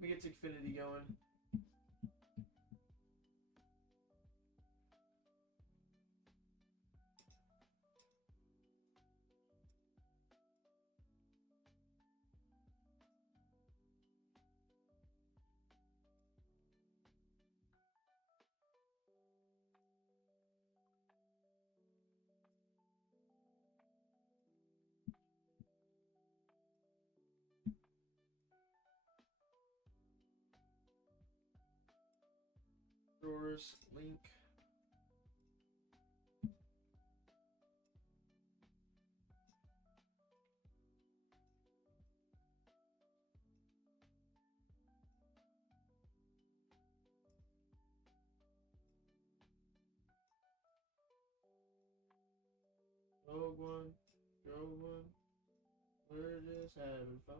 Let me get Xfinity going. Drawers, link. Go one, go one. We're just having fun.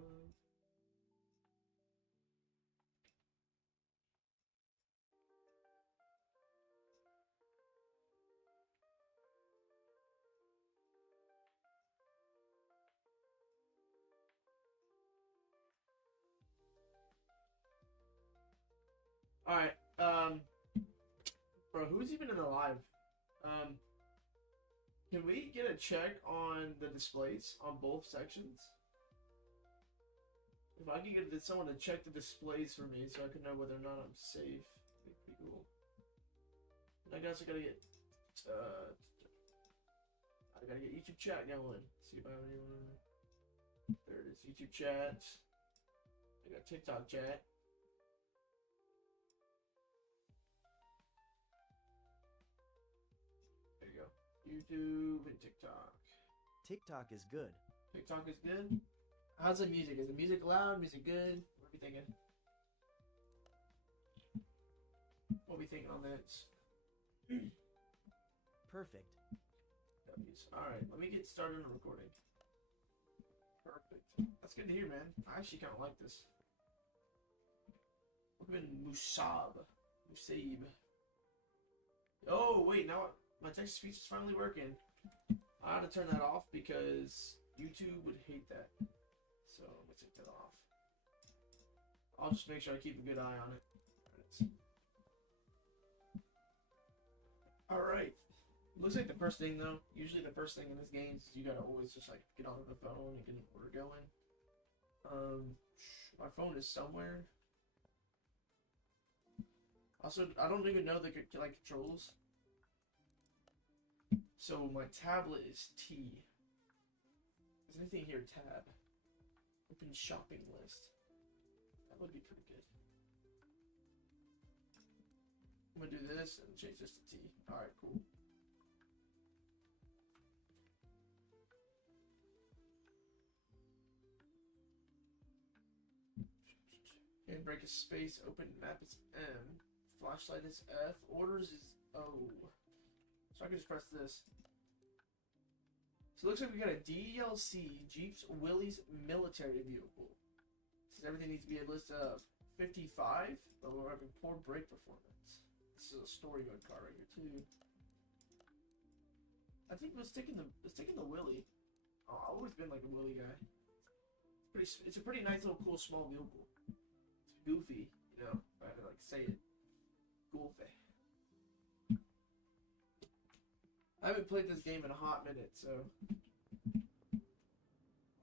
Alright, bro, who's even in the live? Um, can we get a check on the displays on both sections? If I can get someone to check the displays for me so I can know whether or not I'm safe, it'd be pretty cool. I guess I gotta get, YouTube chat going. See if I have anyone. There it is, YouTube chat. I got TikTok chat. There you go. YouTube and TikTok. TikTok is good. TikTok is good. How's the music? Is the music loud? Music good? What are we thinking? What are we thinking on this? Perfect. Alright, let me get started on recording. Perfect. That's good to hear, man. I actually kind of like this. Welcome in Musab. Oh, wait, now my text to speech is finally working. I had to turn that off because YouTube would hate that. So I'm gonna take that off. I'll just make sure I keep a good eye on it. Alright. Looks like the first thing though, usually the first thing in this game is you gotta always just like get onto the phone and get an order going. My phone is somewhere. Also, I don't even know the like controls. So my tablet is T. Is anything here tab? Open shopping list. That would be pretty good. I'm gonna do this and change this to T. Alright, cool. Handbrake is space, open map is M, flashlight is F, orders is O. So I can just press this. So it looks like we got a DLC, Jeeps Willys military vehicle. Says everything needs to be a list of 55, but we're having poor brake performance. This is a story mode car right here too. I think let's take in the Willy. Oh, I've always been like a Willy guy. It's a pretty nice little cool small vehicle. It's goofy, you know, if I had to like say it. Goofy. I haven't played this game in a hot minute, so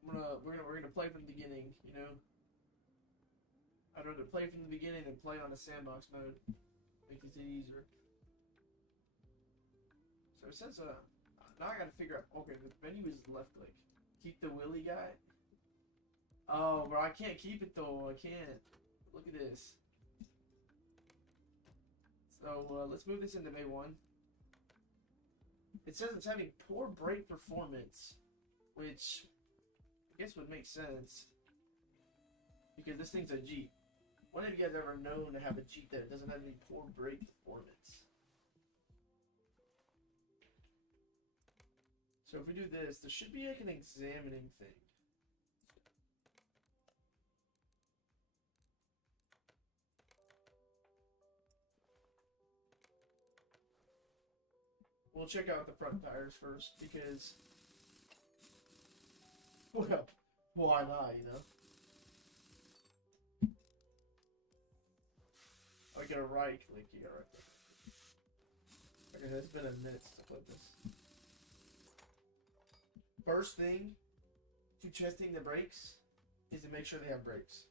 we're gonna play from the beginning, you know. I'd rather play from the beginning than play on a sandbox mode. Makes it easier. So since now I gotta figure out. Okay, the menu is left click. Keep the Willy guy. Oh, bro, I can't keep it though. I can't. Look at this. So let's move this into May 1. It says it's having poor brake performance, which I guess would make sense because this thing's a Jeep. When have you guys ever known to have a Jeep that doesn't have any poor brake performance? So if we do this, there should be like an examining thing. We'll check out the front tires first because, well, why not, you know? make it a right click. You got right click. Okay, it's been a minute since I played this. First thing to testing the brakes is to make sure they have brakes.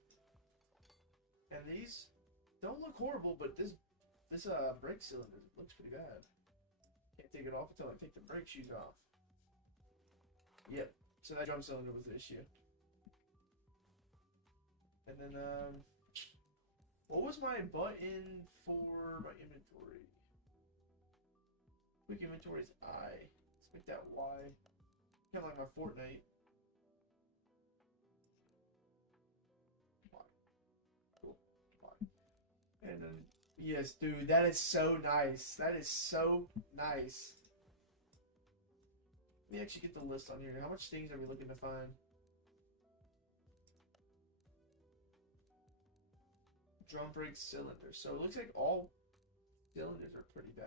And these don't look horrible, but this brake cylinder looks pretty bad. Can't take it off until I take the brake shoes off. Yep. So that drum cylinder was the issue. And then what was my button for my inventory? Quick inventory is I. Let's make that Y. Kind of like my Fortnite. Y. Cool. Y. And then, yes, dude, that is so nice. That is so nice. Let me actually get the list on here. How much things are we looking to find? Drum brake cylinder. So it looks like all cylinders are pretty bad.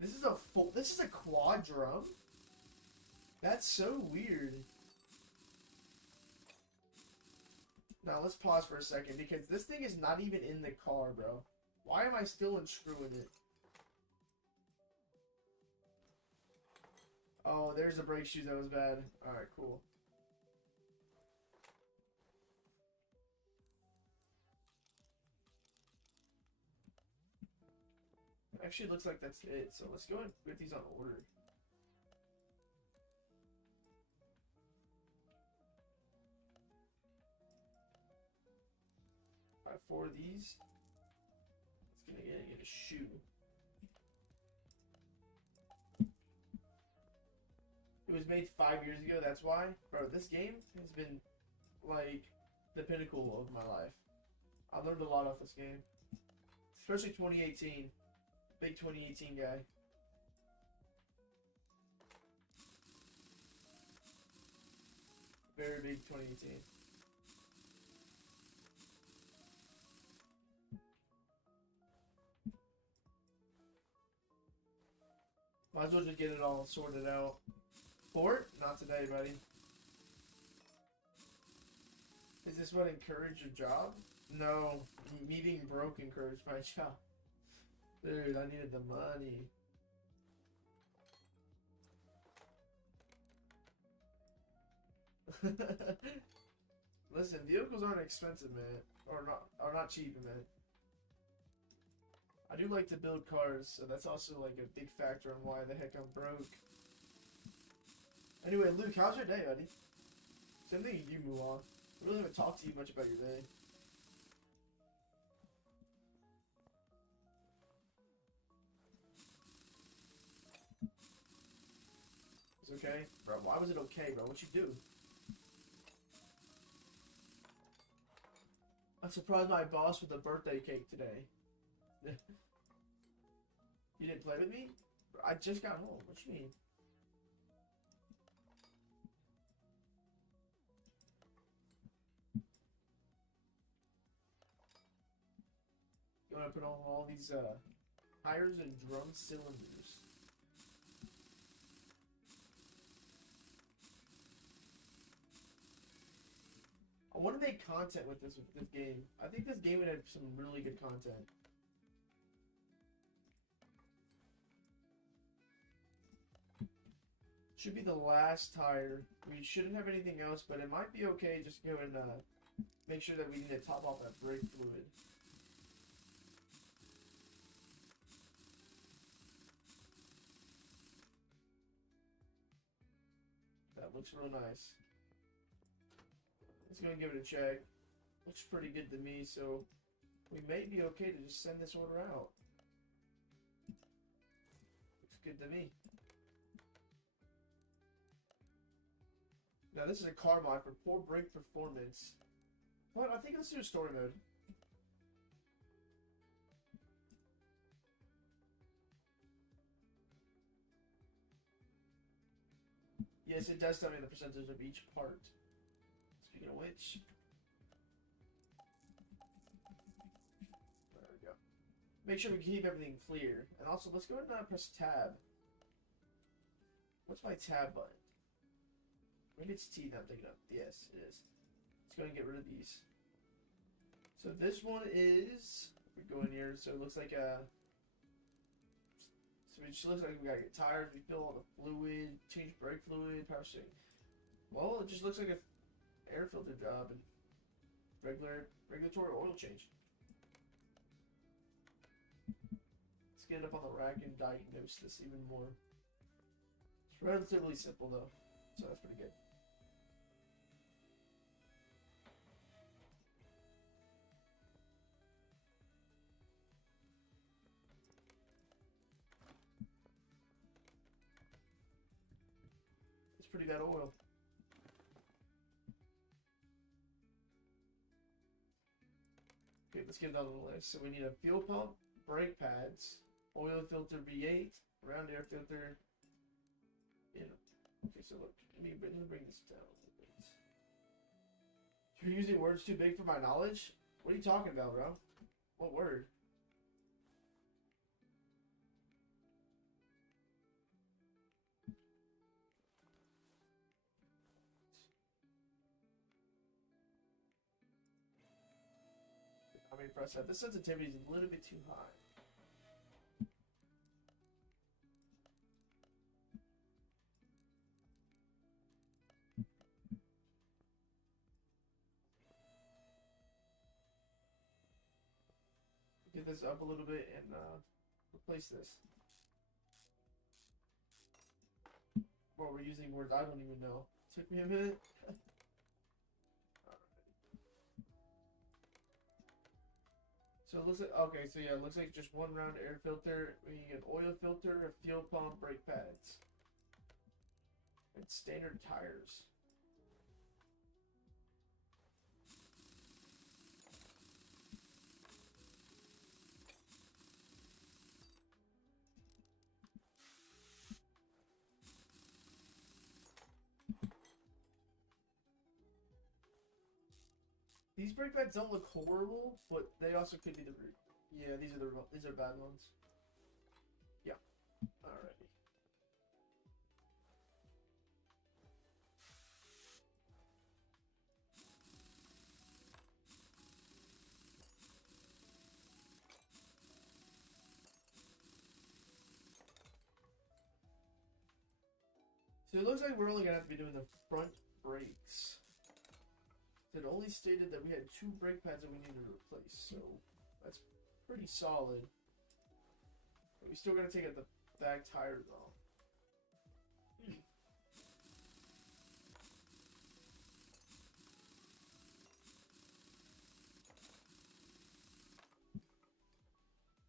This is a quad drum? That's so weird. Now let's pause for a second because this thing is not even in the car, bro. Why am I still unscrewing it? Oh, there's the brake shoes that was bad. Alright, cool. Actually, looks like that's it. So let's go and put these on order. Buy 4 of these. Let's get a shoe. It was made 5 years ago. That's why, bro. This game has been like the pinnacle of my life. I learned a lot off this game, especially 2018. Big 2018 guy. Very big 2018. Might as well just get it all sorted out. Fort? Not today, buddy. Is this what encouraged your job? No. Me being broke encouraged my job. Dude, I needed the money. Listen, vehicles aren't expensive, man. Or not cheap, man. I do like to build cars, so that's also like a big factor on why the heck I'm broke. Anyway, Luke, how's your day, buddy? Same thing as you, Mulan. I really haven't talked to you much about your day. It's okay? Bro, why was it okay, bro? What'd you do? I surprised my boss with a birthday cake today. You didn't play with me? I just got home. What you mean? You want to put on all these tires and drum cylinders. I want to make content with this game. I think this game would have some really good content. Should be the last tire. We shouldn't have anything else, but it might be okay. Just go and make sure that we need to top off that brake fluid. That looks real nice. Let's go and give it a check. Looks pretty good to me, so we may be okay to just send this order out. Looks good to me. Now this is a car mod for poor brake performance. But I think let's do a story mode. Yes, it does tell me the percentage of each part. Speaking of which, there we go. Make sure we keep everything clear. And also, let's go ahead and press tab. What's my tab button? Maybe it's T that I'm thinking of. Yes, it is. Let's go ahead and get rid of these. So this one is, we go in here, so it looks like a, so it just looks like we gotta get tires, we fill all the fluid, change brake fluid, power steering. Well, it just looks like a air filter job and regulatory oil change. Let's get it up on the rack and diagnose this even more. It's relatively simple though, so that's pretty good. It's pretty bad oil. Okay, let's get it on the list. So we need a fuel pump, brake pads, oil filter V8, round air filter. You know. Okay, so look, let me bring this down a little bit. You're using words too big for my knowledge? What are you talking about, bro? What word? How many press that? This sensitivity is a little bit too high. Get this up a little bit and replace this. Well, we're using words I don't even know. Took me a minute. So it looks like, okay, so yeah, it looks like just one round air filter. We need an oil filter, a fuel pump, brake pads, and standard tires. These brake pads don't look horrible, but they also could be the root. Yeah, these are bad ones. Yeah. Alrighty. So it looks like we're only gonna have to be doing the front brakes. It only stated that we had 2 brake pads that we needed to replace, so that's pretty solid. But we still gotta take out the back tires off.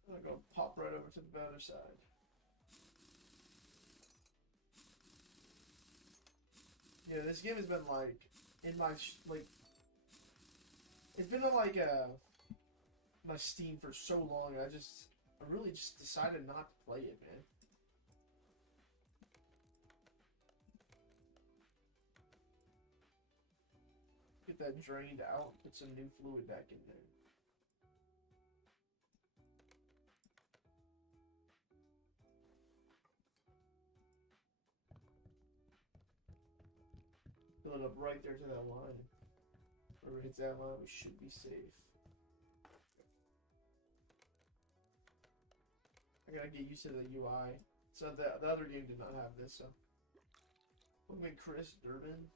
I'm gonna go pop right over to the other side. Yeah, this game has been like in my it's been on like my Steam for so long. I really just decided not to play it, man. Get that drained out. Put some new fluid back in there. Fill it up right there to that line. Wherever it hits that line, we should be safe. I gotta get used to the UI. So the other game did not have this, so. Welcome in, Chris Durbin.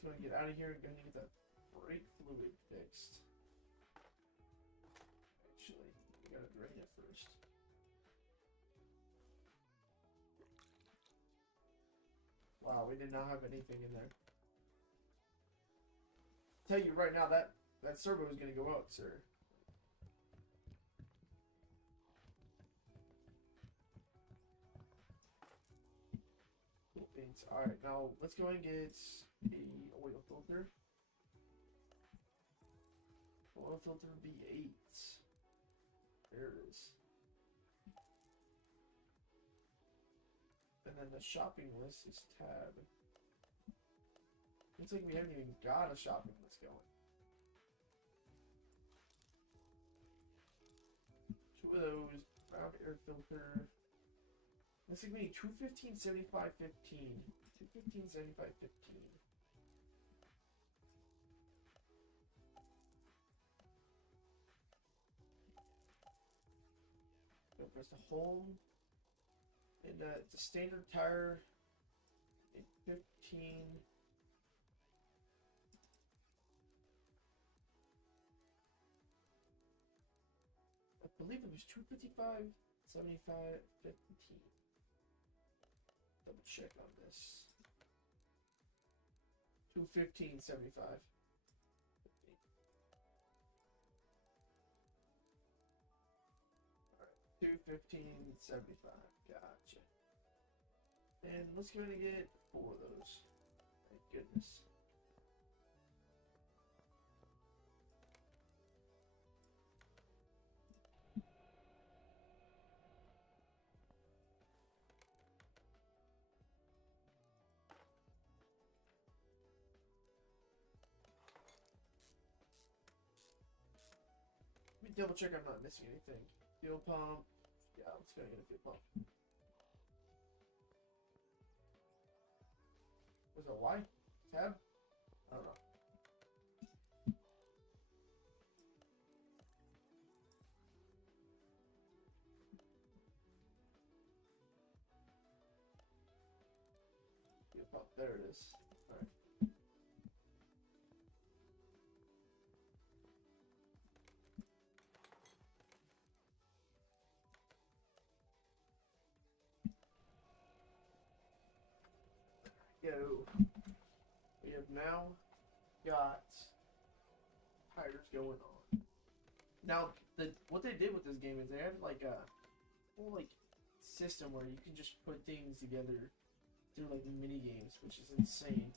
So I get out of here and go and get that brake fluid fixed. Actually, we gotta drain it first. Wow, we did not have anything in there. Tell you right now that servo is gonna go out, sir. Cool beans. Alright, now let's go and get the oil filter. Oil filter V8. There it is. And then the shopping list is tab. Looks like we haven't even got a shopping list going. of those. Round air filter. This is going to be 215, 75, 15. 215, 75, 15. Go press the home. And it's a standard tire. 15. I believe it was 255, 75, 15. Double check on this. 215, 75. 15. Alright, 215, 75. Gotcha. And let's go ahead and get 4 of those. Thank goodness. Let me double check I'm not missing anything. Fuel pump. Yeah, let's go get a fuel pump. Was it Y? Tab? I don't know. Fuel pump. There it is. Alright. Go. We have now got tires going on. Now, what they did with this game is they have like a whole like system where you can just put things together through like mini games, which is insane.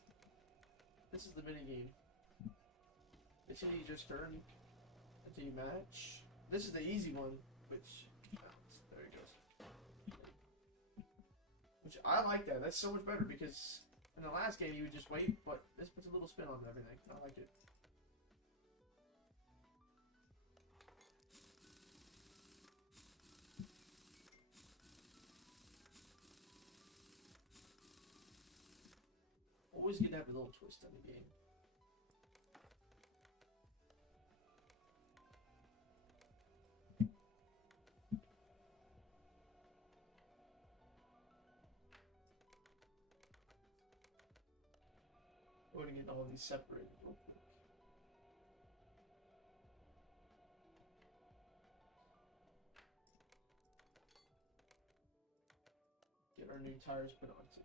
This is the mini game. Basically, you just turn until you match. This is the easy one, which there it goes. Which I like that. That's so much better because in the last game you would just wait, but this puts a little spin on everything. I like it. Always good to have a little twist on the game. We're going to get all these separated real quick. Get our new tires put on too.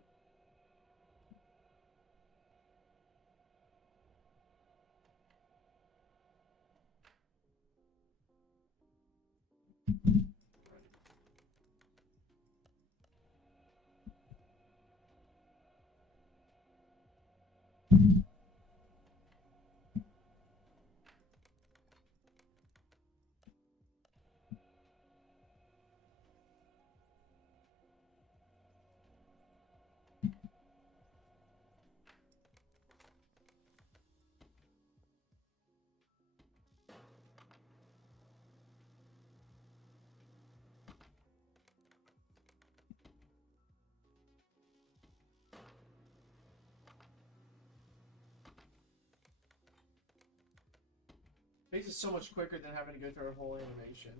Makes it so much quicker than having to go through a whole animation.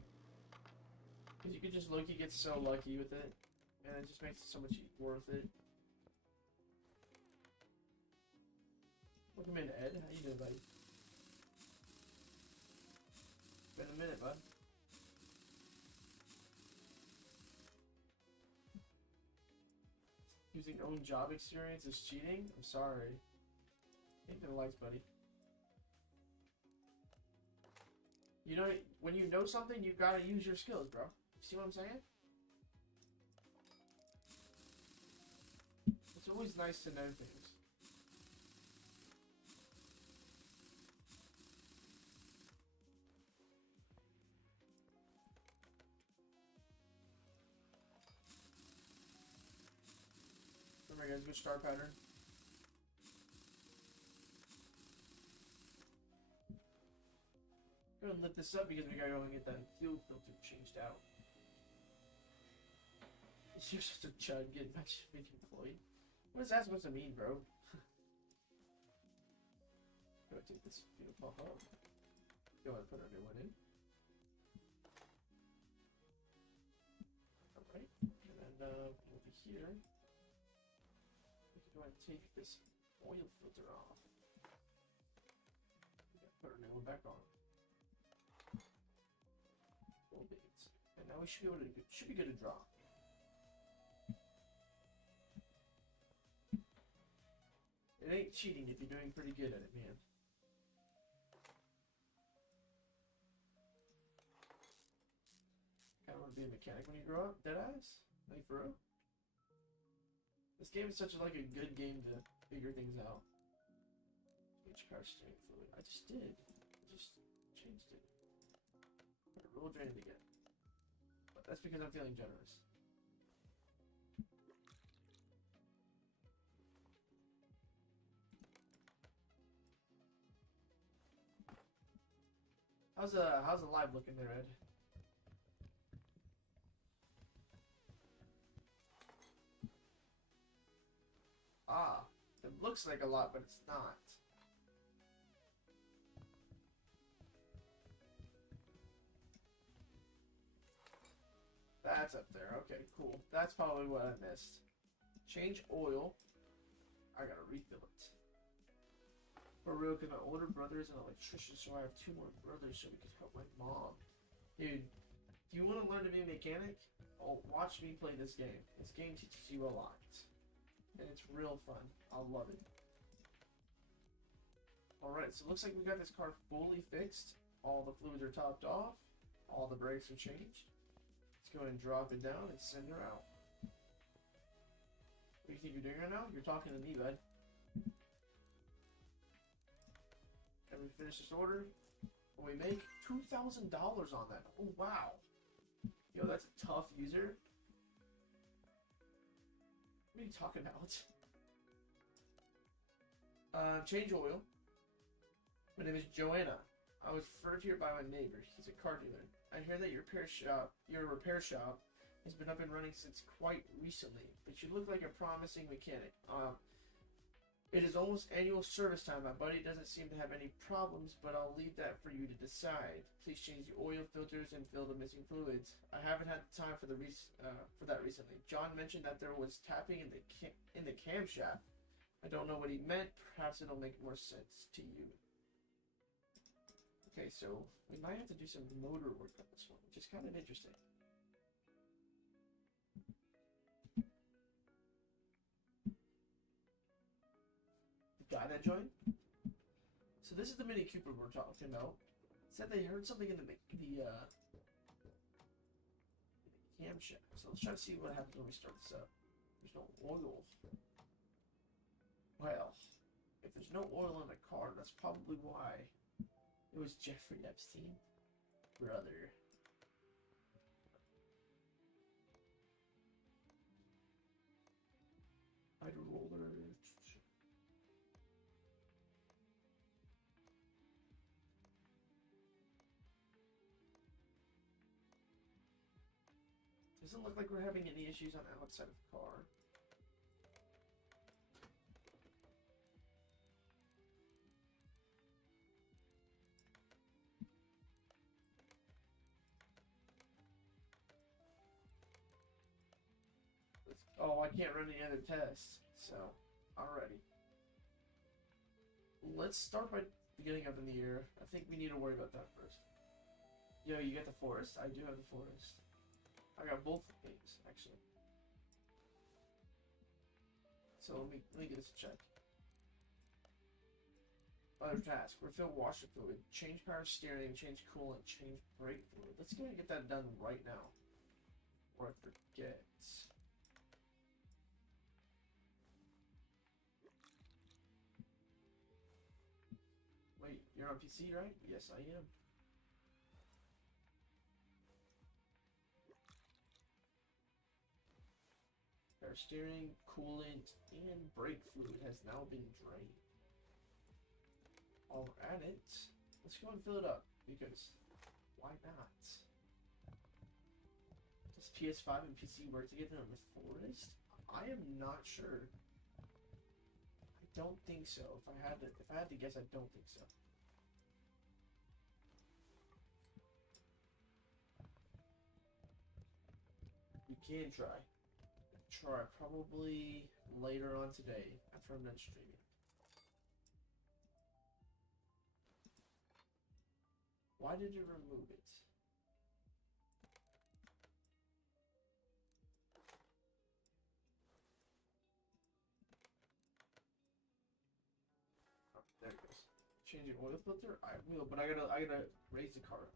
Because you can just look, you get so lucky with it, and it just makes it so much worth it. Welcome in, Ed. How you doing, buddy? Been a minute, bud. Using own job experience is cheating? I'm sorry. Ain't no likes, buddy. You know, when you know something, you gotta use your skills, bro. See what I'm saying? It's always nice to know things. Remember, guys, good star pattern. Go ahead and lift this up because we gotta go and get that fuel filter changed out. You're such a chud getting employed. What is that supposed to mean, bro? Go ahead and take this fuel pump out. Go ahead and put our new one in. Alright. And then over here, we can go ahead and take this oil filter off. Put our new one back on. And now we should be able to good to draw. It ain't cheating if you're doing pretty good at it, man. Kinda wanna be a mechanic when you grow up, deadass? Like for real? This game is such like a good game to figure things out. Change power steering fluid. I just did. I just changed it. Roll drained again. But that's because I'm feeling generous. How's the live looking there, Ed? Ah, it looks like a lot, but it's not. That's up there. Okay, cool. That's probably what I missed. Change oil. I gotta refill it. For real, because my older brother is an electrician, so I have 2 more brothers so we can help my mom. Dude, do you want to learn to be a mechanic? Oh, watch me play this game. This game teaches you a lot. And it's real fun. I'll love it. Alright, so it looks like we got this car fully fixed. All the fluids are topped off. All the brakes are changed. Let's go ahead and drop it down and send her out. What do you think you're doing right now? You're talking to me, bud. And we finish this order. We make $2,000 on that. Oh, wow. Yo, that's a tough user. What are you talking about? Change oil. My name is Joanna. I was referred here by my neighbor. He's a car dealer. I hear that your repair shop has been up and running since quite recently, but you look like a promising mechanic. It is almost annual service time. My buddy doesn't seem to have any problems, but I'll leave that for you to decide. Please change the oil filters and fill the missing fluids. I haven't had time for that recently. John mentioned that there was tapping in the camshaft. I don't know what he meant. Perhaps it'll make more sense to you. Okay, so we might have to do some motor work on this one, which is kind of interesting. Guy that joined. So this is the Mini Cooper we're talking about. Said they heard something in the camshaft. So let's try to see what happens when we start this up. There's no oil. Well, if there's no oil in the car, that's probably why. It was Jeffrey Epstein, brother. Hydro roller. Doesn't look like we're having any issues on the outside of the car. Oh, I can't run any other tests. So, alrighty. Let's start by getting up in the air. I think we need to worry about that first. Yo, you got the forest? I do have the forest. I got both things, actually. So let me get this checked. Other task. Refill washer fluid. Change power steering. Change coolant. Change brake fluid. Let's go and get that done right now. Before I forget. Wait, you're on PC, right? Yes, I am. Our steering, coolant, and brake fluid has now been drained. While we're at it, let's go and fill it up. because why not? Does PS5 and PC work together on the Forest? I am not sure. I don't think so. If I had to guess, I don't think so. You can try. Try probably later on today after I'm done streaming. Why did it remove it? Oh, there it goes. Changing oil filter? I will, but I gotta raise the car up.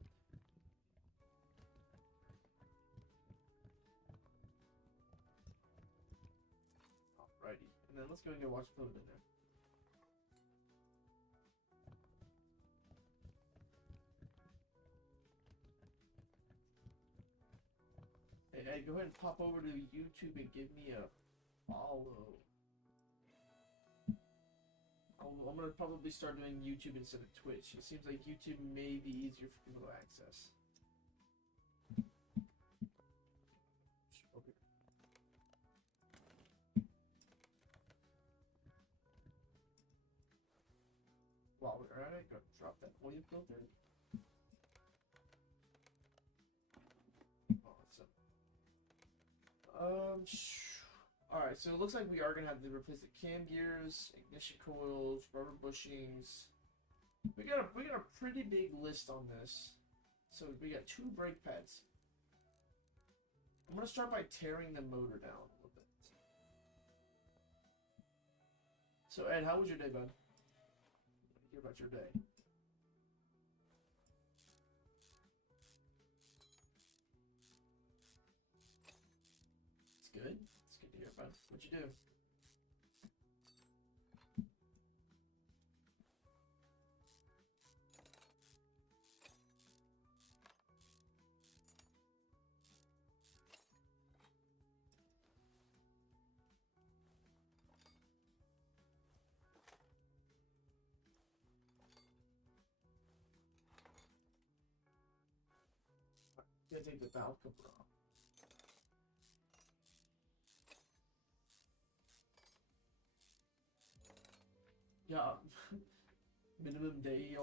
Alrighty. And then let's go and go watch fluid in there. Hey, go ahead and pop over to YouTube and give me a follow. I'm gonna probably start doing YouTube instead of Twitch. It seems like YouTube may be easier for people to access. Okay. While we're at it, go drop that oil filter. Alright, so it looks like we are gonna have to replace the cam gears, ignition coils, rubber bushings. We got a pretty big list on this. So we got 2 brake pads. I'm gonna start by tearing the motor down a little bit. So Ed, how was your day, bud? Hear about your day. Good. It's good to hear about. What'd you do? You gotta take the valve cover off. Yeah, minimum days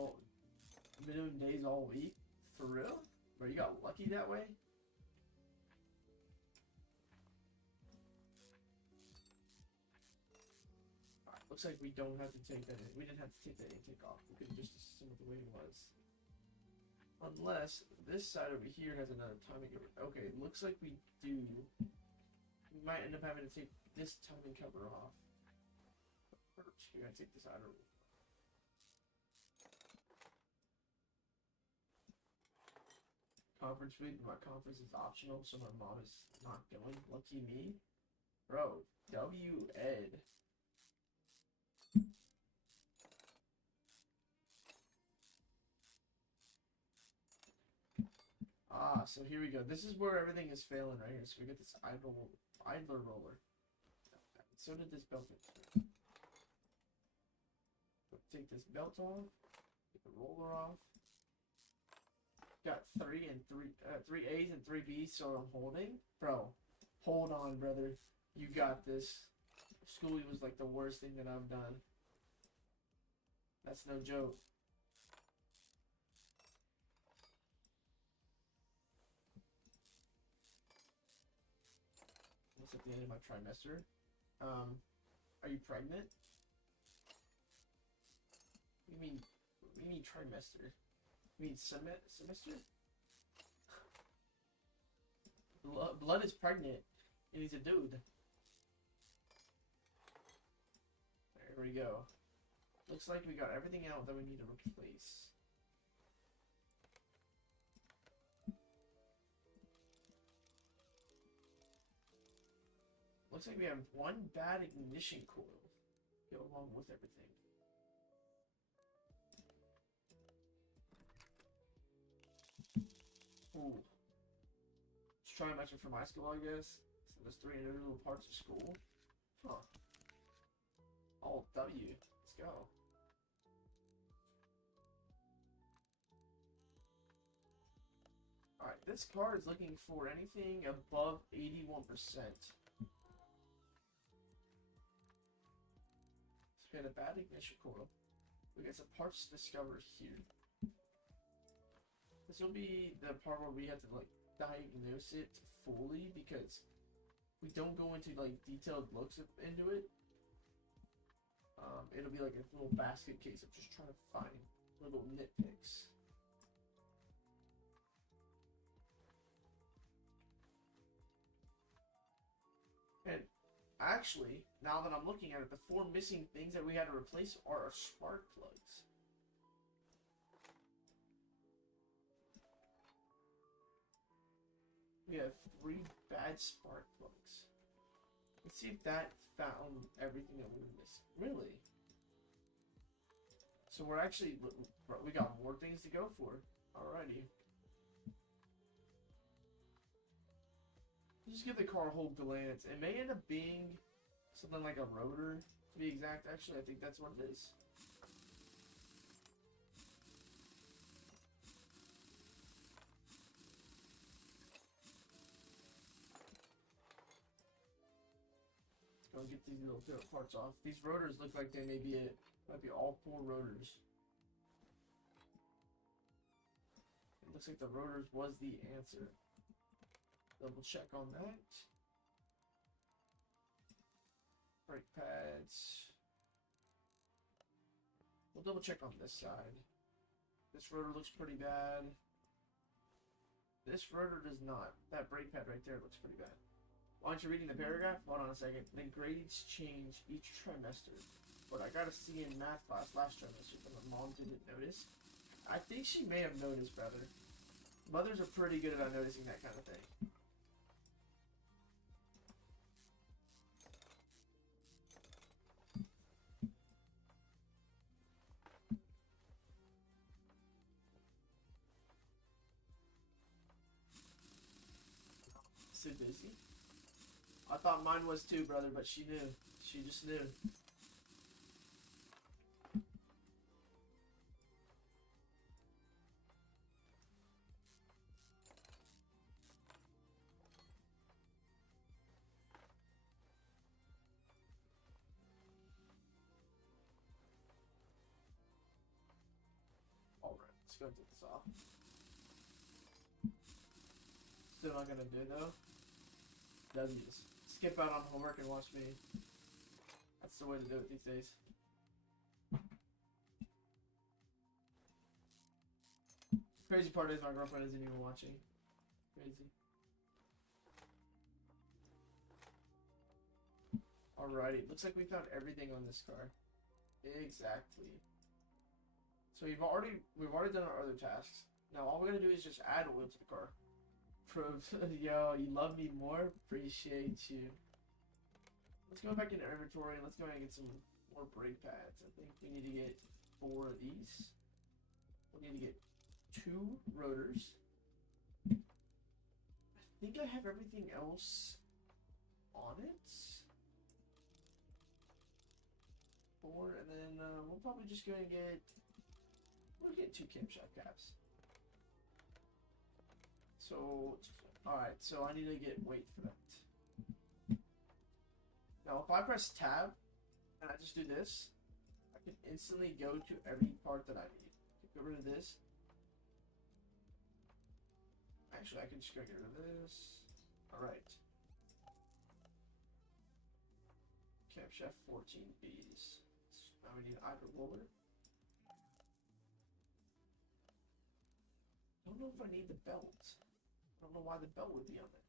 all week? For real? Bro, you got lucky that way? Alright, looks like we don't have to take that in. We didn't have to take that intake off. We could have just assumed the way it was. Unless this side over here has another timing cover. Okay, looks like we do. We might end up having to take this timing cover off. First, we gotta take this out of. Conference week. My conference is optional, so my mom is not going. Lucky me, bro. Ed. Ah, so here we go. This is where everything is failing right here. So we get this idler roller. So did this belt. Take this belt off. Get the roller off. Got 3 A's and 3 B's, so I'm holding. Bro, hold on, brother. You got this. Schooling was like the worst thing that I've done. That's no joke. What's at the end of my trimester? Are you pregnant? What do you mean trimester? You mean semester? Blood is pregnant, and he's a dude. There we go. Looks like we got everything out that we need to replace. Looks like we have 1 bad ignition coil to go along with everything. Ooh. Let's try and match it for my school, I guess. So there's 3 individual parts of school. Huh. All W. Let's go. this car is looking for anything above 81%. So we had a bad ignition coil. We got some parts discovered here. This will be the part where we have to like diagnose it fully because we don't go into like detailed looks into it. It'll be like a little basket case of just trying to find little nitpicks. And actually, now that I'm looking at it, the 4 missing things that we had to replace are our spark plugs. We have 3 bad spark plugs. Let's see if that found everything that we were missing. Really? So we're actually, we got more things to go for. Alrighty. Just give the car a whole glance. It may end up being something like a rotor, to be exact. Actually, I think that's what it is. Let's go get these little parts off. These rotors look like they might be all 4 rotors. It looks like the rotors was the answer. Double check on that. Brake pads. We'll double check on this side. This rotor looks pretty bad. This rotor does not. That brake pad right there looks pretty bad. Why aren't you reading the paragraph? Hold on a second. The grades change each trimester. But I got a C in math class last trimester, but my mom didn't notice. I think she may have noticed, brother. Mothers are pretty good about noticing that kind of thing. So busy. I thought mine was too, brother, but she knew. She just knew. Alright, let's go take this off. Still not gonna do though. W's. Skip out on homework and watch me. That's the way to do it these days. Crazy part is my girlfriend isn't even watching. Crazy. Alrighty, looks like we found everything on this car. Exactly. So we've already done our other tasks. Now all we're gonna do is just add oil to the car. Yo, you love me more? Appreciate you. Let's go back into inventory and let's go ahead and get some more brake pads. I think we need to get 4 of these. We need to get 2 rotors. I think I have everything else on it. 4, and then we'll probably just go and we'll get 2 camshaft caps. So, alright, so I need to get weight for that. Now, if I press tab, and I just do this, I can instantly go to every part that I need. Get rid of this. Actually, I can just go get rid of this. Alright. Camshaft 14Bs. Now we need idler roller. I don't know if I need the belt. I don't know why the belt would be on there.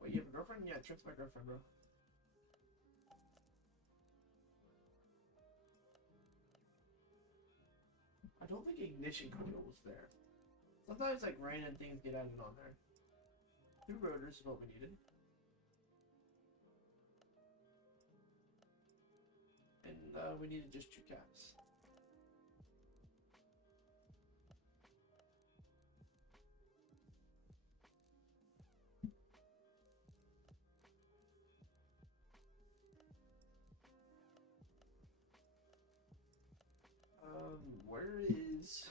Wait, you have a girlfriend? Yeah, Trent's my girlfriend, bro. I don't think ignition coil was there. Sometimes like random things get added on there. 2 rotors is what we needed. And we needed just 2 caps. Where is...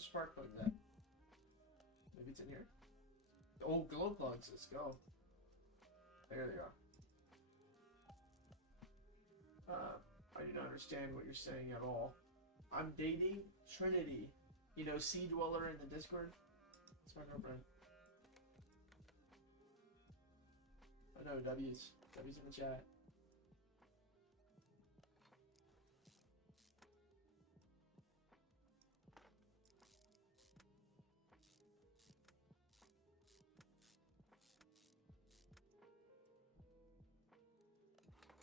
the spark plug at? Maybe it's in here. Oh, glow plugs. Let's go. There they are. I do not understand what you're saying at all. I'm dating Trinity. You know, Sea Dweller in the Discord? That's my girlfriend. I know, W's. W's in the chat.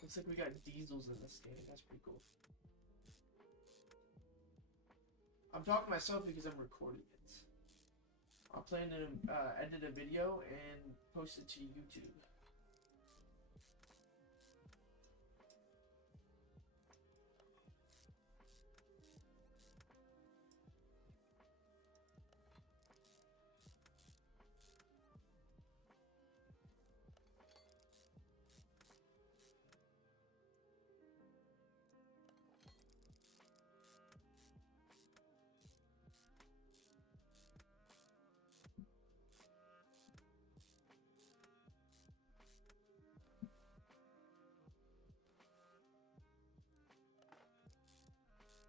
Looks like we got diesels in this game. That's pretty cool. I'm talking to myself because I'm recording it. I'm planning to edit a video and post it to YouTube.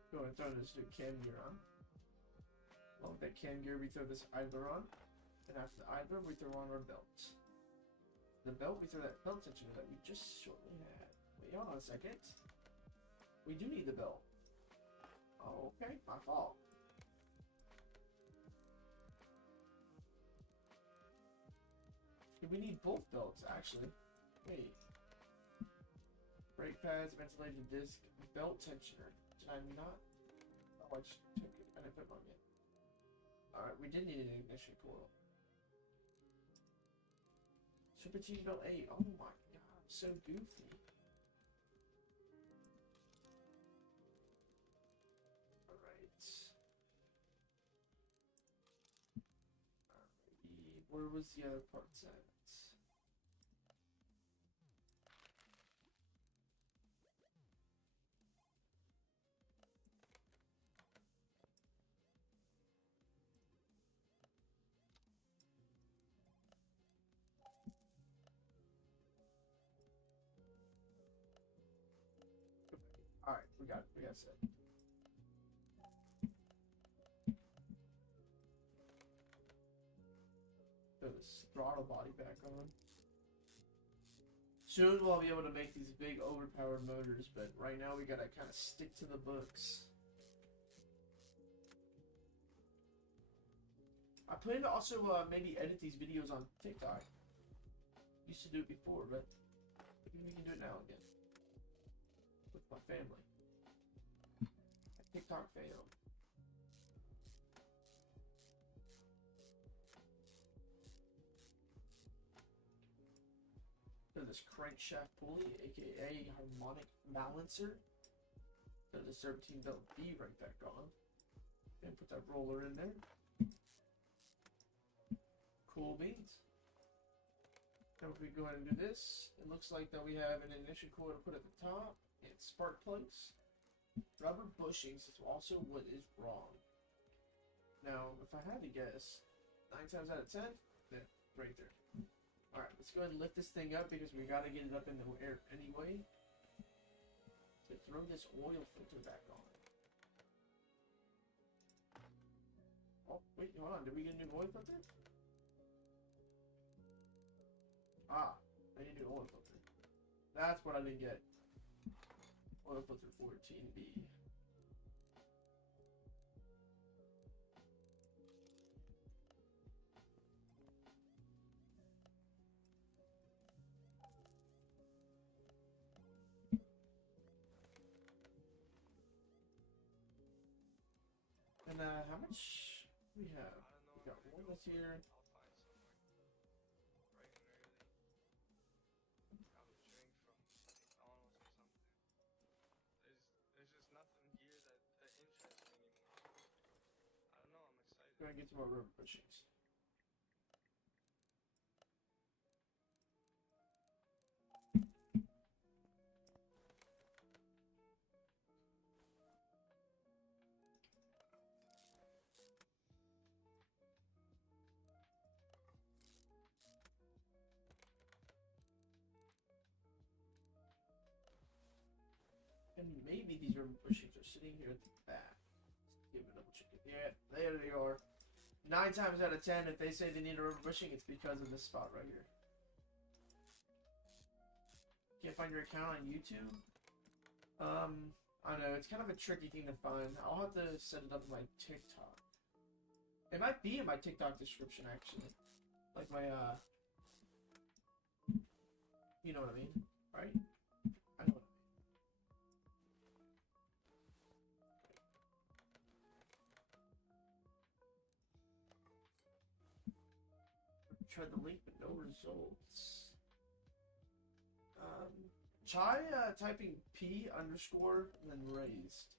Go and throw this new cam gear on. Along with that cam gear, we throw this idler on. And after the idler, we throw on our belt. The belt, we throw that belt tensioner that we just shortly had. Wait, hold on a second. We do need the belt. Oh, okay, my fault. We need both belts, actually. Wait. Brake pads, ventilated disc, belt tensioner. Did I not? Oh, I just took it. I didn't put it on yet. Alright, we did need an ignition coil. Serpentine belt 8. Oh my god, so goofy. Alright. Where was the other parts at? Alright, we got set. Throw this throttle body back on. Soon we'll be able to make these big overpowered motors, but right now we gotta kind of stick to the books. I plan to also maybe edit these videos on TikTok. Used to do it before, but maybe we can do it now again. With my family. A TikTok fail. So this crankshaft pulley, aka harmonic balancer. So the serpentine belt B right back on. And put that roller in there. Cool beans. Now if we go ahead and do this, it looks like that we have an ignition coil to put at the top. And spark plugs. Rubber bushings is also what is wrong. Now, if I had to guess, 9 times out of 10, yeah, right there. Alright, let's go ahead and lift this thing up because we gotta get it up in the air anyway. So throw this oil filter back on. Oh, wait, hold on. Did we get a new oil filter? Ah, I need a new oil filter. That's what I didn't get. Oil filter 14B. And how much we have? We got one that's here. Go ahead and get some more rubber bushings. And maybe these rubber bushings are sitting here at the back. Let's give it a double check. Yeah, there they are. 9 times out of 10, if they say they need a rubber bushing, it's because of this spot right here. Can't find your account on YouTube? I don't know. It's kind of a tricky thing to find. I'll have to set it up in my TikTok. It might be in my TikTok description, actually. Like my, you know what I mean, right? I know what I mean. Tried the link, but no results. Try typing P underscore and then raised.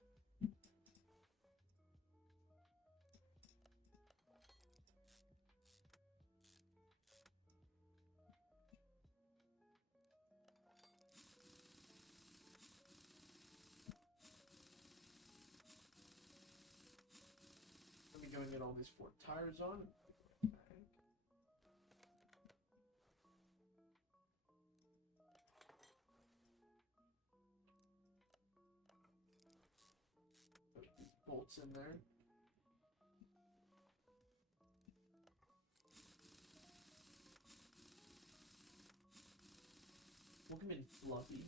Let me go and get all these 4 tires on. Bolts in there. We'll come in fluffy.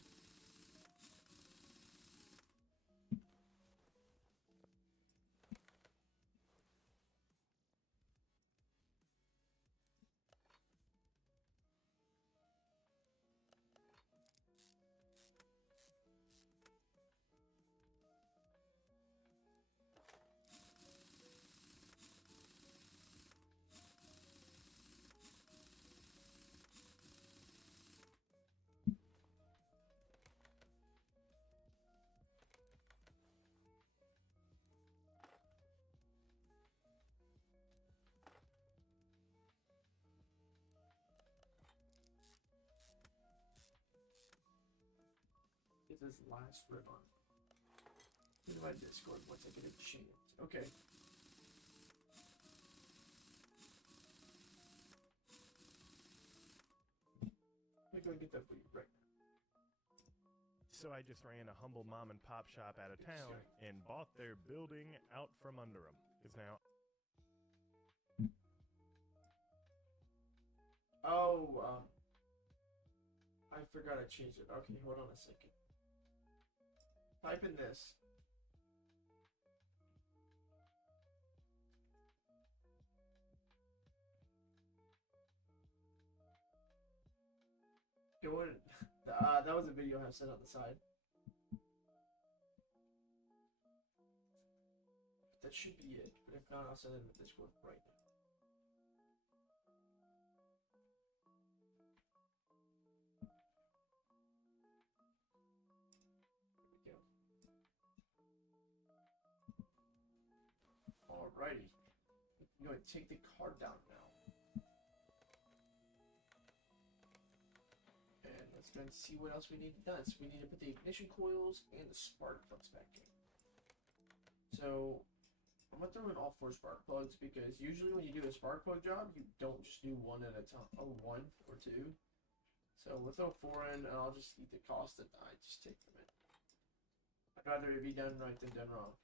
Get this last rib on. Look at my Discord once I get a chance. Okay. Let me go and get that for you right now. So I just ran a humble mom and pop shop out of town and bought their building out from under them. Because now... Oh, I forgot I changed it. Okay, hold on a second. Type in this. Go in. That was a video I have set on the side. That should be it. But if not, I'll send it in the Discord right now. Alrighty. I'm going to take the car down now. And let's go and see what else we need done. So we need to put the ignition coils and the spark plugs back in. So I'm going to throw in all 4 spark plugs because usually when you do a spark plug job, you don't just do one at a time. Oh, 1 or 2. So we'll throw 4 in and I'll just eat the cost that I just take from it. I'd rather it be done right than done wrong.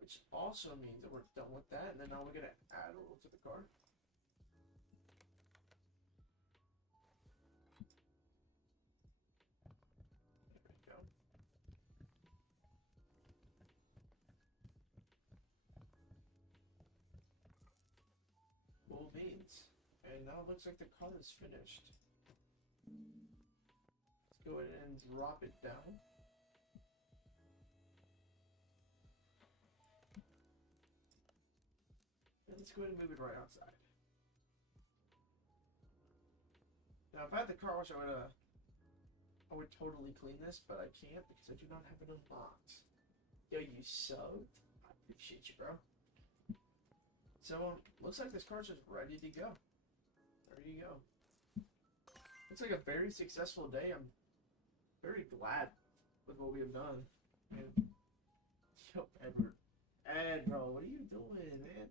Which also means that we're done with that, and then now we're gonna add a little to the car. There we go. Cool beans. And now it looks like the car is finished. Let's go ahead and drop it down. Let's go ahead and move it right outside. Now, if I had the car wash, I would totally clean this, but I can't because I do not have it unlocked. Yo, you subbed? I appreciate you, bro. So, looks like this car's just ready to go. There you go. Looks like a very successful day. I'm very glad with what we have done. And, yo, Edward. Ed, bro, what are you doing, man?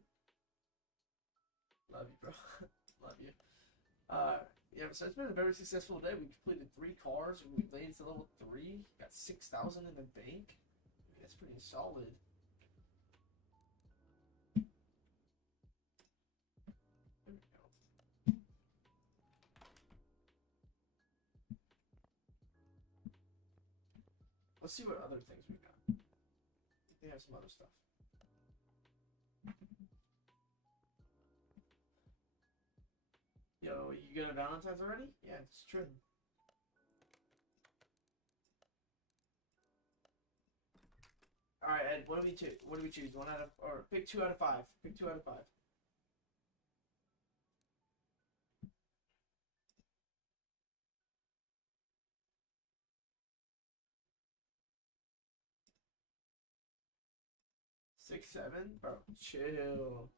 Love you, bro. Love you. Yeah, so it's been a very successful day. We completed 3 cars, and we made it to level 3. Got 6,000 in the bank. That's pretty solid. There we go. Let's see what other things we got. They have some other stuff. Yo, you good at Valentine's already? Yeah, it's true. All right, Ed. What do we choose? 1 out of, or pick 2 out of 5. Pick 2 out of 5. Six, 7, bro. Chill.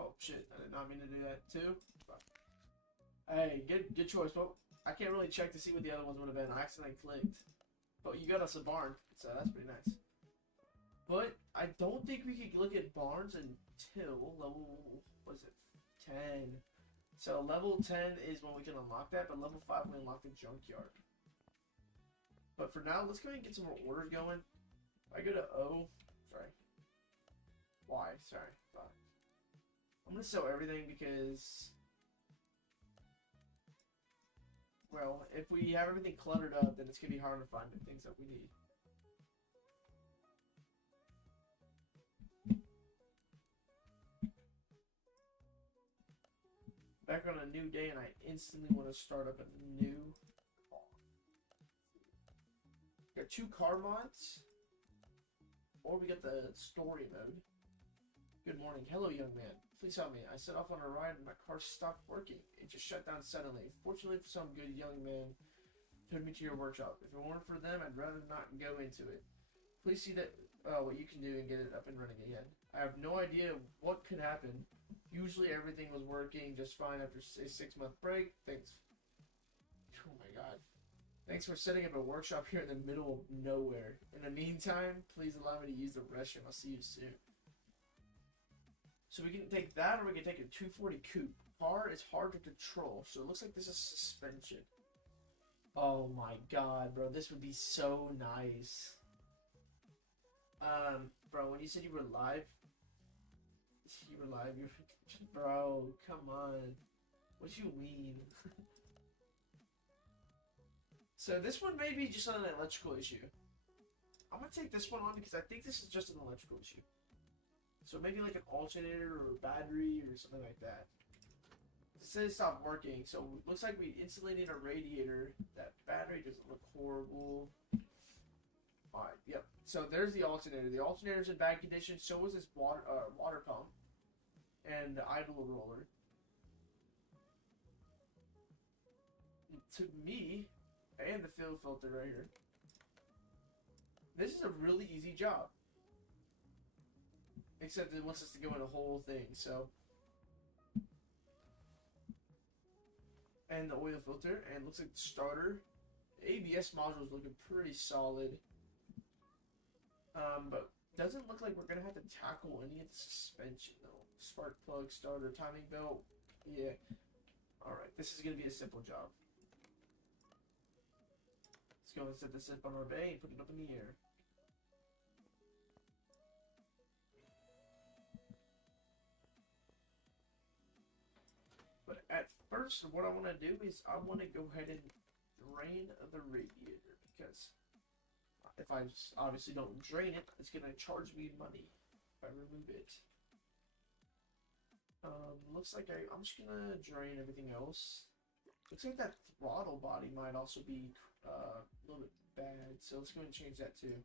Oh shit! I did not mean to do that too. Hey, good choice. Well, I can't really check to see what the other ones would have been. I accidentally clicked. But you got us a barn, so that's pretty nice. But I don't think we could look at barns until level, what is it, 10. So level 10 is when we can unlock that, but level 5 we unlock the junkyard. But for now, let's go ahead and get some more orders going. I go to O, sorry. Y, sorry. Fuck. I'm gonna sell everything because, well, if we have everything cluttered up, then it's gonna be hard to find the things that we need. Back on a new day, and I instantly want to start up a new car. Got 2 car mods, or we got the story mode. Good morning. Hello, young man. Please help me. I set off on a ride and my car stopped working. It just shut down suddenly. Fortunately for some good young man turned me to your workshop. If it weren't for them, I'd rather not go into it. Please see that what you can do and get it up and running again. I have no idea what could happen. Usually everything was working just fine after a 6-month break. Thanks. Oh my god. Thanks for setting up a workshop here in the middle of nowhere. In the meantime, please allow me to use the restroom. I'll see you soon. So we can take that, or we can take a 240 coupe. Car is hard to control, so it looks like this is suspension. Oh my god, bro, this would be so nice. Bro, when you said you were live, you're, bro, come on. What you mean? So this one may be just on an electrical issue. I'm gonna take this one on because I think this is just an electrical issue. So maybe like an alternator or a battery or something like that. It says it stopped working, so it looks like we instantly need a radiator. That battery doesn't look horrible. Alright, yep. So there's the alternator. The alternator's in bad condition, so is this water pump. And the idle roller. To me, and the fuel filter right here. This is a really easy job. Except it wants us to go in the whole thing, so. And the oil filter, and it looks like the starter. The ABS module is looking pretty solid. But doesn't look like we're gonna have to tackle any of the suspension though. Spark plug, starter, timing belt. Yeah. Alright, this is gonna be a simple job. Let's go and set this up on our bay and put it up in the air. But at first, what I want to do is I want to go ahead and drain the radiator, because if I just obviously don't drain it, it's going to charge me money if I remove it. Looks like I'm just going to drain everything else. Looks like that throttle body might also be a little bit bad, so let's go ahead and change that too.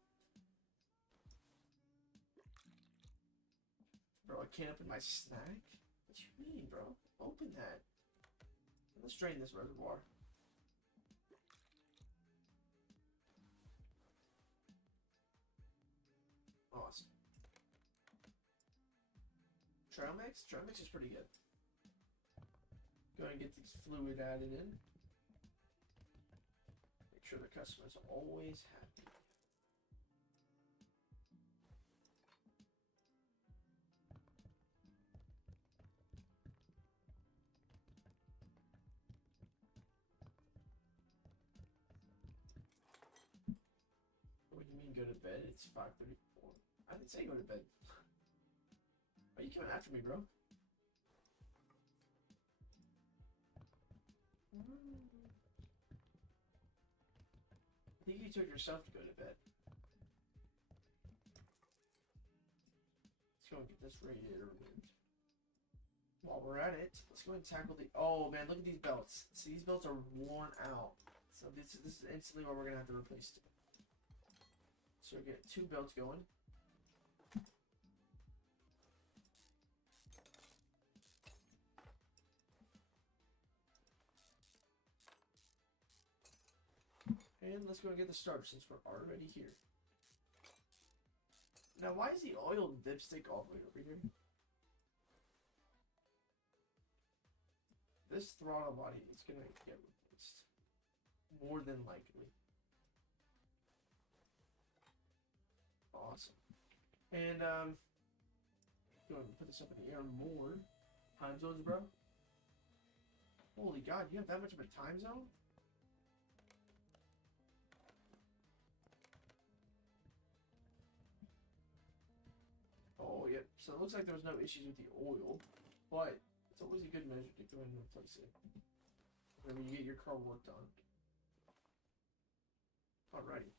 Bro, I can't open my snack? What you mean, bro? Open that. Let's drain this reservoir. Awesome. Trail mix? Trail mix is pretty good. Go ahead and get this fluid added in. Make sure the customer's always happy. and go to bed. It's 5:34. I didn't say go to bed. Why are you coming after me, bro? I think you took yourself to go to bed. Let's go and get this radiator removed. While we're at it, let's go and tackle the... Oh, man, look at these belts. See, these belts are worn out. So this is instantly what we're going to have to replace too. So we get 2 belts going. And let's go and get the starter since we're already here. Now, why is the oil dipstick all the way over here? This throttle body is going to get replaced. More than likely. Awesome. And, go ahead and put this up in the air more. Time zones, bro. Holy God, you have that much of a time zone? Oh, yep. So it looks like there was no issues with the oil, but it's always a good measure to go ahead and replace it whenever you get your car worked on. Alrighty.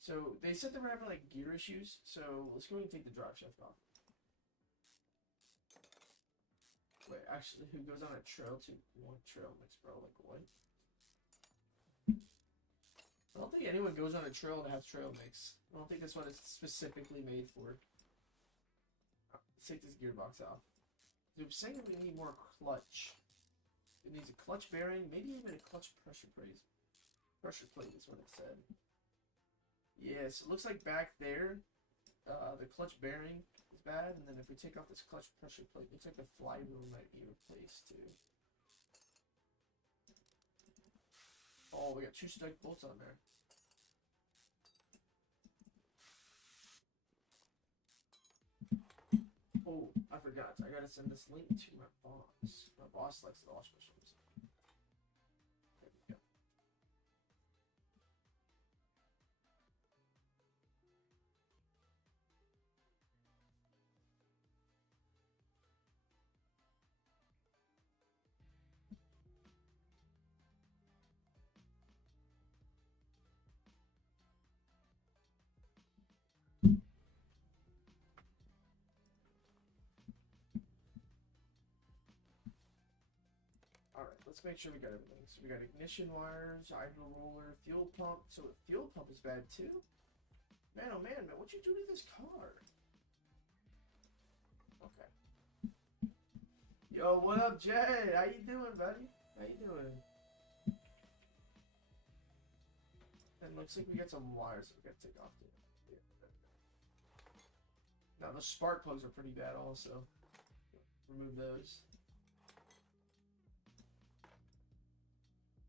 So they said they were having like gear issues, so let's go ahead and take the drive shaft off. Wait, actually, who goes on a trail to one trail mix, bro? Like what? I don't think anyone goes on a trail to have trail mix. I don't think that's what it's specifically made for. Let's take this gearbox off. They're saying we need more clutch. It needs a clutch bearing, maybe even a clutch pressure plate. Pressure plate is what it said. Yes, it looks like back there, the clutch bearing is bad, and then if we take off this clutch pressure plate, it looks like the flywheel might be replaced too. Oh, we got 2 stuck bolts on there. Oh, I forgot. I gotta send this link to my boss. My boss likes the wash machines. There we go. Alright, let's make sure we got everything. So we got ignition wires, idle roller, fuel pump. So the fuel pump is bad too? Man, oh man, what'd you do to this car? Okay. Yo, what up, Jay? How you doing, buddy? How you doing? And looks like we got some wires that we gotta take off too. Yeah. Now the spark plugs are pretty bad also. Remove those.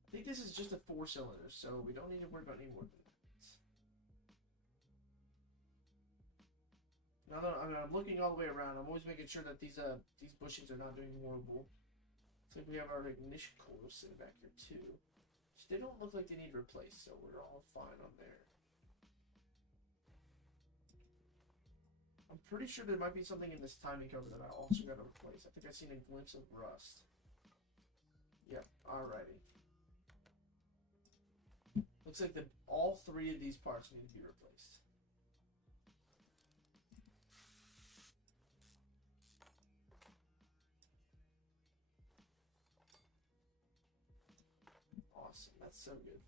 I think this is just a 4-cylinder, so we don't need to worry about any more than that. Now that I'm looking all the way around, I'm always making sure that these bushings are not doing horrible. Looks like we have our ignition coils sitting back here too. So they don't look like they need replaced, so we're all fine on there. I'm pretty sure there might be something in this timing cover that I also got to replace. I think I've seen a glimpse of rust. Yep, alrighty. Looks like all 3 of these parts need to be replaced. Awesome, that's so good.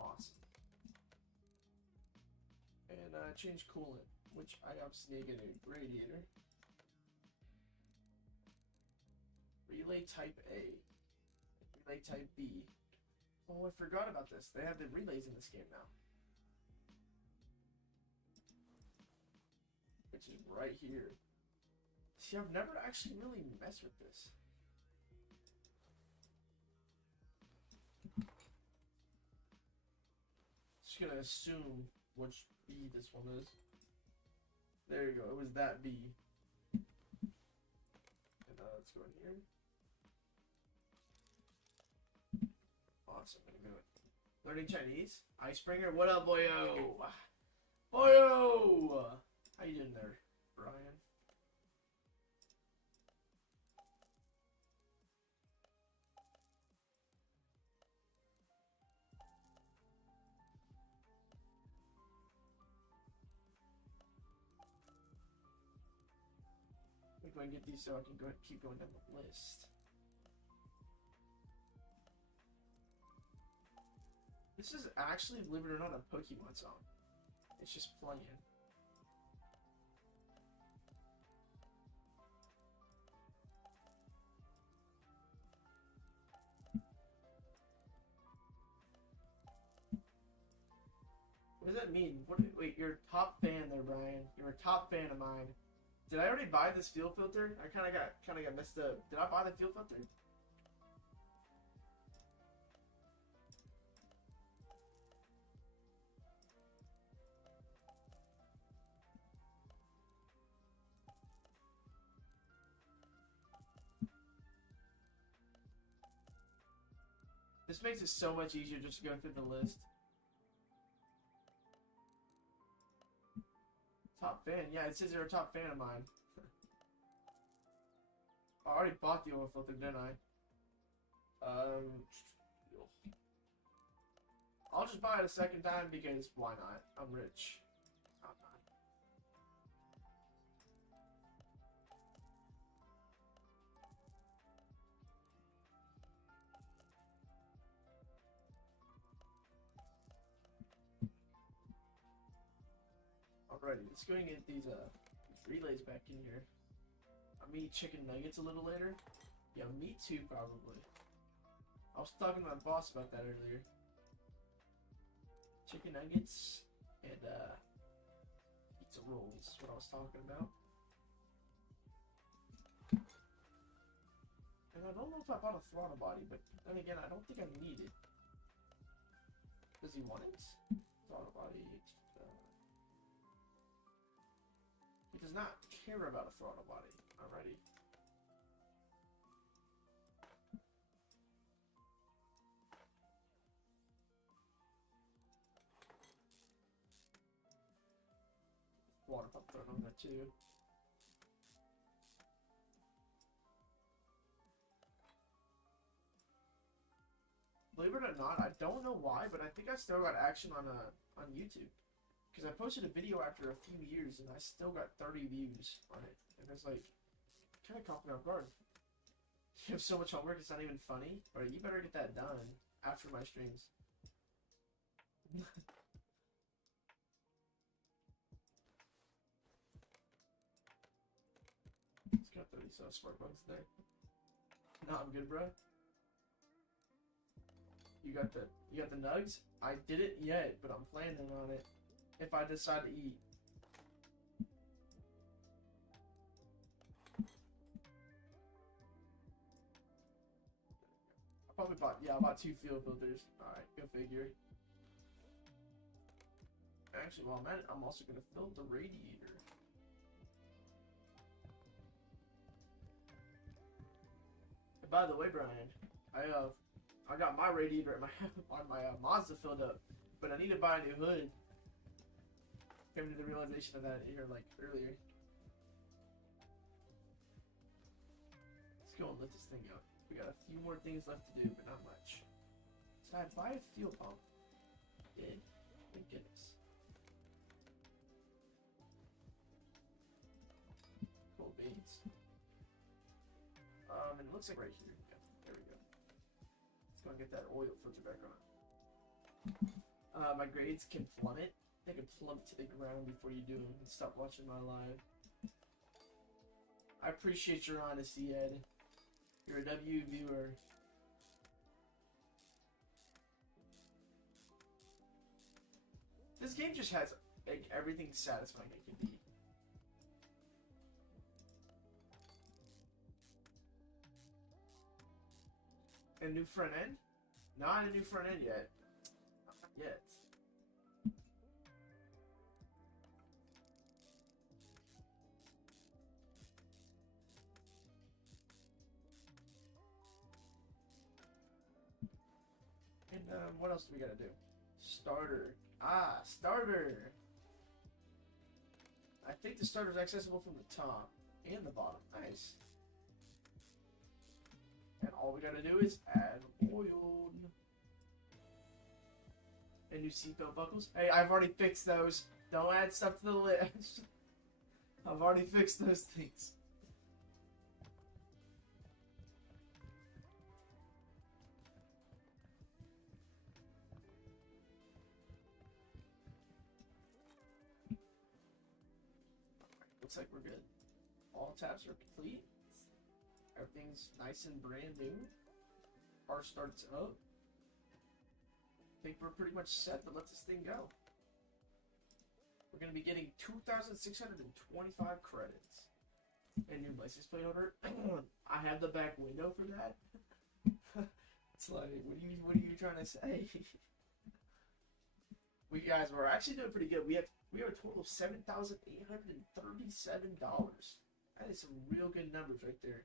Awesome. And change coolant, which I obviously need to get a radiator. Relay type A. Relay type B. Oh, I forgot about this. They have the relays in this game now. Which is right here. See, I've never actually really messed with this. just gonna assume which B this one is. There you go. It was that B. And let's go in here. Awesome. Gonna go learning Chinese. Icebreaker. What up, boyo? Boyo. How you doing there, Brian? Let me go and get these so I can go keep going down the list. This is actually, believe it or not, a Pokemon song. It's just playing. What does that mean? Wait, you're a top fan there, Brian. You're a top fan of mine. Did I already buy this field filter? I kind of got messed up. Did I buy the field filter? This makes it so much easier just to go through the list. Top fan? Yeah, it says you're a top fan of mine. I already bought the oil filter, didn't I? I'll just buy it a second time because why not? I'm rich. I'm not. Alrighty, let's go and get these relays back in here. I'm gonna eat chicken nuggets a little later. Yeah, me too, probably. I was talking to my boss about that earlier. Chicken nuggets and pizza rolls is what I was talking about. And I don't know if I bought a throttle body, but then again, I don't think I need it. Does he want it? Throttle body. He does not care about a throttle body. Alrighty. Water pump thrown on that too. Believe it or not, I don't know why, but I think I still got action on YouTube. Because I posted a video after a few years and I still got 30 views on it. And it's like, kind of caught me off guard. You have so much homework, it's not even funny. Alright, you better get that done after my streams. It's got 30 smart bugs there. No, I'm good, bro. You got the nugs? I didn't yet, but I'm planning on it. If I decide to eat. I bought 2 field filters. Alright, go figure. Actually, while I'm at it, I'm also gonna fill the radiator. And by the way, Brian, I got my radiator at on my Mazda filled up, but I need to buy a new hood. Came to the realization of that here like earlier. Let's go and let this thing go. We got a few more things left to do, but not much. Did I buy a fuel pump? I did. Thank goodness. Cool beans. And it looks like right here. Yeah, there we go. Let's go and get that oil filter back on. My grades can plummet. They can plummet to the ground before you do and stop watching my live. I appreciate your honesty, Ed. You're a W viewer. This game just has like everything satisfying it can be. A new front end? Not a new front end yet. Not yet. And what else do we gotta do? Starter. Ah, starter. I think the starter is accessible from the top and the bottom. Nice. And all we gotta do is add oil. And new seatbelt buckles. Hey, I've already fixed those. Don't add stuff to the list. I've already fixed those things. Looks like we're good. All tabs are complete. Everything's nice and brand new. Car starts up. I think we're pretty much set to let this thing go. We're going to be getting 2,625 credits. And new license plate holder. I have the back window for that. It's like, what are you trying to say? We guys, we're actually doing pretty good. We have a total of $7,837. That is some real good numbers right there.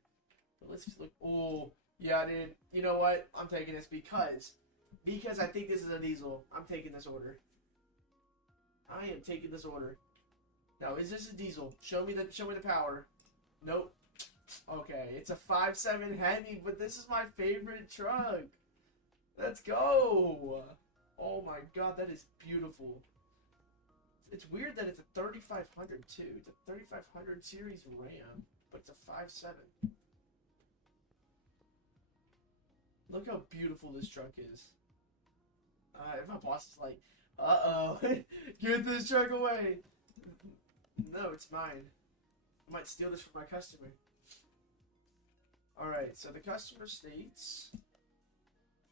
But let's look. Oh, yeah, dude. You know what? I'm taking this because I think this is a diesel. I'm taking this order. I am taking this order. Now, is this a diesel? Show me the power. Nope. Okay, it's a 5.7 Hemi, but this is my favorite truck. Let's go. Oh my god, that is beautiful. It's weird that it's a 3500 too. It's a 3500 series Ram, but it's a 5.7. Look how beautiful this truck is. My boss is like, uh-oh, get this truck away. No, it's mine. I might steal this from my customer. Alright, so the customer states,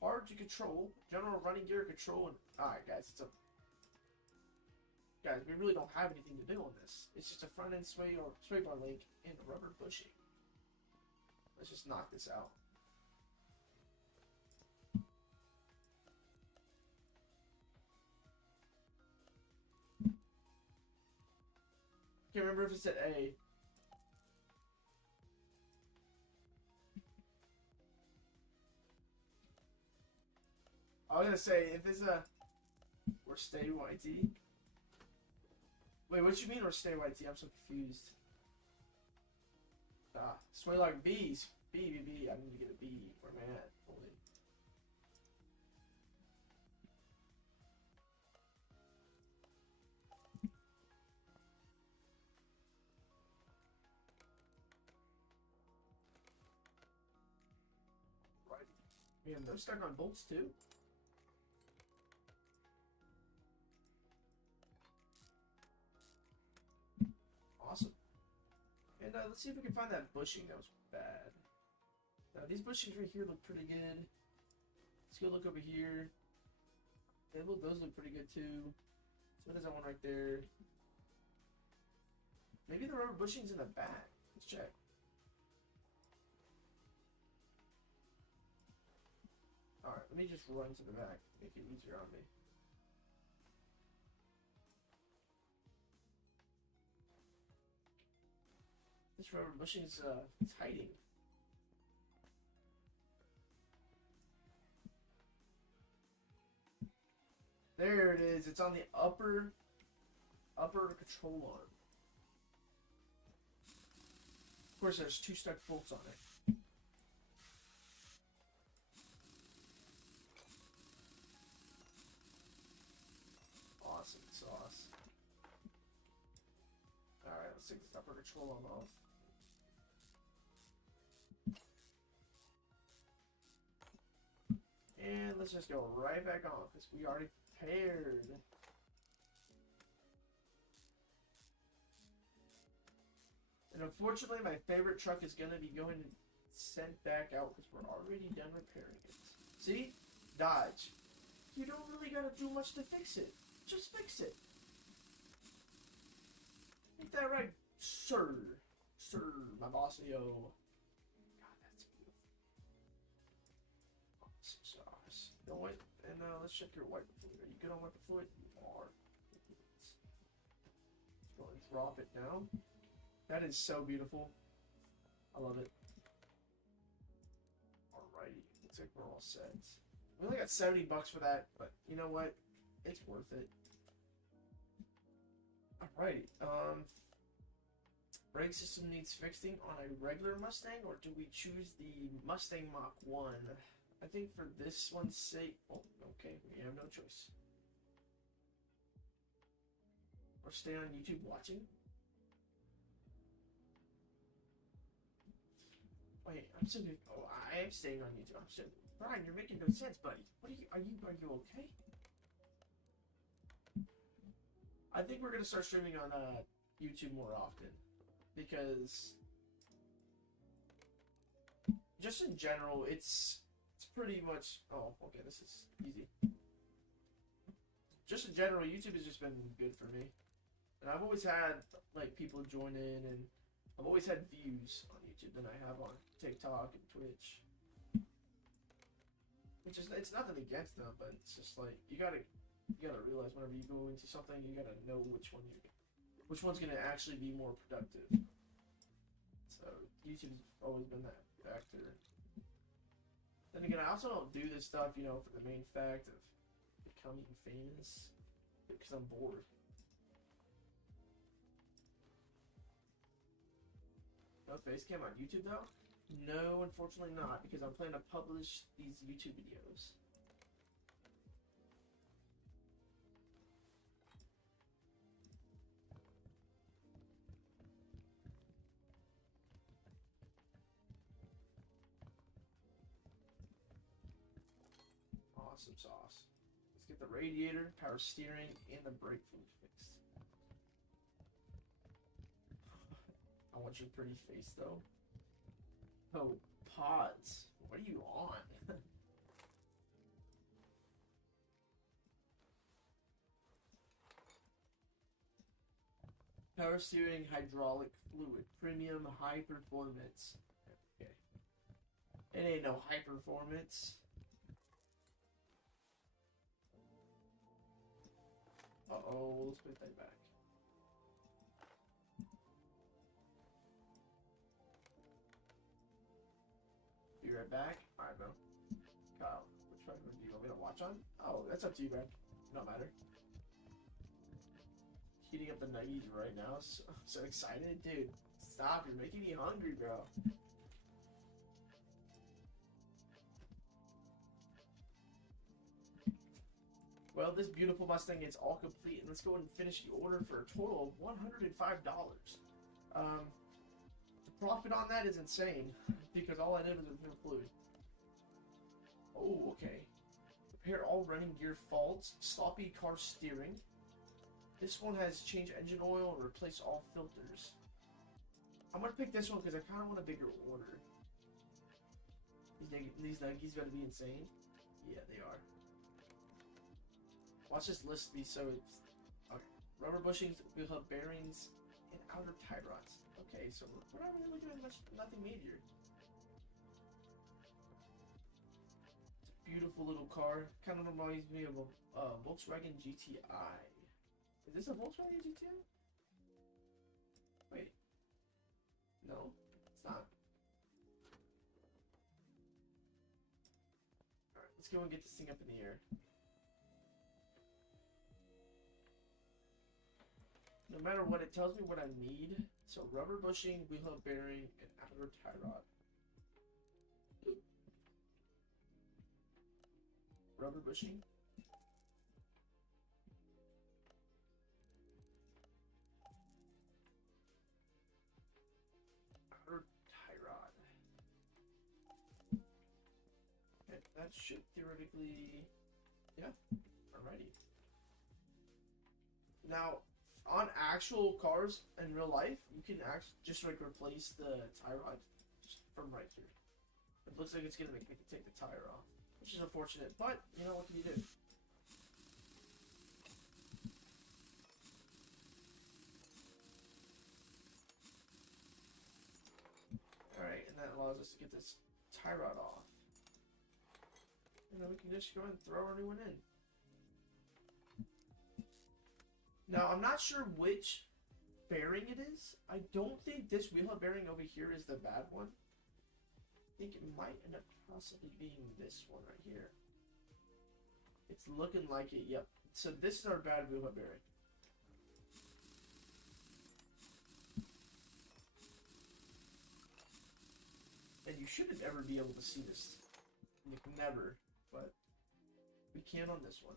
hard to control, general running gear control, and alright guys, guys, we really don't have anything to do on this. It's just a front end sway bar link and a rubber bushing. Let's just knock this out. Can't remember if it said A. I was gonna say, if it's a... Or stay YT. Wait, what you mean or stay YT? I'm so confused. Sway like B's. B. I need to get a B. Where am I at? Holy. Right. Man, they're stuck on bolts too? Awesome. And let's see if we can find that bushing that was bad. Now these bushings right here look pretty good. Let's go look over here. Those look pretty good too. So does that one right there. Maybe the rubber bushing's in the back. Let's check. Alright, let me just run to the back. Make it easier on me. This rubber bushing's it's hiding. There it is. It's on the upper control arm. Of course, there's two stuck bolts on it. Awesome sauce. All right, let's take this upper control arm off. And let's just go right back on because we already paired. And unfortunately, my favorite truck is going to be going sent back out because we're already done repairing it. See? Dodge. You don't really got to do much to fix it. Just fix it. Ain't that right, sir? Sir, my boss, yo. God, that's beautiful. Awesome sauce. Don't wait. And let's check your wiper fluid. Are you good on wiper fluid? You are. Let's go and drop it down. That is so beautiful. I love it. Alrighty. Looks like we're all set. We only got $70 for that, but you know what? It's worth it. Alrighty. Brake system needs fixing on a regular Mustang, or do we choose the Mustang Mach 1? I think for this one's sake... Oh, okay. We have no choice. Or stay on YouTube watching? Wait, I'm so... Oh, I am staying on YouTube. I'm so... Brian, you're making no sense, buddy. What are you okay? I think we're gonna start streaming on YouTube more often. Because just in general, it's pretty much... Oh, okay, this is easy. Just in general, YouTube has just been good for me. And I've always had, like, people join in, and I've always had views on YouTube than I have on TikTok and Twitch. Which is, it's nothing against them, but it's just like, you gotta realize whenever you go into something, you gotta know which one's gonna actually be more productive. So YouTube's always been that factor. Then again, I also don't do this stuff, you know, for the main fact of becoming famous, because I'm bored. No face cam on YouTube though? No, unfortunately not, because I'm planning to publish these YouTube videos. Awesome sauce. Let's get the radiator, power steering, and the brake fluid fixed. I want your pretty face though. Oh, pause. What are you on? Power steering, hydraulic fluid, premium, high performance. Okay. It ain't no high performance. Uh-oh, let's put that back. Be right back. Alright, bro. Kyle, which one do you want me to watch on? Oh, that's up to you, bro. No matter. Heating up the nuggies right now. So excited. Dude, stop. You're making me hungry, bro. Well, this beautiful Mustang is all complete, and let's go and finish the order for a total of $105. The profit on that is insane, because all I did was remove fluid. Oh, okay. Repair all running gear faults, sloppy car steering. This one has change engine oil and replace all filters. I'm gonna pick this one because I kind of want a bigger order. These nuggies gotta be insane. Yeah, they are. Watch this list be so... Okay. Rubber bushings, wheel hub bearings, and outer tie rods. Okay, so we're not really looking at nothing major. It's a beautiful little car. Kind of reminds me of a Volkswagen GTI. Is this a Volkswagen GTI? Wait. No, it's not. Alright, let's go and get this thing up in the air. No matter what, it tells me what I need. So rubber bushing, wheel hub bearing, and outer tie rod. Rubber bushing. Outer tie rod. Okay, that should theoretically... Yeah, alrighty. Now, on actual cars in real life, you can just like replace the tie rod just from right here. It looks like it's gonna make me take the tire off, which is unfortunate, but you know, what can you do? Alright, and that allows us to get this tie rod off. And then we can just go ahead and throw our new one in. Now, I'm not sure which bearing it is. I don't think this wheel hub bearing over here is the bad one. I think it might end up possibly being this one right here. It's looking like it, yep. So this is our bad wheel hub bearing. And you shouldn't ever be able to see this. Like, never. But we can on this one.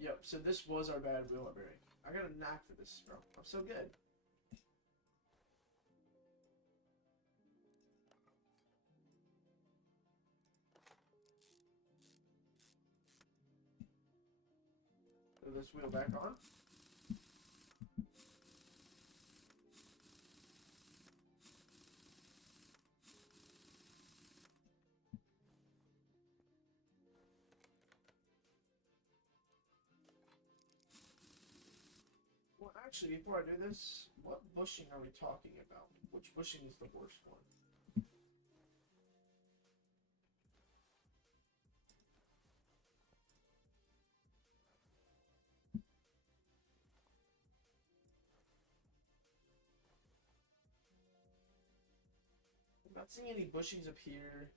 Yep, so this was our bad wheel hub bearing. I got a knack for this, bro. I'm so good. Throw this wheel back on. Well, actually, before I do this, what bushing are we talking about? Which bushing is the worst one? I'm not seeing any bushings up here.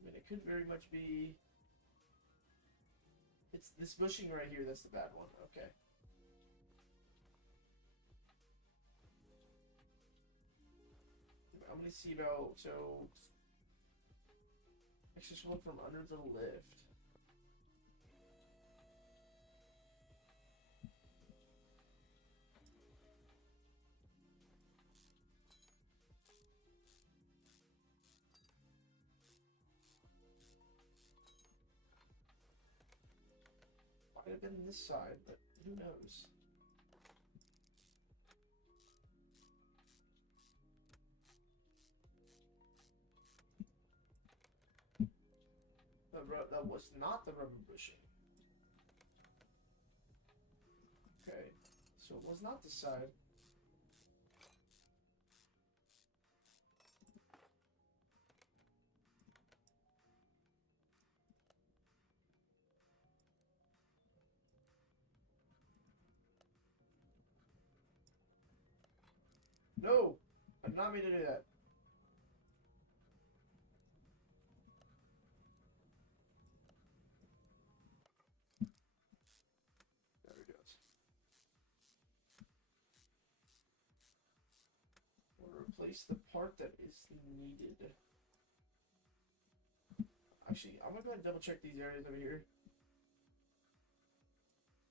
I mean, it could very much be... It's this bushing right here that's the bad one. Okay. I'm gonna see about... So... Let's just look from under the lift. Might have been this side, but who knows? That was not the rubber bushing. Okay, so it was not the side. No! I did not mean to do that. There we go. We'll replace the part that is needed. Actually, I'm gonna go ahead and double check these areas over here.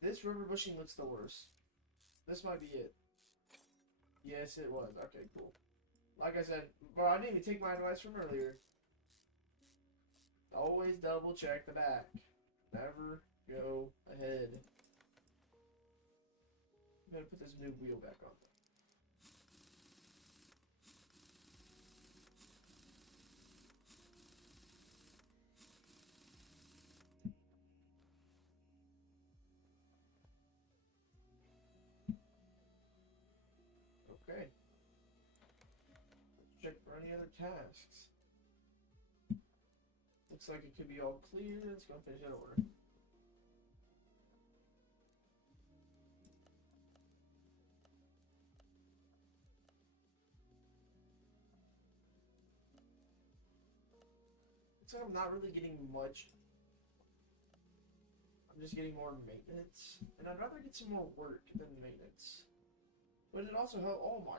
This rubber bushing looks the worst. This might be it. Yes, it was. Okay, cool. Like I said, bro, I didn't even take my advice from earlier. Always double check the back. Never go ahead. I'm gonna put this new wheel back on. Okay. Let's check for any other tasks. Looks like it could be all clear. Let's go finish that order. Looks like I'm not really getting much. I'm just getting more maintenance. And I'd rather get some more work than maintenance. But it also helps. Oh my.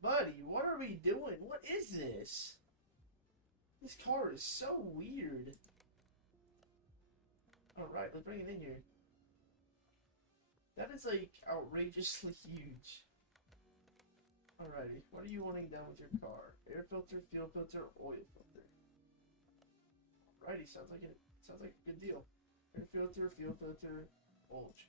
Buddy, what are we doing? What is this? This car is so weird. Alright, let's bring it in here. That is like outrageously huge. Alrighty, what are you wanting done with your car? Air filter, fuel filter, oil filter. Alrighty, sounds like a good deal. Air filter, fuel filter, oil change.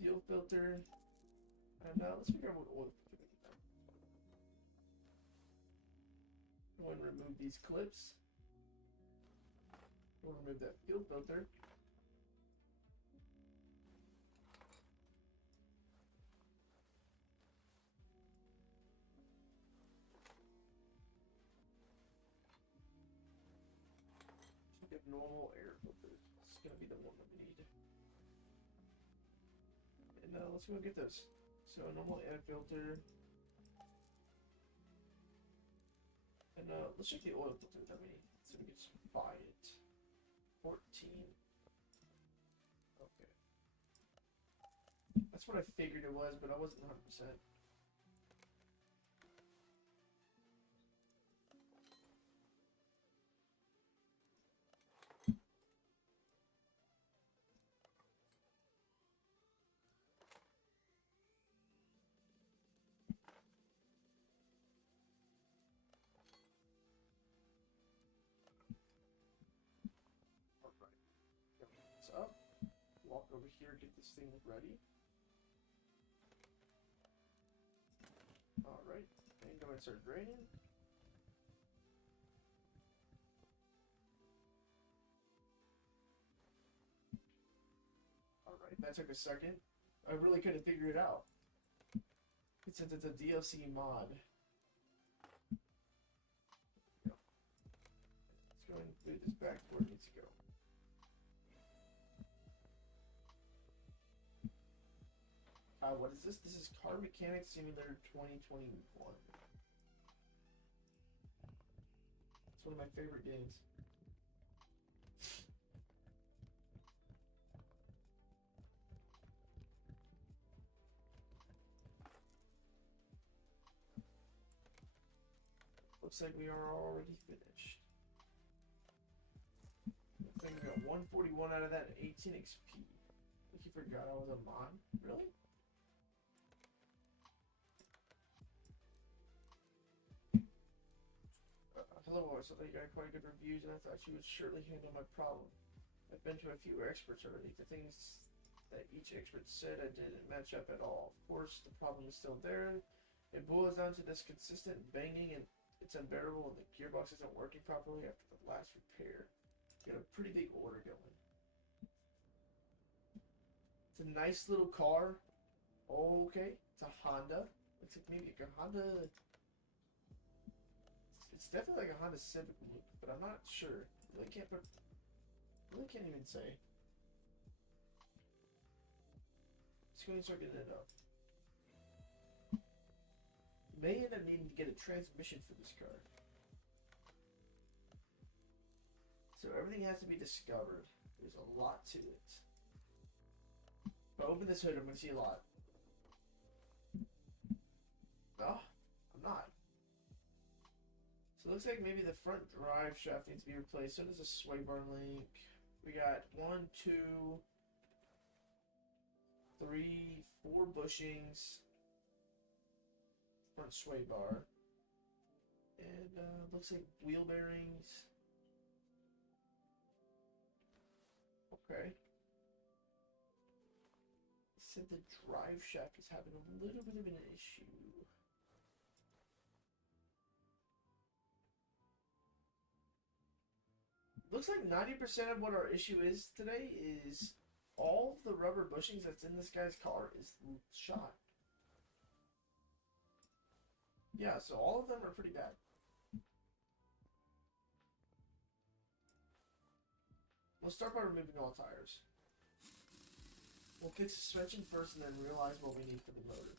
Fuel filter. And let's figure out what oil filter we can do. Go and remove these clips. We'll remove that fuel filter. Give normal air filter. It's gonna be the one that we need. let's go get those. So normal air filter. And let's check the oil filter that we need. So we can just buy it. 14. Okay. That's what I figured it was, but I wasn't 100%. Up, walk over here, get this thing ready. Alright, and go and start draining. Alright, that took a second. I really couldn't figure it out. Since it's a DLC mod. Let's go and move this back to where it needs to go. What is this? This is Car Mechanic Simulator 2021. It's one of my favorite games. Looks like we are already finished. I think we got 141 out of that and 18 XP. I think you forgot I was a mod? Really? Hello, so they got quite good reviews, and I thought you would surely handle my problem. I've been to a few experts already. The things that each expert said I didn't match up at all. Of course, the problem is still there. It boils down to this consistent banging, and it's unbearable, and the gearbox isn't working properly after the last repair. Got a pretty big order going. It's a nice little car. Oh, okay, it's a Honda. Looks like maybe a Honda. It's definitely like a Honda Civic look, but I'm not sure. Really can't even say. Let's go and start getting it up. May end up needing to get a transmission for this car. So everything has to be discovered. There's a lot to it. If I open this hood, I'm going to see a lot. Oh, I'm not. So it looks like maybe the front drive shaft needs to be replaced. So does a sway bar link. We got 1, 2, 3, 4 bushings. Front sway bar. And looks like wheel bearings. Okay. It said the drive shaft is having a little bit of an issue. Looks like 90% of what our issue is today is all of the rubber bushings that's in this guy's car is shot. Yeah, so all of them are pretty bad. Let's start by removing all tires. We'll fix suspension first and then realize what we need for the motor.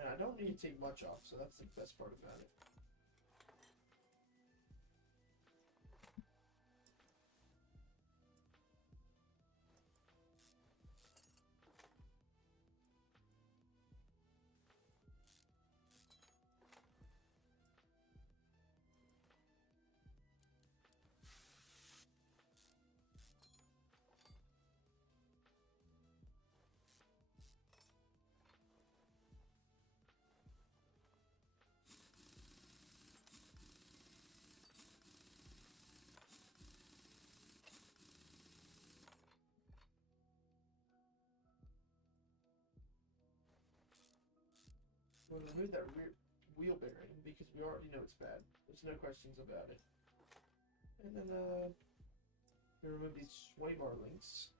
And I don't need to take much off, so that's the best part about it. We'll remove that rear wheel bearing because we already know it's bad. There's no questions about it. And then we remove these sway bar links.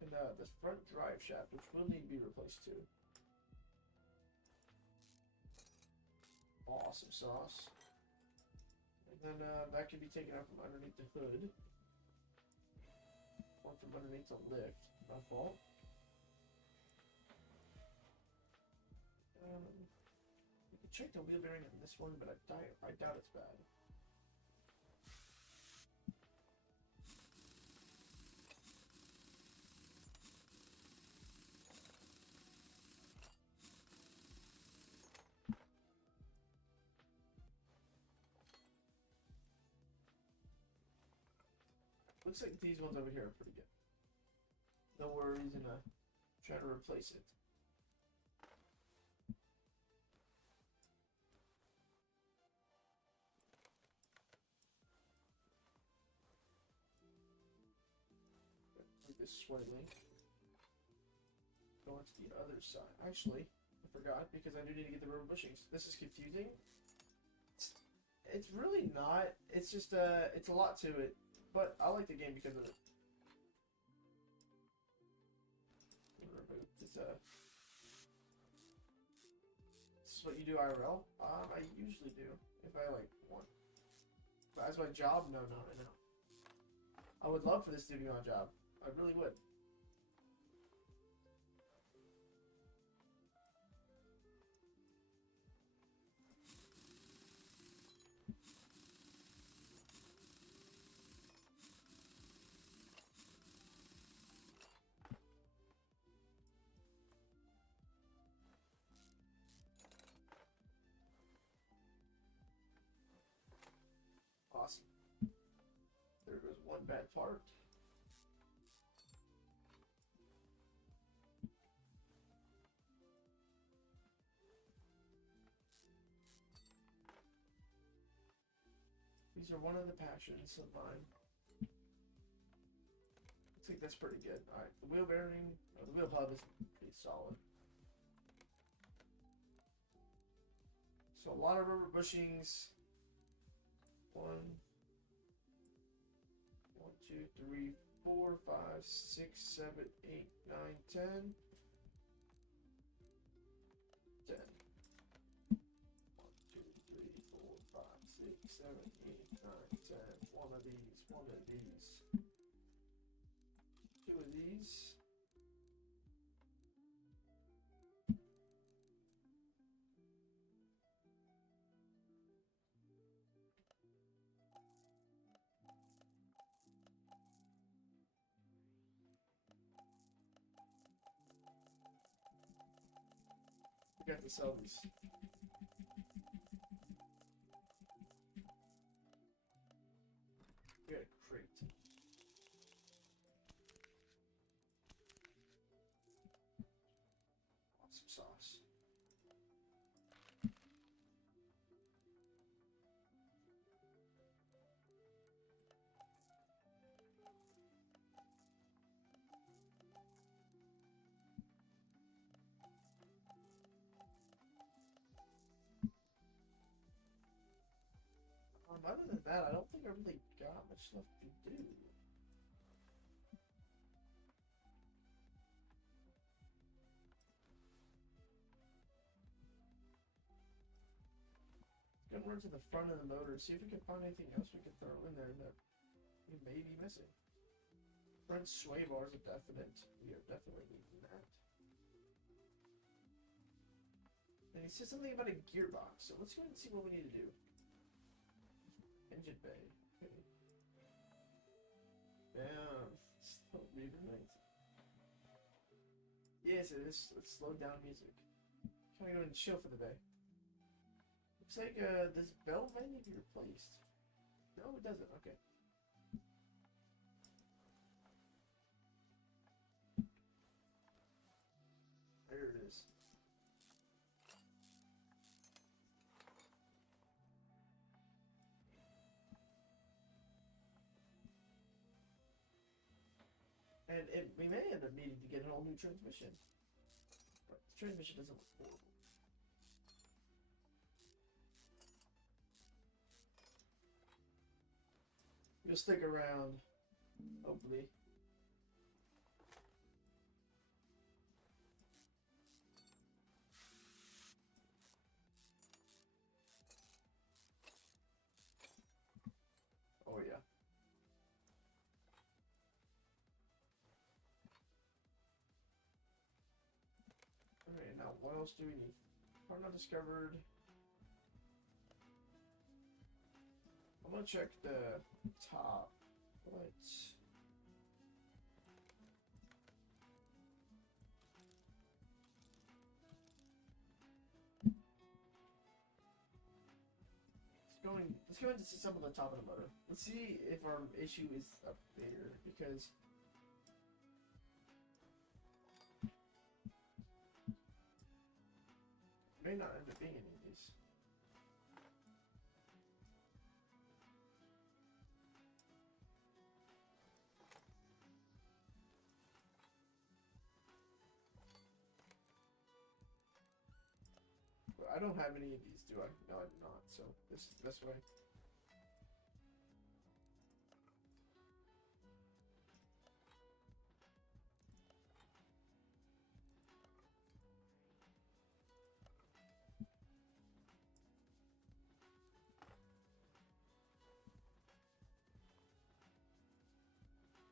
And the front drive shaft, which will need to be replaced too. Awesome sauce. And then that can be taken out from underneath the hood. Or from underneath the lift. My fault. You can check the wheel bearing on this one, but I doubt it's bad. Looks like these ones over here are pretty good. No worries in trying to replace it. Like this sway link. Go on to the other side. Actually, I forgot because I do need to get the rubber bushings. This is confusing. It's really not. It's just it's a lot to it. But I like the game because of it. This is what you do IRL? I usually do. If I like want. But as my job, no, not right now. I would love for this to be my job. I really would. Awesome. There goes one bad part. These are one of the passions of mine. I think that's pretty good. Alright, the wheel bearing, the wheel hub is pretty solid. So a lot of rubber bushings. 1, 2, 3, 4, 5, 6, 7, 8, 9, 10. 10. 1, 2, 3, 4, 5, 6, 7, 8, 9, 10. One of these, one of these. 2 of these. We got to sell these. We got a crate. Awesome sauce. Other than that, I don't think I really got much stuff to do. Gonna run to the front of the motor, see if we can find anything else we can throw in there that we may be missing. Front sway bars are definite. We are definitely needing that. And he said something about a gearbox, so let's go ahead and see what we need to do. Engine bay. Okay. Damn. Still reading nice. Yes, it is. Let's slow down music. Can I go and chill for the day? Looks like this bell may need to be replaced. No, it doesn't. Okay. There it is. And we may end up needing to get an all new transmission. But the transmission doesn't look horrible. You'll stick around, hopefully. What else do we need? Part not discovered. I'm gonna check the top. What? Let's go ahead and disassemble the top of the motor. Let's see if our issue is up there, because it may not end up being any of these. I don't have any of these, do I? No, I do not. So this is the best way.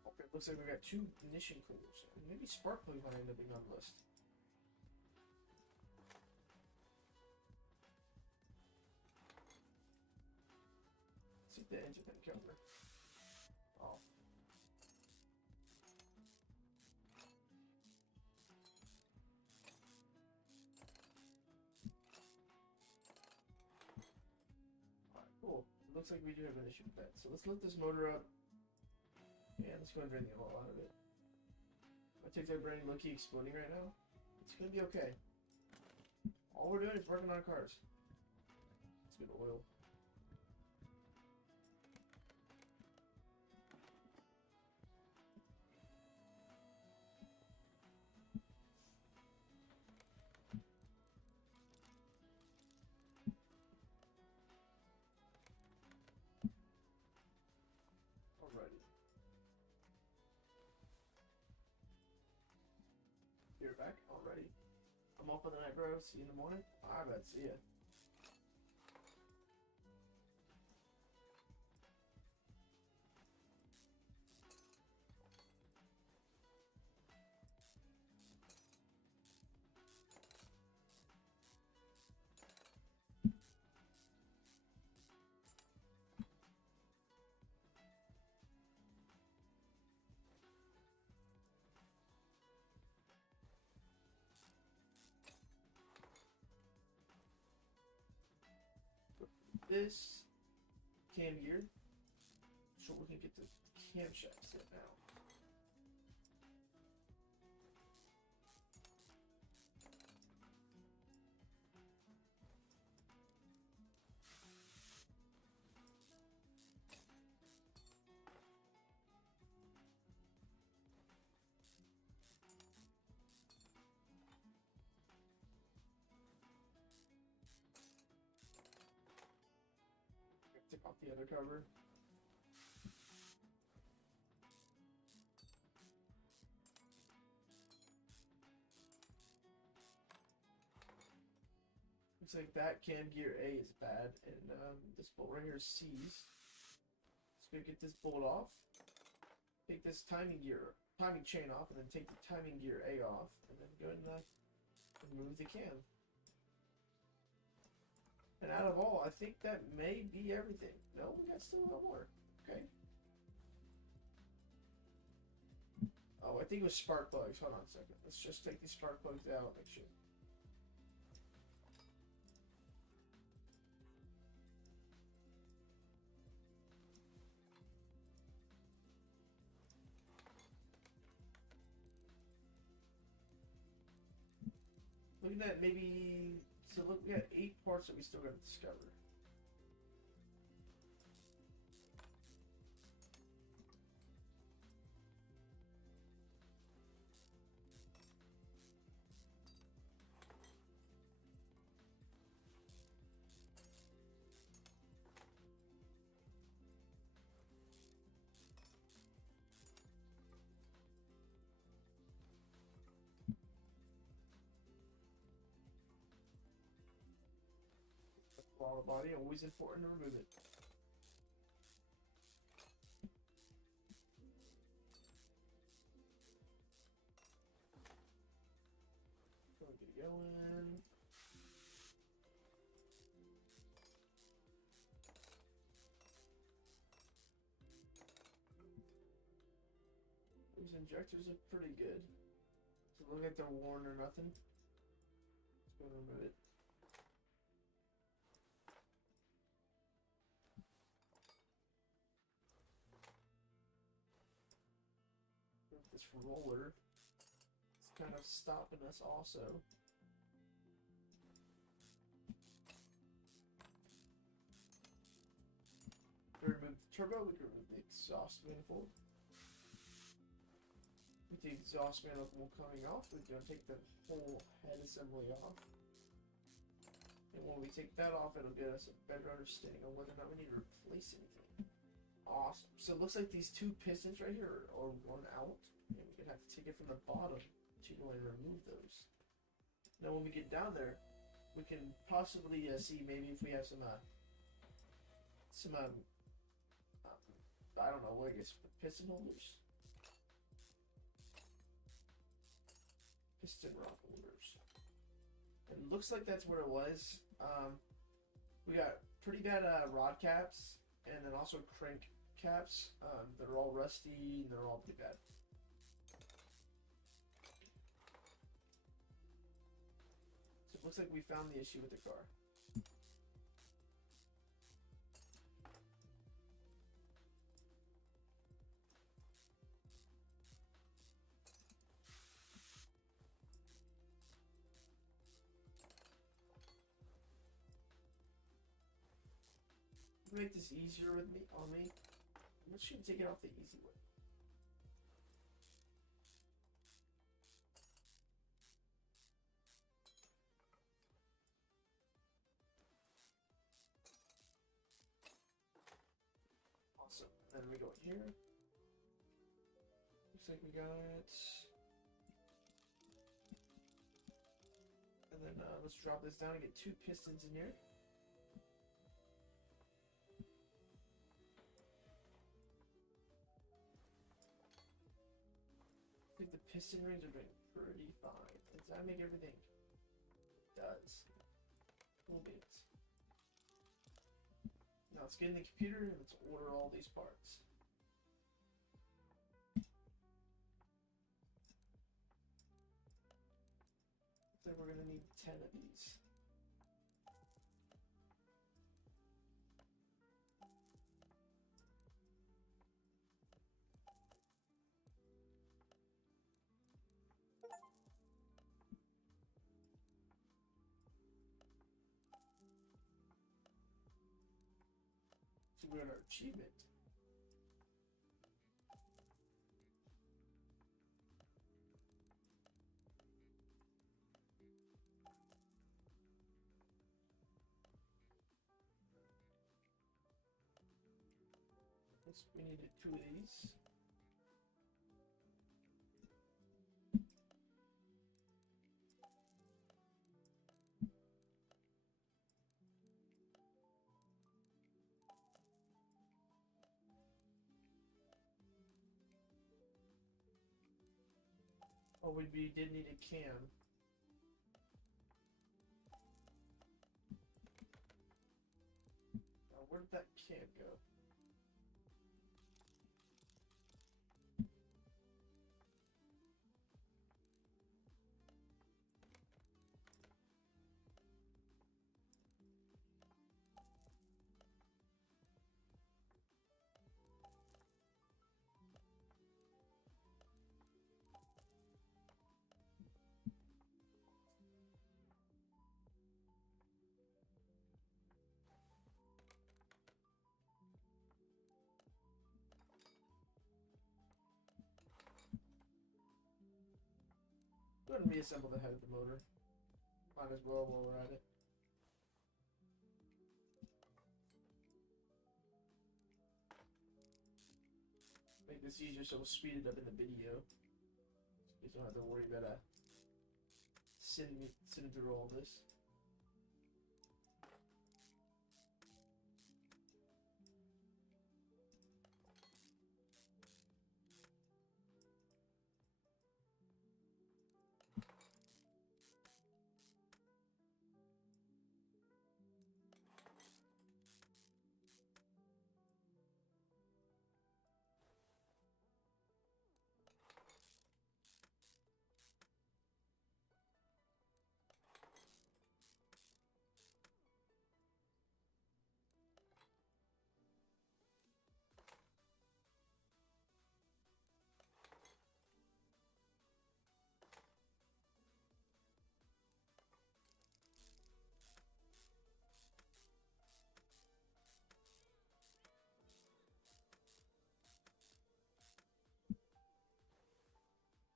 Okay, looks like we got 2 ignition coolers. Maybe spark plug might end up being on the list. The engine didn't cover. Oh. Alright, cool. It looks like we do have an issue with that. So let's lift this motor up. And let's go and drain the oil out of it. My takes our brain low-key exploding right now. It's gonna be okay. All we're doing is working on cars. It's good oil. You're back already. I'm off for the night, bro. See you in the morning. I bet. See ya. This cam gear, so we can get the camshaft set now. Take off the other cover. Looks like that cam gear A is bad, and this bolt right here is C's. Let's go get this bolt off. Take this timing chain off, and then take the timing gear A off, and then go and remove the cam. And out of all, I think that may be everything. No, we got still no more. Okay. Oh, I think it was spark plugs. Hold on a second. Let's just take these spark plugs out. Make sure. Look at that, maybe. So look, we got 8 parts that we still got to discover. Throttle body, always important to remove it. Go get it going. These injectors are pretty good. So look like they're worn or nothing. Let's go remove it. This roller is kind of stopping us also. We remove the turbo, we can remove the exhaust manifold. With the exhaust manifold coming off, we're going to take the whole head assembly off. And when we take that off, it'll get us a better understanding of whether or not we need to replace anything. Awesome. So it looks like these two pistons right here are worn out, and we're going to have to take it from the bottom to go and remove those. Now when we get down there, we can possibly see maybe if we have some I don't know, what I guess, piston holders. Piston rod holders. And it looks like that's what it was. We got pretty bad rod caps, and then also crank caps. They're all rusty, and they're all pretty bad. So it looks like we found the issue with the car. To make this easier with me, I'm just gonna take it off the easy way. Awesome. Then we go in here. Looks like we got it. And then let's drop this down and get two pistons in here. I think the piston rings are doing pretty fine. Does that make everything? It does. Cool beans. Now let's get in the computer and let's order all these parts. So we're gonna need 10 of these. So we're gonna achievement. Yes, we needed 2 of these. Oh, we did need a cam. Now, where did that cam go? Go ahead and reassemble the head of the motor. Might as well while we're at it. Make this easier so we'll speed it up in the video. So you don't have to worry about sitting through all this.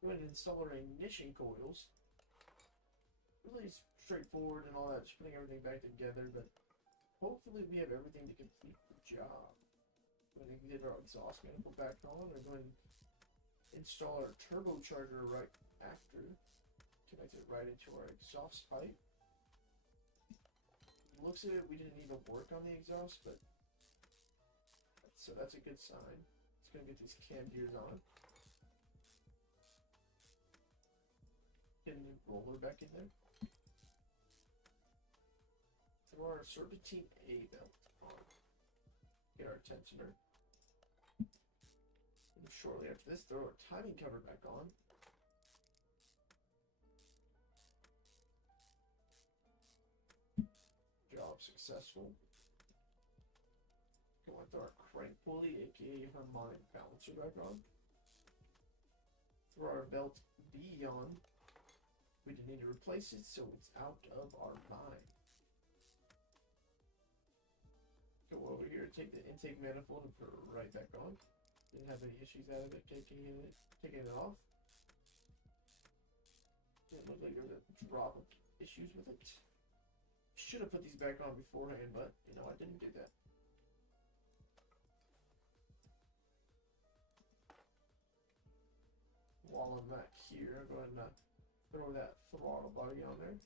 Go ahead and install our ignition coils. Really straightforward and all that, just putting everything back together, but hopefully we have everything to complete the job. Go ahead and get our exhaust manifold back on, and go ahead and install our turbocharger right after. Connect it right into our exhaust pipe. Looks at it, we didn't need to work on the exhaust, but so that's a good sign. It's gonna get these cam gears on. Get a new roller back in there. Throw our serpentine A belt on. Get our tensioner. And shortly after this, throw our timing cover back on. Job successful. Go with our crank pulley, aka harmonic balancer, back on. Throw our belt B on. We didn't need to replace it, so it's out of our mind. Go over here, take the intake manifold and put it right back on. Didn't have any issues out of it, taking it off. Didn't look like there was a drop of issues with it. Should have put these back on beforehand, but you know, I didn't do that. While I'm back here, I'll go ahead and throw that throttle body on there.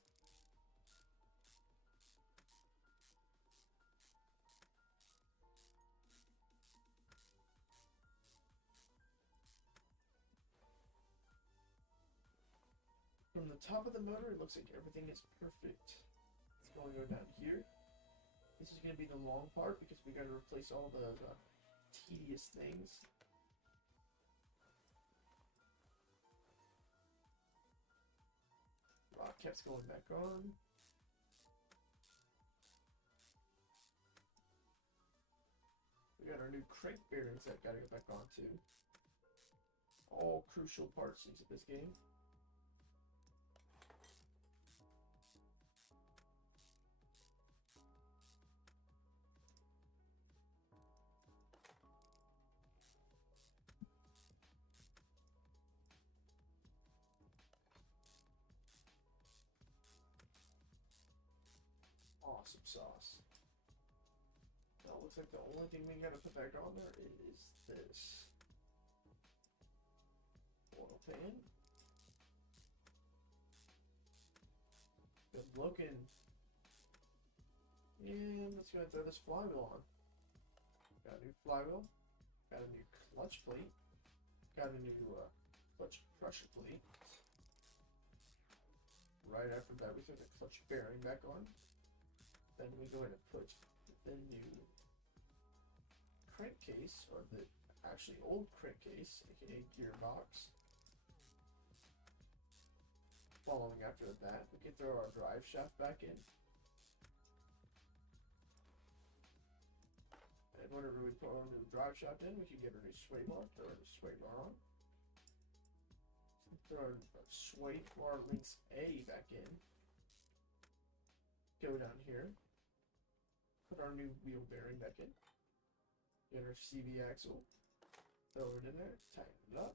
From the top of the motor, it looks like everything is perfect. It's going to go down here. This is going to be the long part because we got to replace all the tedious things. Rock caps going back on. We got our new crank bearings that got to go back on too. All crucial parts into this game. Awesome sauce. Now it looks like the only thing we gotta put back on there is this oil pan. Good looking. And let's go ahead and throw this flywheel on. Got a new flywheel. Got a new clutch plate. Got a new clutch pressure plate. Right after that, we throw the clutch bearing back on. Then we go ahead and put the new crankcase, or the actually old crankcase, aka gearbox. Following after that, we can throw our drive shaft back in. And whenever we put our new drive shaft in, we can get our new sway bar, throw our new sway bar on. So throw our sway bar links A back in. Go down here. Put our new wheel bearing back in. Get our CV axle. Throw it in there. Tighten it up.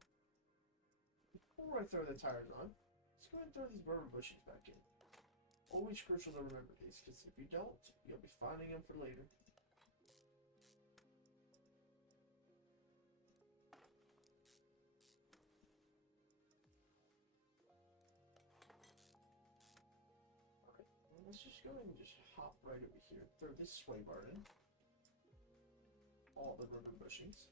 Before I throw the tires on, let's go ahead and throw these rubber bushings back in. Always crucial to remember these, because if you don't, you'll be finding them for later. Let's just go ahead and just hop right over here. Throw this sway bar in. All the rubber bushings.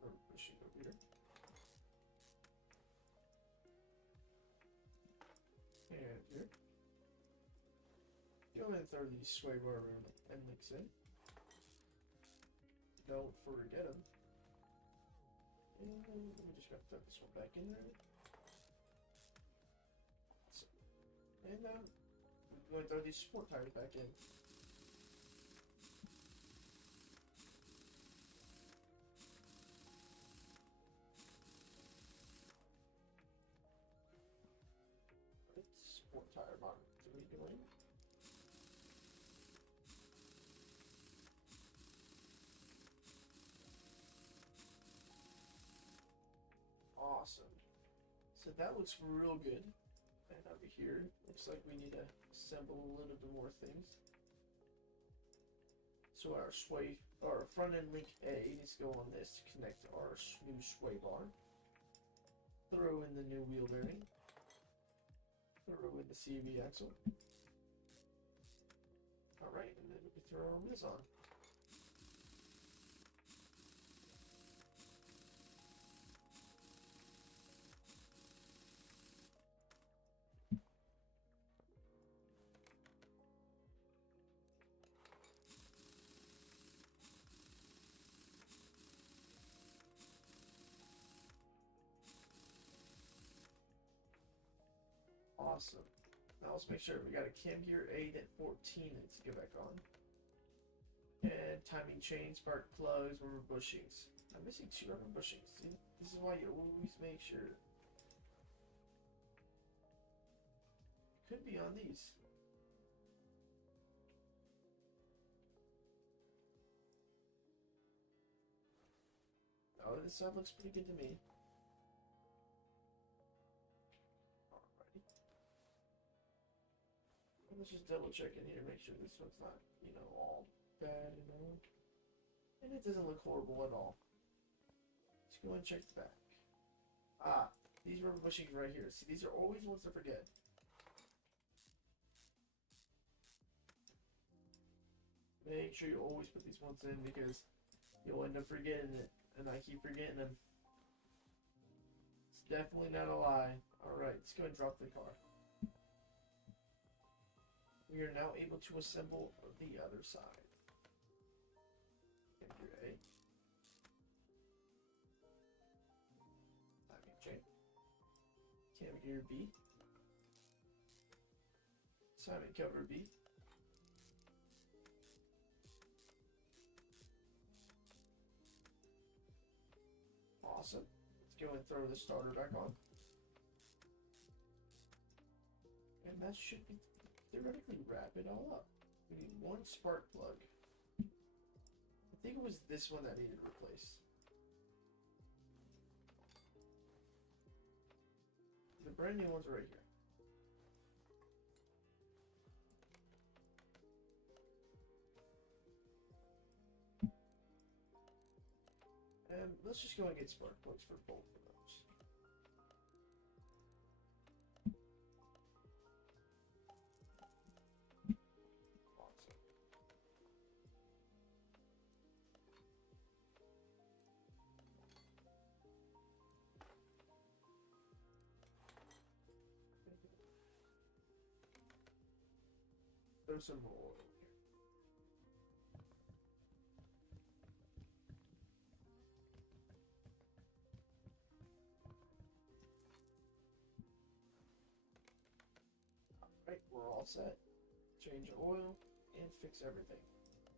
Rubber bushing over here. And here. Go ahead and throw these sway bar and links in. Don't forget them. And we just gotta throw this one back in there. So, and we're going to throw these sport tires back in. Sport tire model 3 going. Awesome. So that looks real good. And over here, looks like we need to assemble a little bit more things. So our front end link A needs to go on this to connect to our new sway bar. Throw in the new wheel bearing. Throw in the CV axle. Alright, and then we can throw our wheels on. Awesome. Now let's make sure we got a cam gear 8 at 14 needs to go back on. And timing chain, spark plugs, rubber bushings. I'm missing 2 rubber bushings. See, this is why you always make sure. Could be on these. Oh, this stuff looks pretty good to me. Let's just double check in here, make sure this one's not, all bad, And it doesn't look horrible at all. Let's go and check the back. Ah, these rubber bushings right here. See, these are always ones to forget. Make sure you always put these ones in because you'll end up forgetting it. And I keep forgetting them. It's definitely not a lie. Alright, let's go and drop the car. We are now able to assemble the other side. Cam gear A. Timing chain. Cam gear B. Timing cover B. Awesome. Let's go and throw the starter back on. And that should be theoretically wrap it all up. We need 1 spark plug. I think it was this one that needed replaced. The brand new ones are right here. And let's just go and get spark plugs for both of those. Awesome. Throw some more oil in here. Alright, we're all set. Change the oil and fix everything.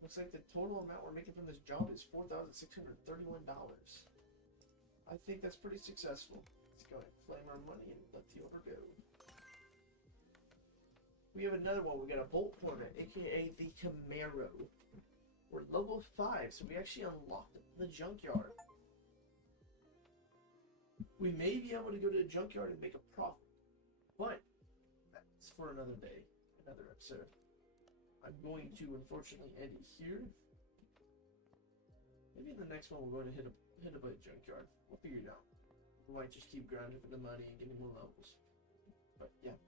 Looks like the total amount we're making from this job is $4,631. I think that's pretty successful. Let's go ahead and claim our money and let the order go. We have another one. We got a Bolt Hornet, aka the Camaro. We're level 5, so we actually unlocked the junkyard. We may be able to go to the junkyard and make a profit, but that's for another day, another episode. I'm going to unfortunately end it here. Maybe in the next one we'll go to hit a junkyard. We'll figure it out. We might just keep grinding for the money and getting more levels. But yeah.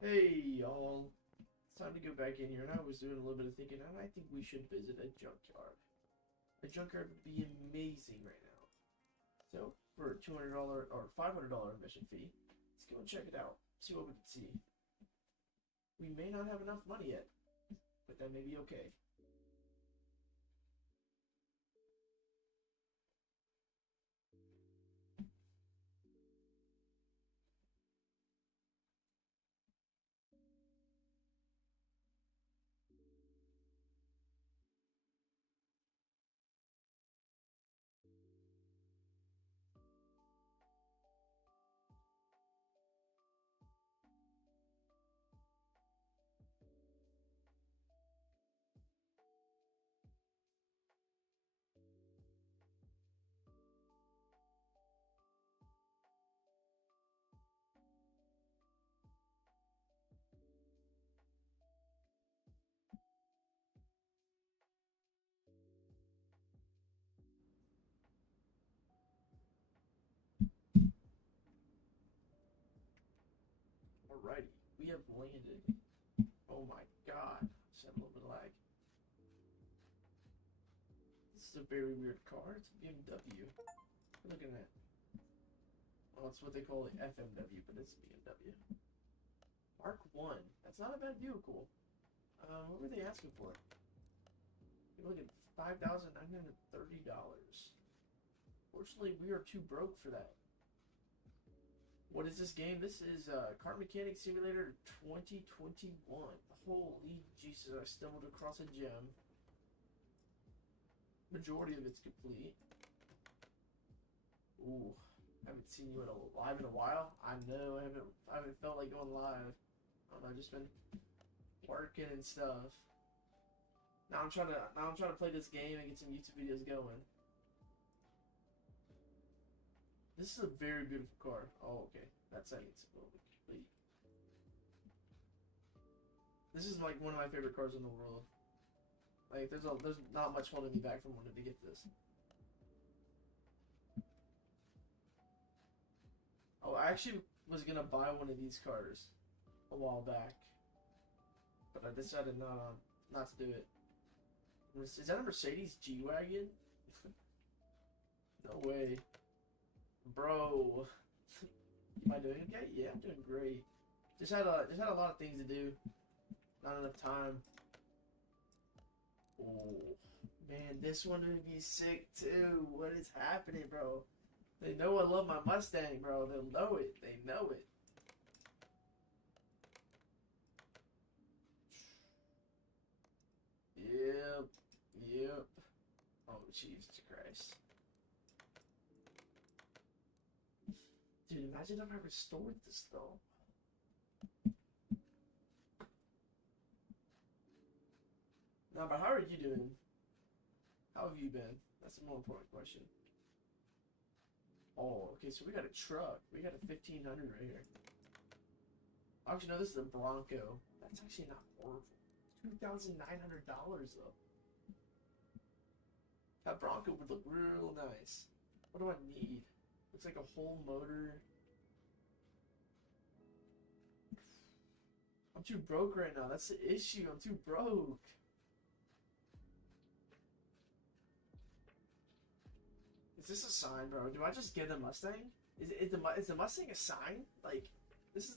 Hey y'all, it's time to go back in here, and I was doing a little bit of thinking, and I think we should visit a junkyard. A junkyard would be amazing right now. So, for a $200 or $500 admission fee, let's go and check it out, see what we can see. We may not have enough money yet, but that may be okay. Alrighty, we have landed. Oh my god. Just had a little bit of lag. This is a very weird car. It's a BMW. What are you looking at? Well, it's what they call the FMW, but it's BMW. Mark 1. That's not a bad vehicle. What were they asking for? You're looking at $5,930. Fortunately, we are too broke for that. What is this game? This is Car Mechanic Simulator 2021. Holy Jesus, I stumbled across a gem. Majority of it's complete. Ooh, haven't seen you live in a while. I know, I haven't felt like going live. I don't know, I've just been working and stuff. Now I'm trying to play this game and get some YouTube videos going. This is a very beautiful car. Oh, okay. That's how it's complete. This is like one of my favorite cars in the world. Like, there's not much holding me back from wanting to get this. Oh, I actually was gonna buy one of these cars a while back, but I decided not to do it. Is that a Mercedes G-Wagon? No way. Bro. Am I doing okay? Yeah, I'm doing great. Just had a lot of things to do. Not enough time. Oh man, this one would be sick too. What is happening, bro? They know I love my Mustang, bro. They'll know it. They know it. Yep. Yep. Oh, Jesus Christ. Dude, imagine if I restored this, though. No, but how are you doing? How have you been? That's a more important question. Oh, okay, so we got a truck. We got a 1500 right here. Actually, no, this is a Bronco. That's actually not horrible. $2,900, though. That Bronco would look real nice. What do I need? Looks like a whole motor. I'm too broke right now. That's the issue. I'm too broke. Is this a sign, bro? Do I just get the Mustang? Is the Mustang a sign? Like, this is...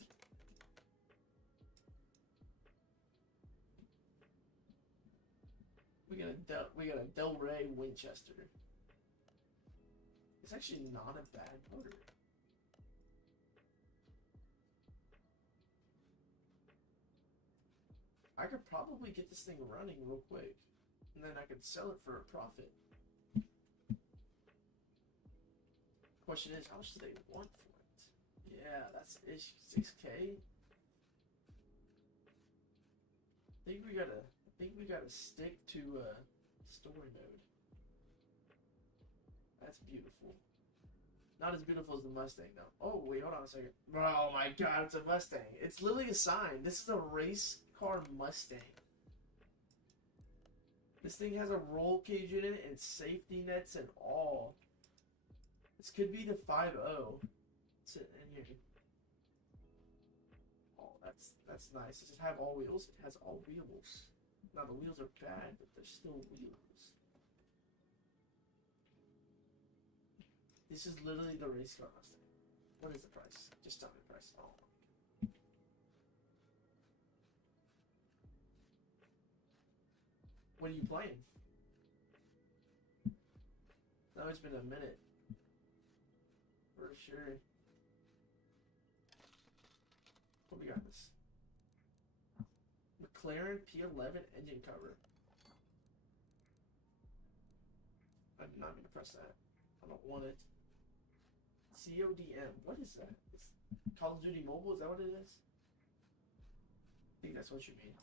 We got a Del Rey Winchester. It's actually not a bad motor. I could probably get this thing running real quick, and then I could sell it for a profit. Question is, how much do they want for it? Yeah, that's the issue. 6K. I think we gotta stick to story mode. That's beautiful. Not as beautiful as the Mustang, though. Oh, wait, hold on a second. Oh my god, it's a Mustang. It's literally a sign. This is a race car Mustang. This thing has a roll cage in it and safety nets and all. This could be the 5.0. Sitting in here. Oh, that's nice. Does it have all wheels? It has all wheels. Now the wheels are bad, but they're still wheels. This is literally the race car Mustang. What is the price? Just tell me the price. Oh. What are you playing? Now it's been a minute. For sure. What we got this? McLaren P11 engine cover. I did not mean to press that. I don't want it. CODM. What is that? It's Call of Duty Mobile? Is that what it is? I think that's what you mean.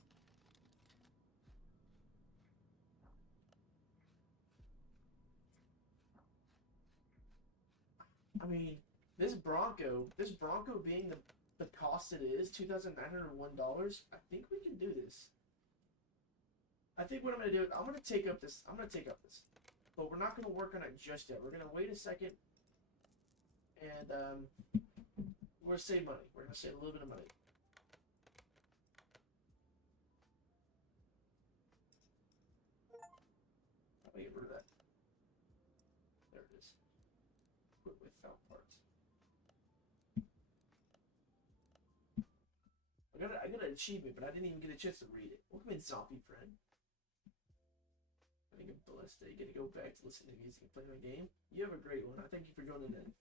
I mean, this Bronco being the cost it is, $2,901, I think we can do this. I think what I'm going to do is I'm going to take up this. But we're not going to work on it just yet. We're going to wait a second. And we're going to save money. We're going to save a little bit of money. Wait, where that? There it is. Quit without parts. I got an achievement, but I didn't even get a chance to read it. Welcome in, zombie friend. Having a blessed day. Gonna go back to listen to music and play my game. You have a great one. I thank you for joining in.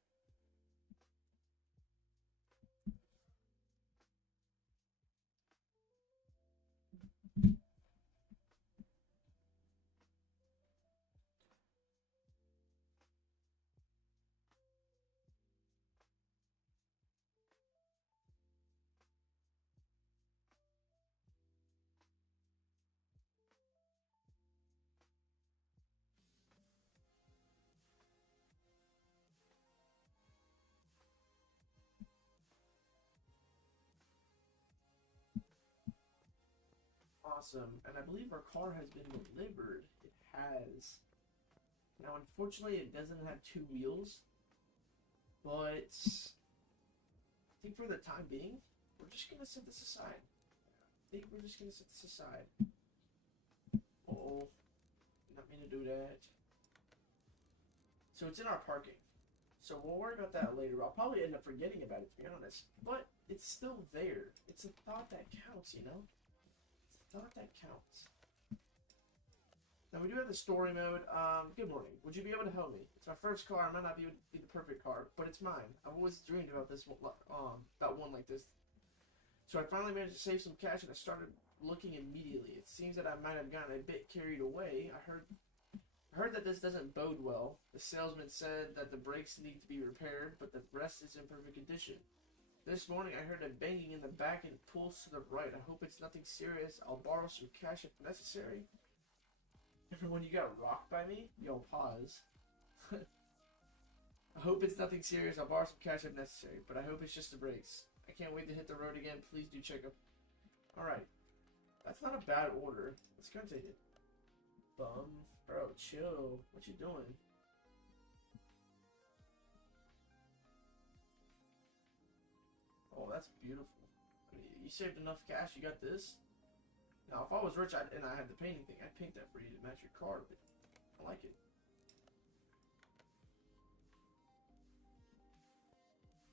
Awesome. And I believe our car has been delivered. It has. Now, unfortunately, it doesn't have two wheels. But I think for the time being, we're just going to set this aside. I think we're just going to set this aside. Uh-oh. Not mean to do that. So it's in our parking. So we'll worry about that later. I'll probably end up forgetting about it, to be honest. But it's still there. It's a thought that counts, you know? Thought that counts. Now we do have the story mode. Good morning. Would you be able to help me? It's my first car. I might not be the perfect car, but it's mine. I've always dreamed about this one, about one like this. So I finally managed to save some cash, and I started looking immediately. It seems that I might have gotten a bit carried away. I heard that this doesn't bode well. The salesman said that the brakes need to be repaired, but the rest is in perfect condition. This morning I heard a banging in the back and pulls to the right. I hope it's nothing serious. I'll borrow some cash if necessary. Everyone, you got rocked by me? Yo, pause. I hope it's nothing serious. I'll borrow some cash if necessary, but I hope it's just the brakes. I can't wait to hit the road again. Please do check up. Alright. That's not a bad order. Let's go take it. Bum. Bro, chill. What you doing? Oh, that's beautiful. I mean, you saved enough cash, you got this. Now, if I was rich and I had the painting thing, I'd paint that for you to match your car, but I like it.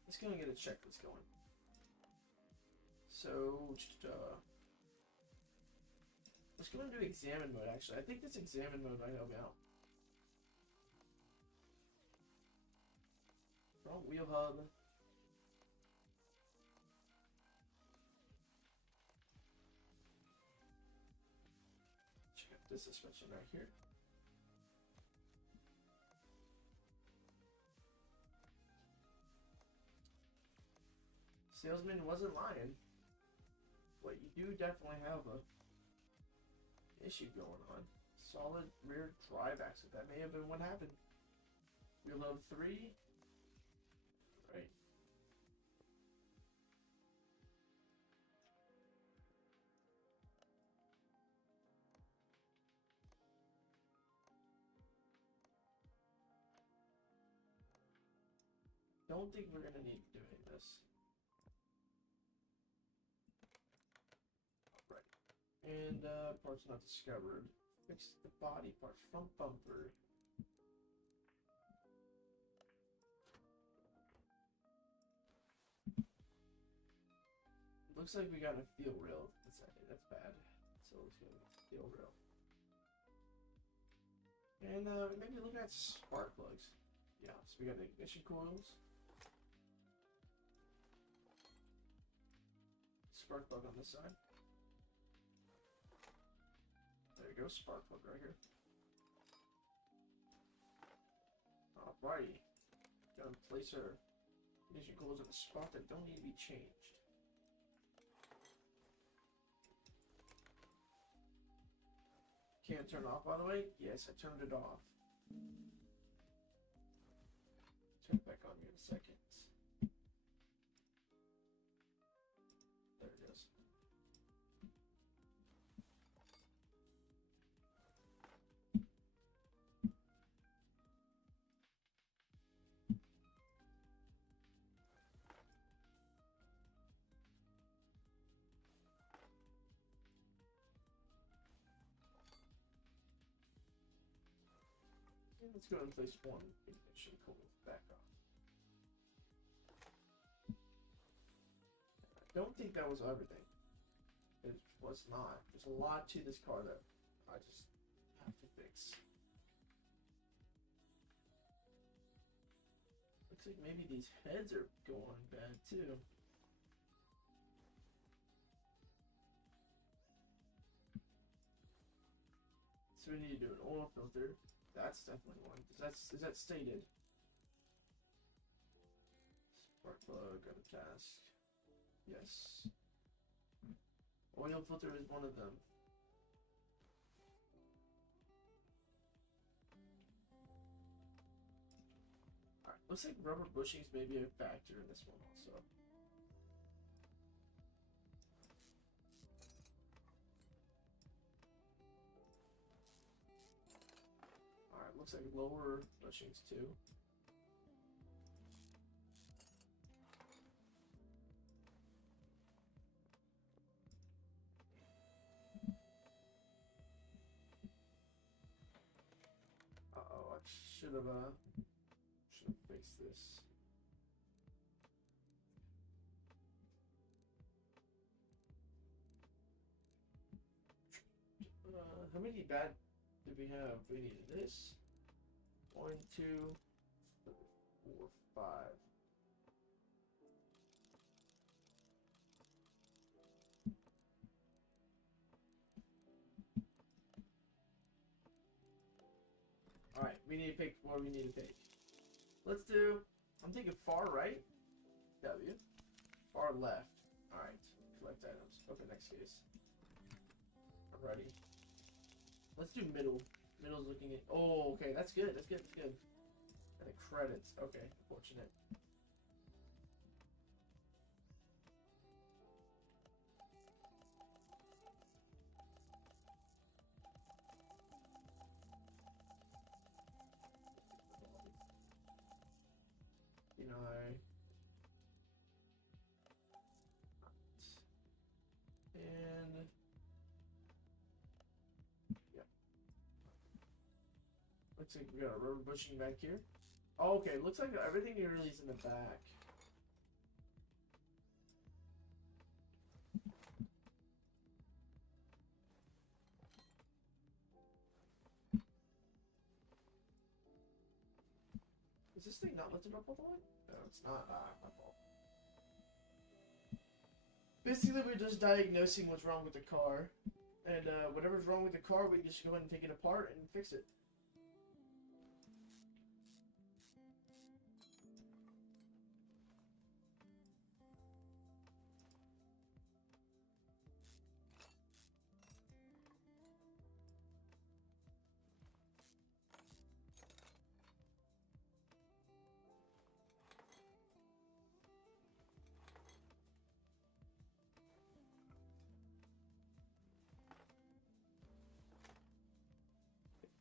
Let's go and get a checklist going. So, let's go and do examine mode, actually. I think this examine mode might help me out. Front wheel hub. This suspension right here. Salesman wasn't lying. But you do definitely have a issue going on. Solid rear drive axle. That may have been what happened. Wheel load 3. Right. Don't think we're gonna need doing this. Right. And parts not discovered. Fix the body parts. Front bumper. Looks like we got a fuel rail. That's bad. So let's go fuel rail. And maybe look at spark plugs. Yeah, so we got the ignition coils. Spark plug on this side. There you go, spark plug right here. Alrighty. Gotta place our ignition coils in a spot that don't need to be changed. Can't turn it off, by the way? Yes, I turned it off. Turn it back on here in a second. There it is. Let's go and place one ignition coil back on. I don't think that was everything. It was not. There's a lot to this car that I just have to fix. Looks like maybe these heads are going bad too. So we need to do an oil filter. That's definitely one. Is that stated? Spark plug, got a task. Yes. Oil filter is one of them. Alright, looks like rubber bushings may be a factor in this one also. Alright, looks like lower bushings too. Uh-oh, I should have fixed this. How many bad do we have? We need this. 1, 2, 3, 4, 5. Alright, we need to pick what we need to pick. Let's do, I'm thinking far right, W, far left. Alright, collect items. Okay, next case. I'm ready. Let's do middle. Middle's looking at, oh, okay, that's good, that's good, that's good. And the credits, okay, fortunate. You know, and yeah, looks like we got a rubber bushing back here. Oh, okay, looks like everything really is in the back. Is this thing not lifted up all the way? No, it's not. My fault. Basically, we're just diagnosing what's wrong with the car. And whatever's wrong with the car, we just go ahead and take it apart and fix it.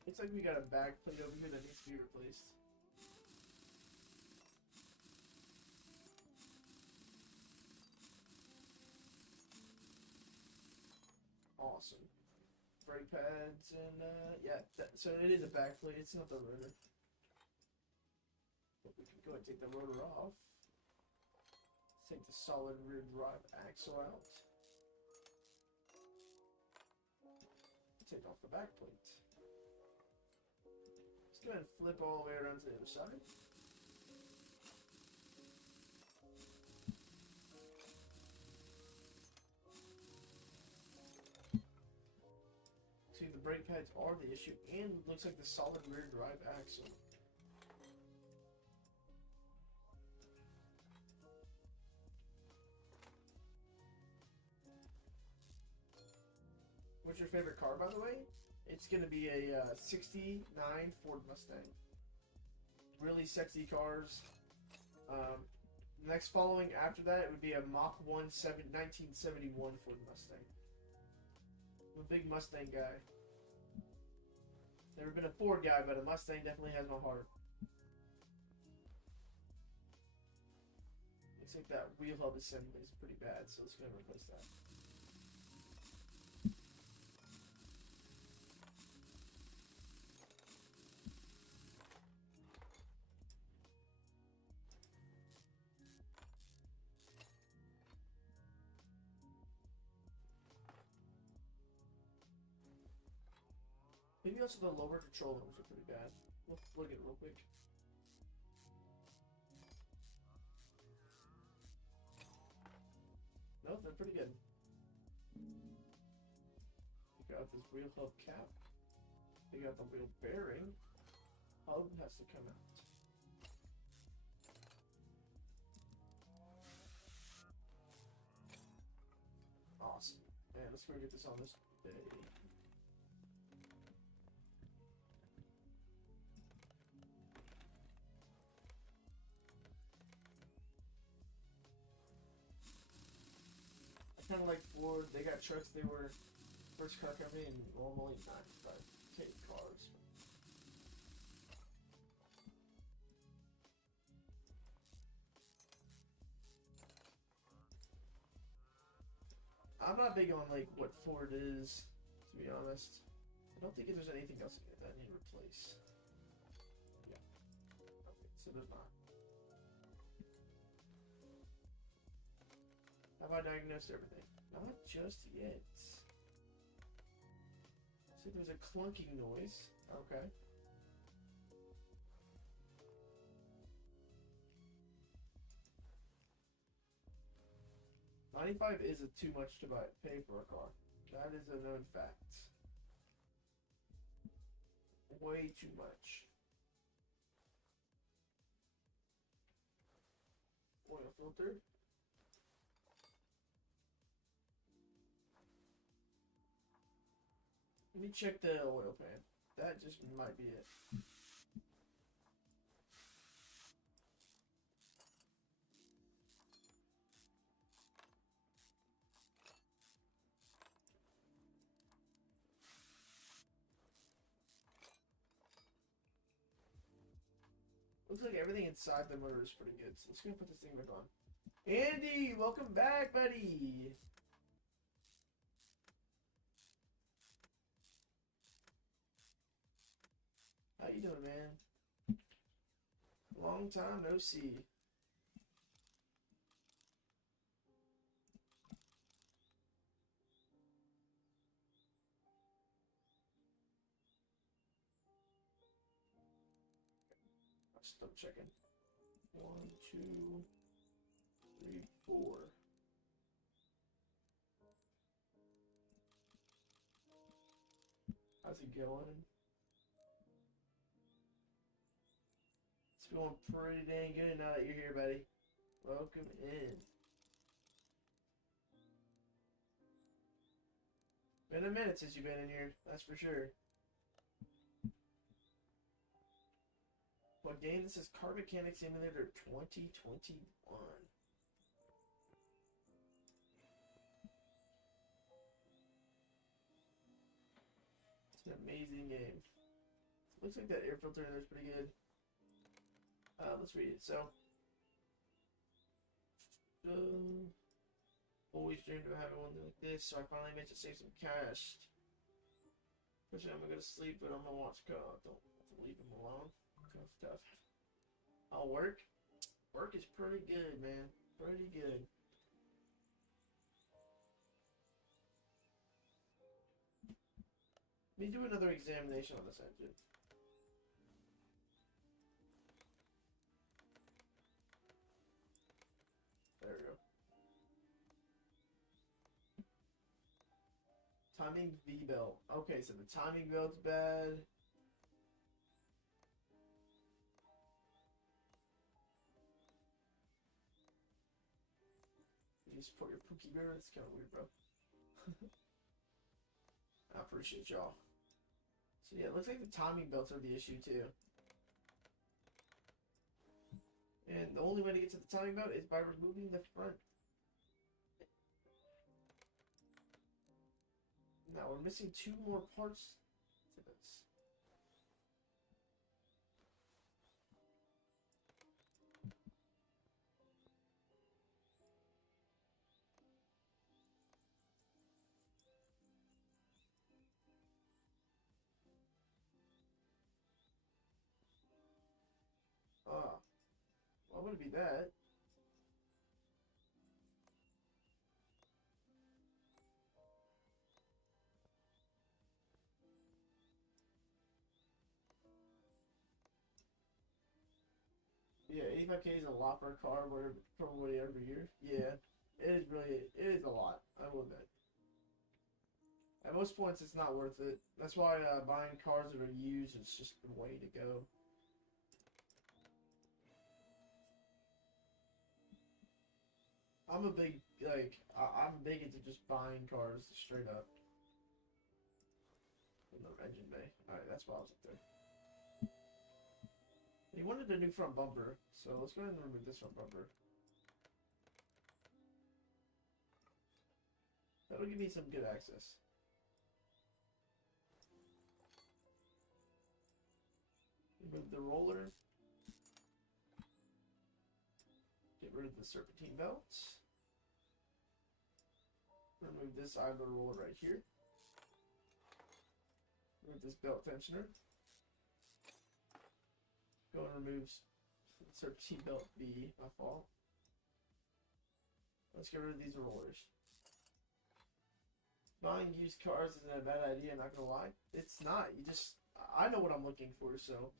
Looks like we got a back plate over here that needs to be replaced. Awesome. Brake pads and yeah, so it is a back plate, it's not the rotor. But we can go ahead and take the rotor off. Let's take the solid rear drive axle out. Take off the back plate. Let's go ahead and flip all the way around to the other side. See, the brake pads are the issue, and looks like the solid rear drive axle. What's your favorite car, by the way? It's going to be a 69 Ford Mustang. Really sexy cars. Next following after that, it would be a Mach 1 1971 Ford Mustang. I'm a big Mustang guy. Never been a Ford guy, but a Mustang definitely has my heart. Looks like that wheel hub assembly is pretty bad, so let's go and replace that. Maybe also the lower control rooms are pretty bad. Let's look at it real quick. Nope, they're pretty good. We got this wheel hub cap. We got the wheel bearing. Hub has to come out. Awesome. Man, let's go get this on this day. Kind of like Ford, they got trucks. They were first car company, and normally 95K cars. I'm not big on like what Ford is, to be honest. I don't think there's anything else that I need to replace. Yeah. Okay, so there's not. Have I diagnosed everything? Not just yet. So there's a clunking noise. Okay. $95 is too much to pay for a car. That is a known fact. Way too much. Oil filter. Let me check the oil pan. That just might be it. Looks like everything inside the motor is pretty good, so let's go put this thing back on. Andy, welcome back, buddy! How you doing, man? Long time no see. Stop checking. 1, 2, 3, 4. How's it going? It's going pretty dang good now that you're here, buddy. Welcome in. Been a minute since you've been in here, that's for sure. What game? This is Car Mechanic Simulator 2021. It's an amazing game. Looks like that air filter in there is pretty good. Let's read it. So, always dreamed of having one like this, so I finally managed to save some cash. Especially I'm gonna go to sleep, but I'm gonna watch God. Don't have to leave him alone. Tough. I'll work. Work is pretty good, man. Pretty good. Let me do another examination on this engine. There we go. Timing V-belt. Okay, so the timing belt's bad. You support your Pookie Bear? That's kind of weird, bro. I appreciate y'all. So yeah, it looks like the timing belts are the issue too. And the only way to get to the timing belt is by removing the front. Now we're missing 2 more parts to this. Why would it be that? Yeah, 85K is a lot for a car, where probably every year. Yeah, it is a lot. I will admit. At most points, it's not worth it. That's why buying cars that are used is just the way to go. I'm a big I'm big into just buying cars straight up. Another engine bay. All right, that's why I was up there. He wanted a new front bumper, so let's go ahead and remove this front bumper. That'll give me some good access. Remove the roller. Get rid of the serpentine belts. Remove this idler roller right here. Remove this belt tensioner. Go and remove serpentine belt B, my fault. Let's get rid of these rollers. Buying used cars isn't a bad idea, not gonna lie. It's not. I know what I'm looking for, so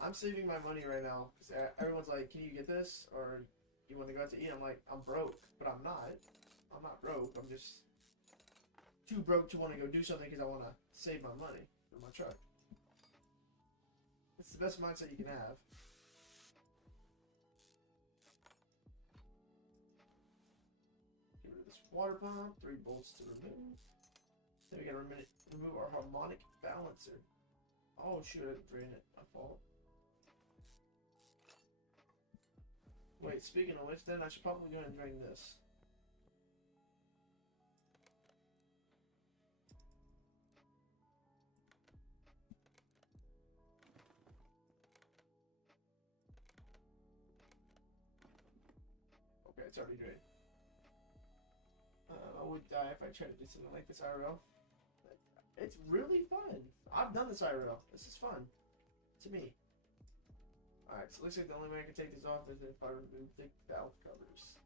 I'm saving my money right now. Because everyone's like, can you get this? Or you want to go out to eat? I'm like, I'm broke. But I'm not. I'm not broke. I'm just too broke to want to go do something because I want to save my money for my truck. It's the best mindset you can have. Get rid of this water pump. 3 bolts to remove. Then we gotta remove our harmonic balancer. Oh shoot, I didn't drain it. My fault. Wait, speaking of which, then I should probably go ahead and drain this. Okay, it's already drained. I would die if I tried to do something like this IRL. It's really fun. I've done this IRL. This is fun. To me. Alright, so it looks like the only way I can take this off is if I remove the valve covers.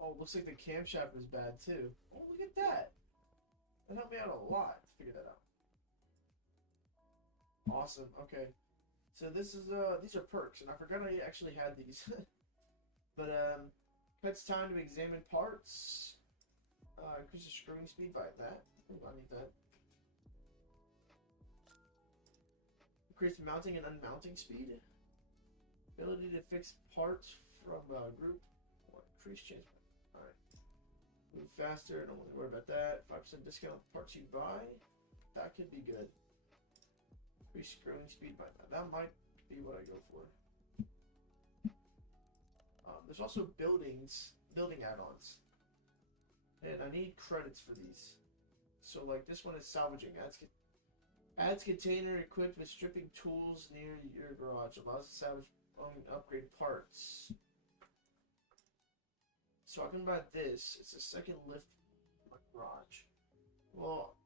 Oh, looks like the camshaft is bad too. Oh, look at that. That helped me out a lot to figure that out. Awesome. Okay. So this is these are perks, and I forgot I actually had these. But cuts time to examine parts. Increases screwing speed by that. Ooh, I need that. Increase mounting and unmounting speed. Ability to fix parts from group. Or increase change. Alright. Move faster, don't want to worry about that. 5% discount on parts you buy. That could be good. Increase scrolling speed by that. That might be what I go for. There's also building add-ons. And I need credits for these. So like this one is salvaging. Adds container equipped with stripping tools near your garage. Allows to salvage and upgrade parts. So I can buy this. It's a second lift in my garage. Well,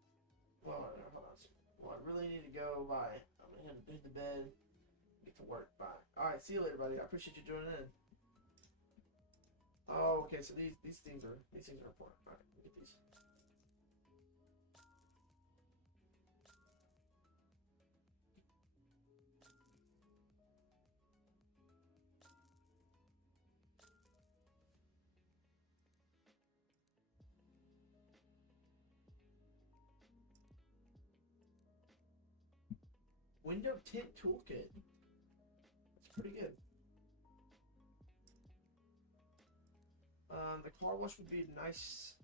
hold on. Well, I really need to go. Bye. I'm gonna hit the bed. Get to work. Bye. All right. See you later, buddy. I appreciate you joining in. Oh, okay. So these things are important. All right. Let me get these. Window tint toolkit. That's pretty good. The car wash would be a nice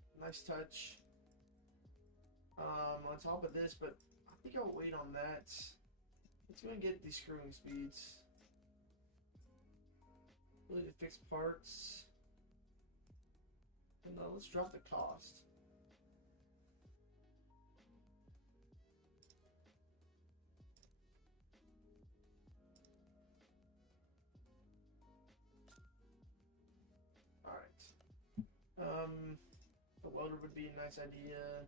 touch. On top of this, but I think I'll wait on that. Let's go and get these screwing speeds. Ability to fix parts. And let's drop the cost. The welder would be a nice idea.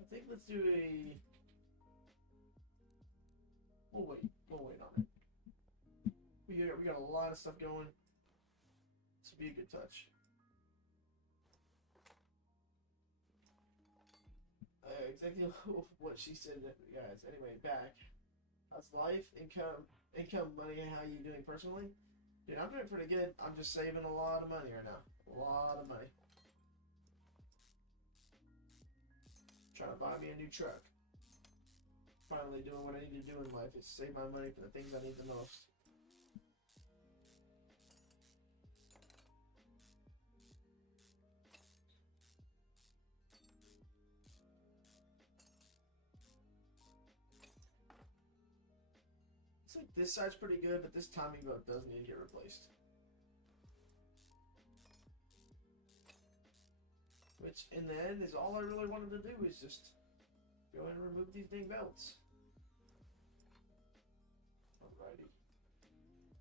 I think let's do a... We'll wait on it. We got a lot of stuff going. This would be a good touch. Exactly what she said, guys. Anyway, back. How's life, income, money, and how you doing personally? Dude, I'm doing pretty good. I'm just saving a lot of money right now. A lot of money. Trying to buy me a new truck. Finally doing what I need to do in life is save my money for the things I need the most. It's like this side's pretty good, but this timing belt does need to get replaced. Which, in the end, is all I really wanted to do, is just go ahead and remove these dang belts. Alrighty.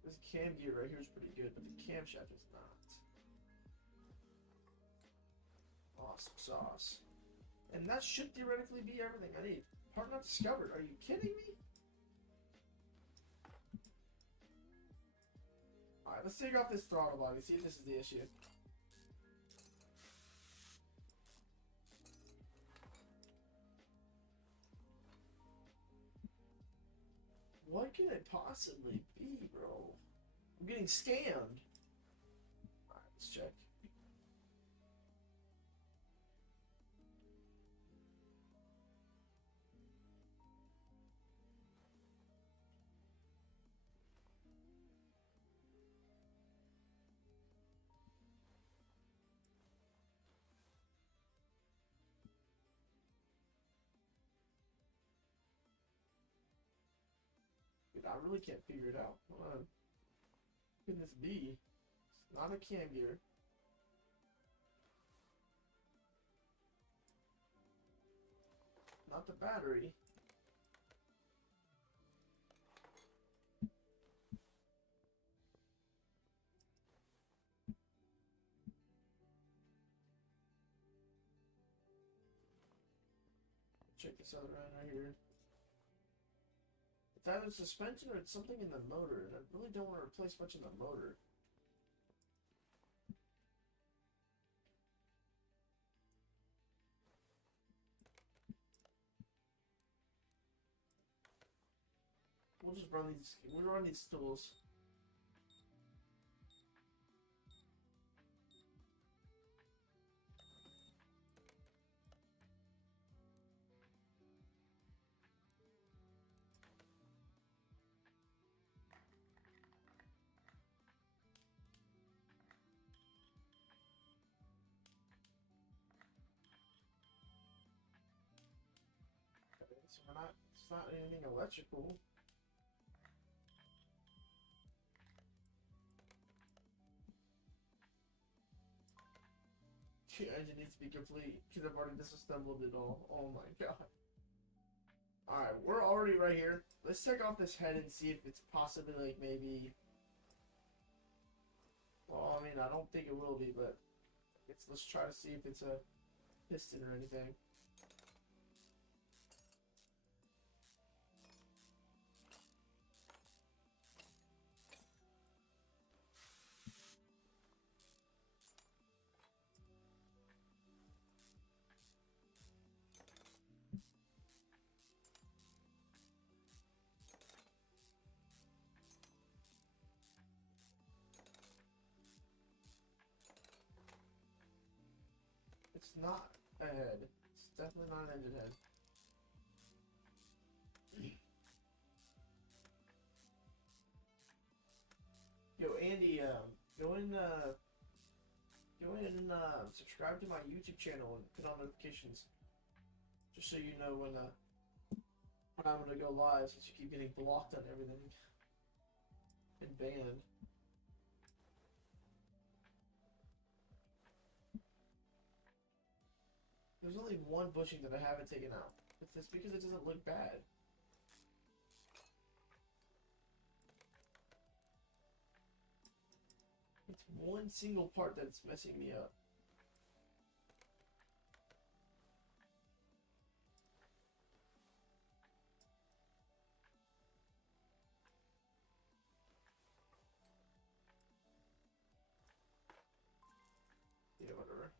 This cam gear right here is pretty good, but the camshaft is not. Awesome sauce. And that should theoretically be everything I need. Part not discovered. Are you kidding me? Alright, let's take off this throttle body, see if this is the issue. What can it possibly be, bro? I'm getting scammed. Alright, let's check. I really can't figure it out. Hold on. What can this be? It's not a cam gear. Not the battery. Check this other end right here. It's either suspension or it's something in the motor, and I really don't want to replace much in the motor. We'll just run these. We'll run these tools. So we're not. It's not anything electrical. The engine needs to be complete because I've already disassembled it all. Oh my god. Alright, we're already right here. Let's take off this head and see if it's possibly like maybe... Well, I mean, I don't think it will be, but let's try to see if it's a piston or anything. It's not a head. It's definitely not an engine head. Yo, Andy, go in and subscribe to my YouTube channel and put on notifications. Just so you know when I'm gonna go live, since you keep getting blocked on everything and banned. There's only one bushing that I haven't taken out. It's because it doesn't look bad. It's one single part that's messing me up. Yeah, whatever.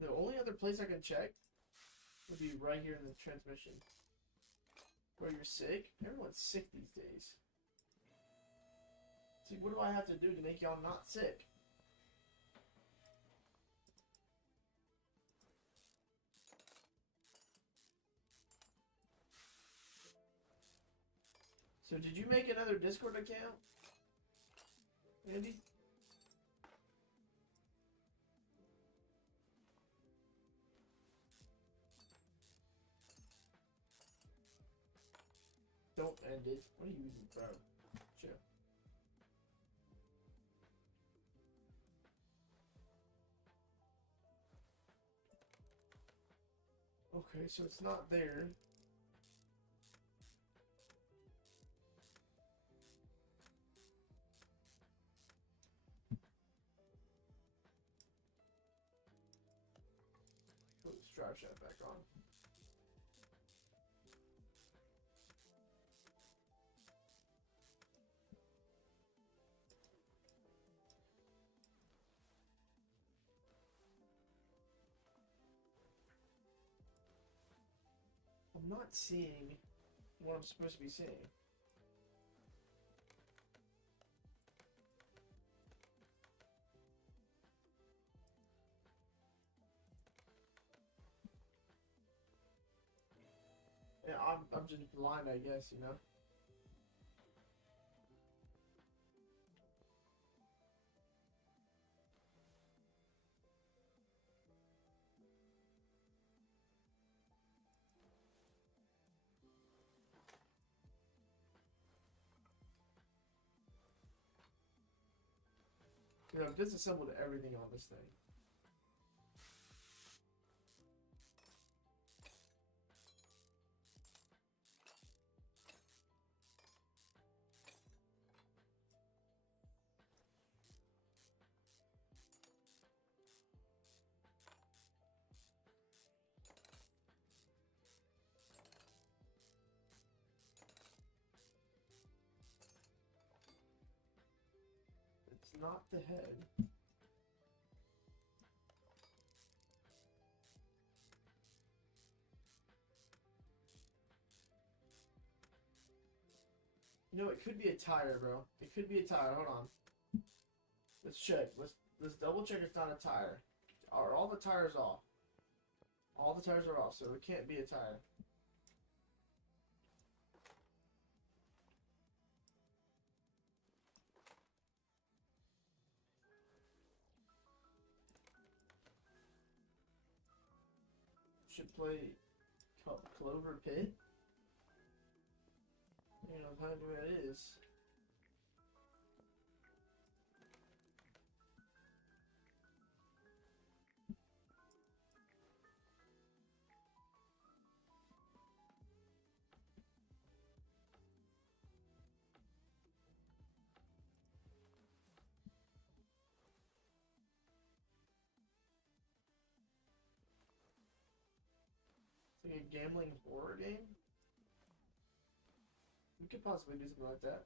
The only other place I can check would be right here in the transmission. Where you're sick? Everyone's sick these days. See, what do I have to do to make y'all not sick? So did you make another Discord account, Andy? Don't end it. What are you using, bro? Chill. Okay, so it's not there. Put this drive shaft back on. I'm not seeing what I'm supposed to be seeing. Yeah, I'm just blind, I guess, you know. You know, I've disassembled everything on this thing. It's not the head. You know, it could be a tire, bro. It could be a tire. Hold on. Let's check. Let's double check it's not a tire. Are all the tires off? All the tires are off, so it can't be a tire. Should play Clover Pit. You know, kind of where it is. It's like a gambling horror game. We could possibly do something like that.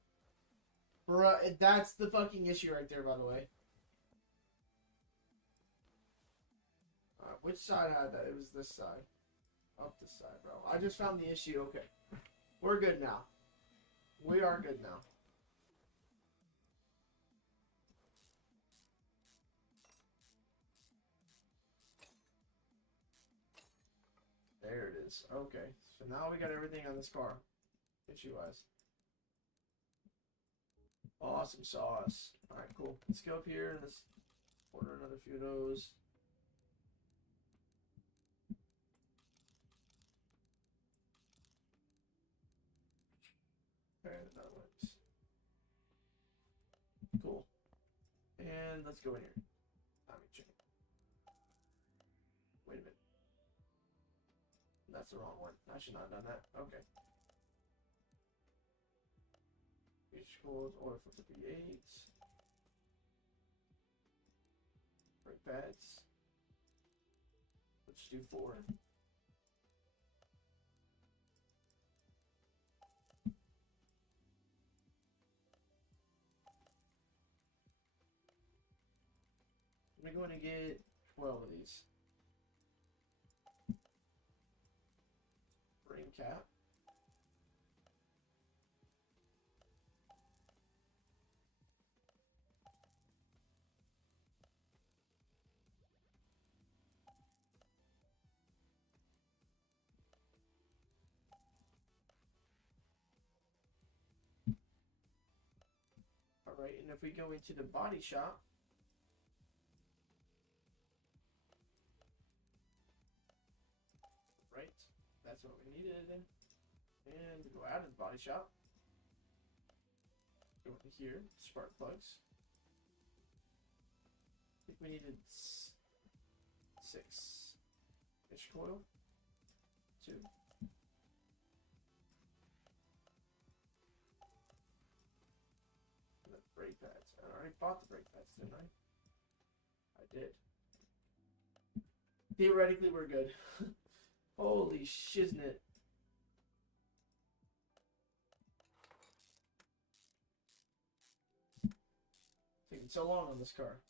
Bruh, that's the fucking issue right there, by the way. Which side had that? It was this side. Up this side, bro. I just found the issue. Okay. We're good now. We are good now. There it is. Okay. So now we got everything on this car. Issue-wise. Awesome sauce. Alright, cool. Let's go up here and let's order another few of those. Okay, that works. Cool. And let's go in here. Check. Wait a minute. That's the wrong one. I should not have done that. Okay. Each scores order for the B8. Brake pads. Let's do 4. I'm going to get 12 of these. Ring cap. Alright, and if we go into the body shop, right, that's what we needed. And go out of the body shop, go into here, spark plugs. I think we needed 6 inch coil, 2. And the brake pads. I already bought the brake pads, didn't I? I did. Theoretically, we're good. Holy shiznit. Taking so long on this car.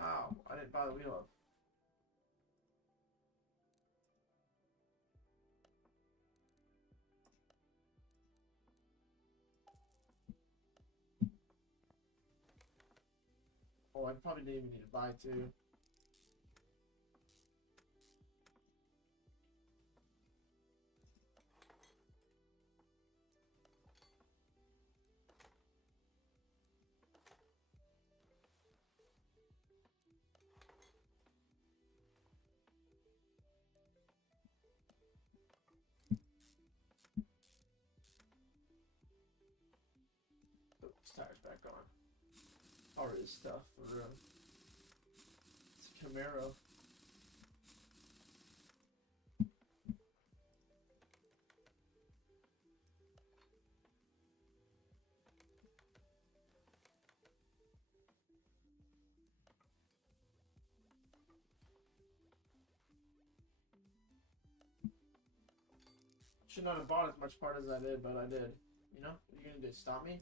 Ow, I didn't buy the wheel up. Oh, I probably didn't even need to buy 2. Put these tires back on. All this stuff for it's a Camaro. Should not have bought as much part as I did, but I did. You know? What are you gonna do? Stop me?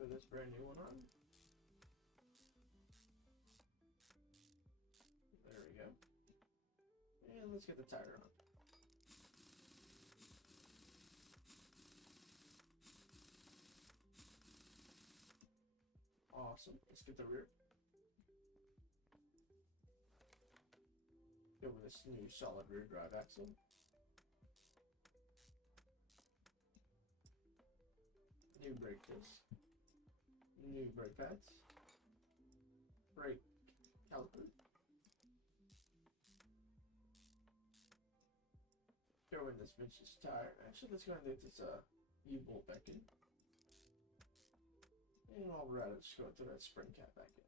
Throw this brand new one on. There we go. And let's get the tire on. Awesome. Let's get the rear. Go with this new solid rear drive axle. New brake disc. New brake pads. Brake caliper. Throw in this vintage tire. Actually, let's go and get this U-bolt back in. And while we're at it, just go and throw that spring cap back in.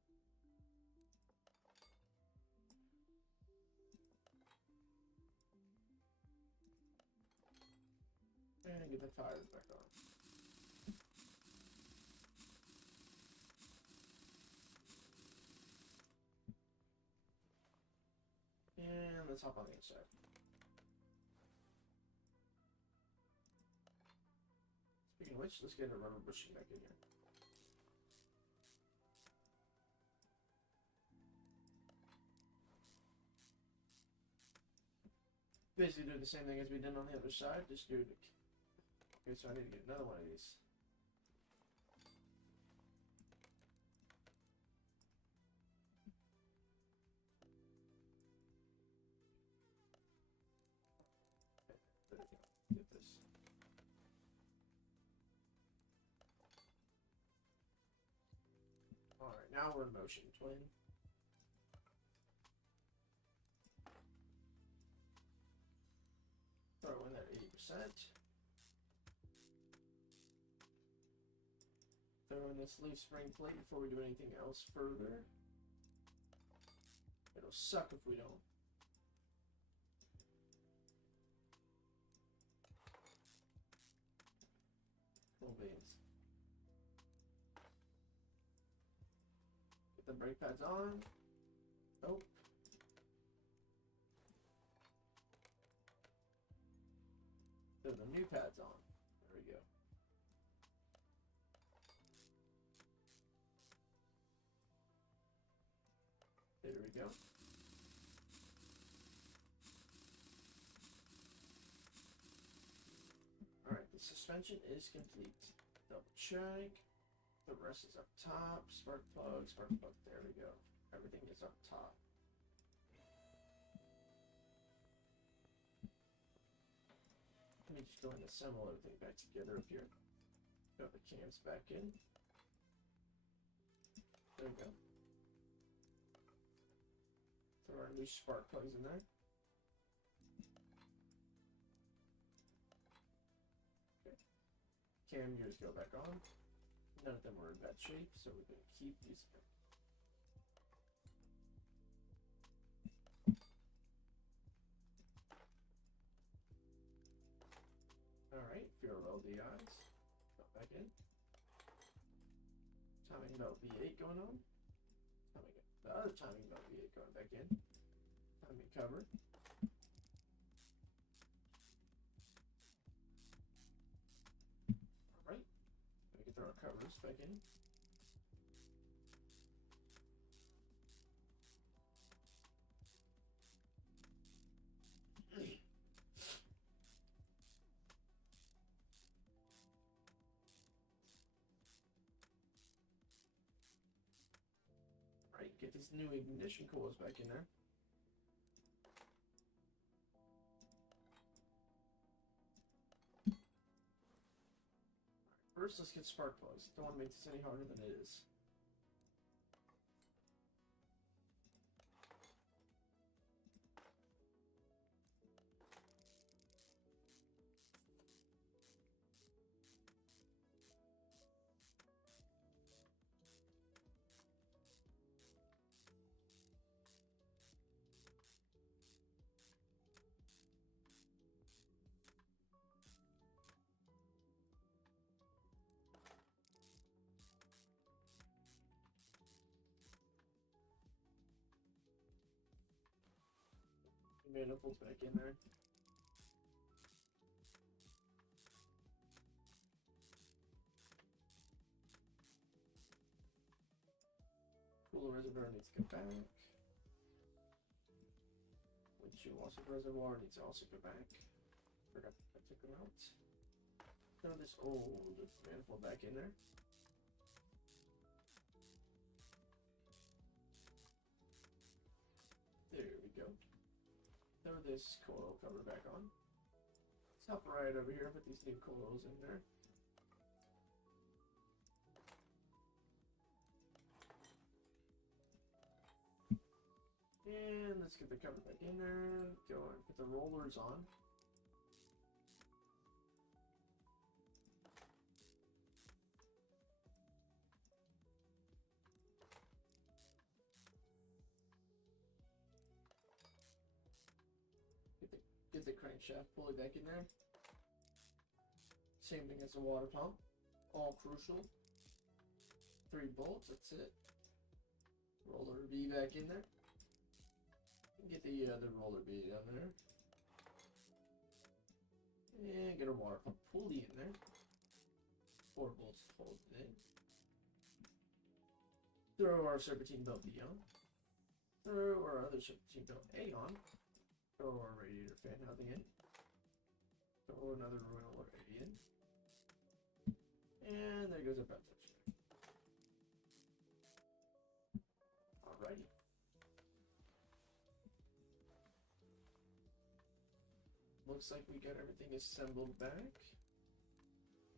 And get the tires back on. And let's hop on the inside. Speaking of which, let's get a rubber bushing back in here. basically do the same thing as we did on the other side, just do it. Okay, so I need to get another one of these. There we go. Get this. Alright, now we're in motion, twin. Throw in that 80%. Throw in this leaf spring plate before we do anything else further. It'll suck if we don't. Cool beans. Get the brake pads on. Oh. Throw the new pads on. There we go. There we go. Alright, the suspension is complete. Double check. The rest is up top. Spark plug, spark plug. There we go. Everything is up top. Let me just go and assemble everything back together up here. Got the cams back in. There we go. Throw our new spark plugs in there. Okay. Cam gears go back on. None of them were in bad shape, so we're going to keep using them. Alright, fuel LDIs. Go back in. Timing belt V8 going on. The other timing belt V8 going back in. Timing cover. Alright. We can throw our covers back in. Get these new ignition coils back in there. First, let's get spark plugs. Don't want to make this any harder than it is. Manifolds back in there. Cooler reservoir needs to go back. Windshield washer reservoir needs to also go back. Forgot I took them out. Throw this old manifold back in there. There we go. Throw this coil cover back on. Let's hop right over here, put these new coils in there. And let's get the cover back in there. Go and put the rollers on. Get the crankshaft pulley back in there. Same thing as the water pump. All crucial. 3 bolts, that's it. Roller B back in there. Get the other roller B down there. And get a water pump pulley in there. 4 bolts to hold it in. Throw our serpentine belt B on. Throw our other serpentine belt A on. Throw our radiator fan housing in. Throw another royal lady in. And there goes our bathtub. Alrighty. Looks like we got everything assembled back.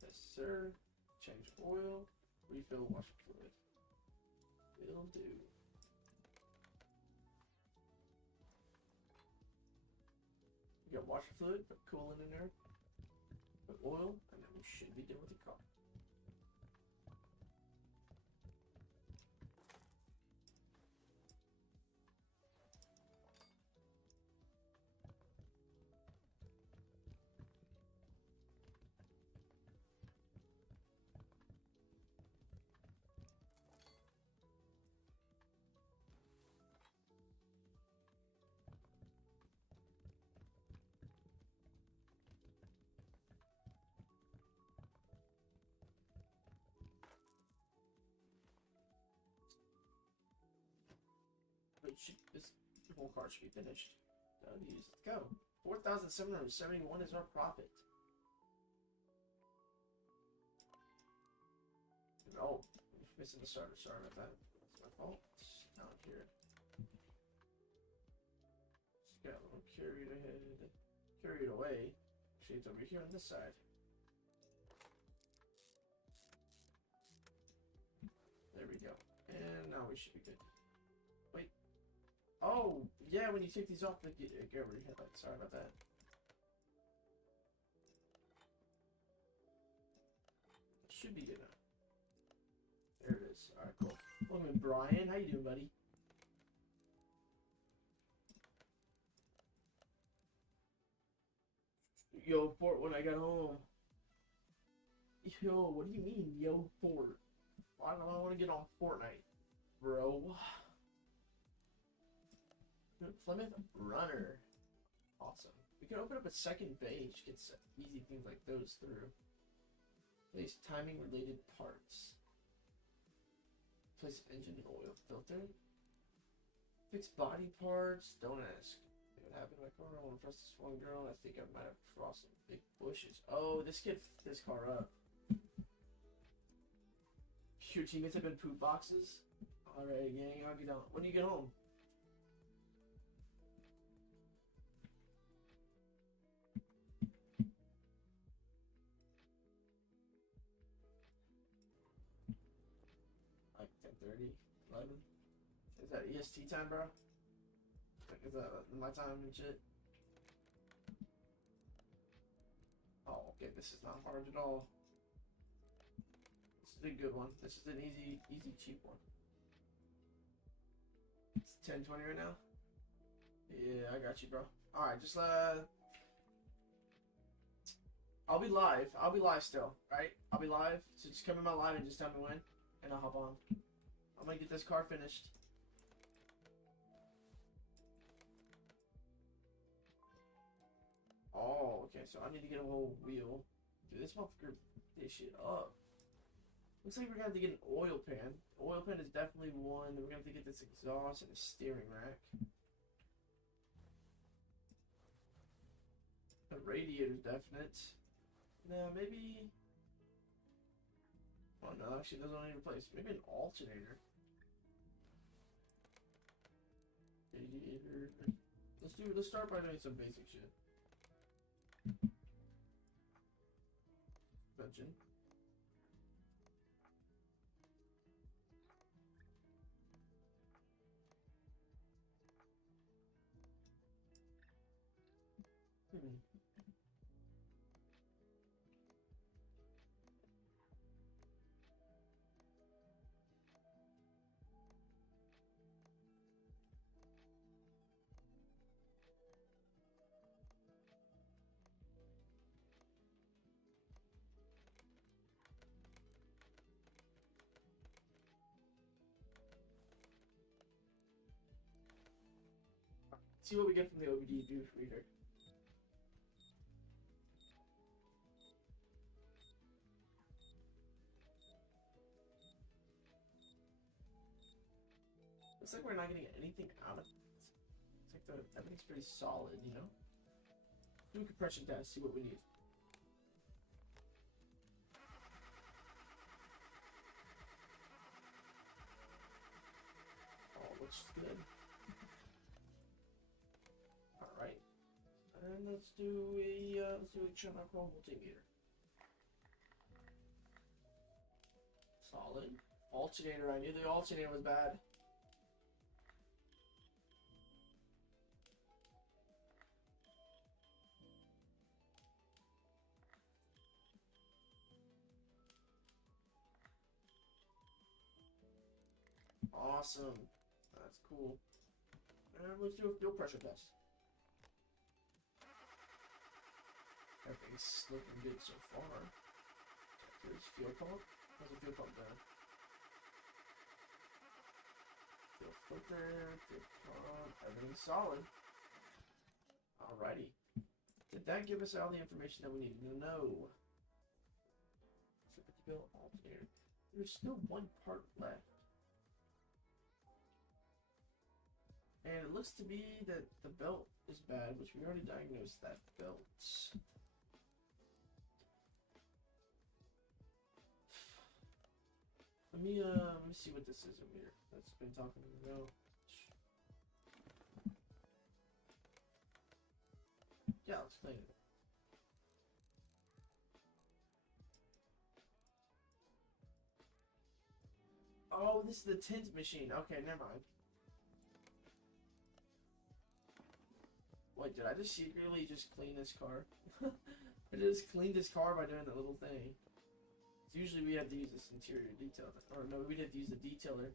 Yes, sir. Change oil. Refill washer fluid. Will do. You got washer fluid, put coolant in there, put oil, and then we should be done with the car. This whole car should be finished. Let's go. 4,771 is our profit. Oh, missing the starter. Sorry about that. That's my fault. Not here. Just got a little carried away. Actually, it's over here on this side. There we go. And now we should be good. Wait. Oh, yeah, when you take these off, get over your headlight. Sorry about that. Should be good now. There it is. Alright, cool. Welcome, Brian. How you doing, buddy? Yo, Fort, when I got home. Yo, what do you mean, yo, Fort? Why don't I want to get on Fortnite, bro? Plymouth Runner. Awesome. We can open up a second page, get easy things like those through. Place timing related parts. Place engine and oil filter. Fix body parts. Don't ask. What happened to my car? I want to press this one girl. I think I might have crossed some big bushes. Oh, this kid f***ed this car up. Your teammates have been poop boxes? Alright, gang, I'll get on. When do you get home? Like 10:30, 11? Is that EST time, bro? Like, is that my time and shit? Oh, okay, this is not hard at all. This is a good one. This is an easy, cheap one. It's 10:20 right now? Yeah, I got you, bro. Alright, just, I'll be live. I'll be live still, right? I'll be live. So just come in my live and just tell me when, and I'll hop on. I'm gonna get this car finished. Oh, okay, so I need to get a whole wheel. Dude, this motherfucker did shit up. Looks like we're gonna have to get an oil pan. The oil pan is definitely one. We're gonna have to get this exhaust and a steering rack. The radiator's definite. No, maybe. Oh no, actually, those don't need replaced. Maybe an alternator. Radiator. Let's start by doing some basic shit. Suspension. See what we get from the OBD booth reader. Looks like we're not getting anything out of it. It's like everything's pretty solid, you know? Do a compression test, see what we need. Oh, looks good. Alright. And let's do a channel chrome multimeter. Solid. Alternator, I knew the alternator was bad. Awesome. That's cool. And let's do a fuel pressure test. Everything's looking good so far. There's fuel pump. How's the fuel pump doing? Fuel filter, fuel pump, everything's solid. Alrighty. Did that give us all the information that we needed to know? Alternator. There's still one part left. And it looks to be that the belt is bad, which we already diagnosed that belt. Let me see what this is over here. That's been talking about. Yeah, let's play it. Oh, this is the tint machine. Okay, never mind. Wait, did I just secretly just clean this car? I just cleaned this car by doing that little thing. So usually we have to use this interior detail. Or no, we'd have to use the detailer.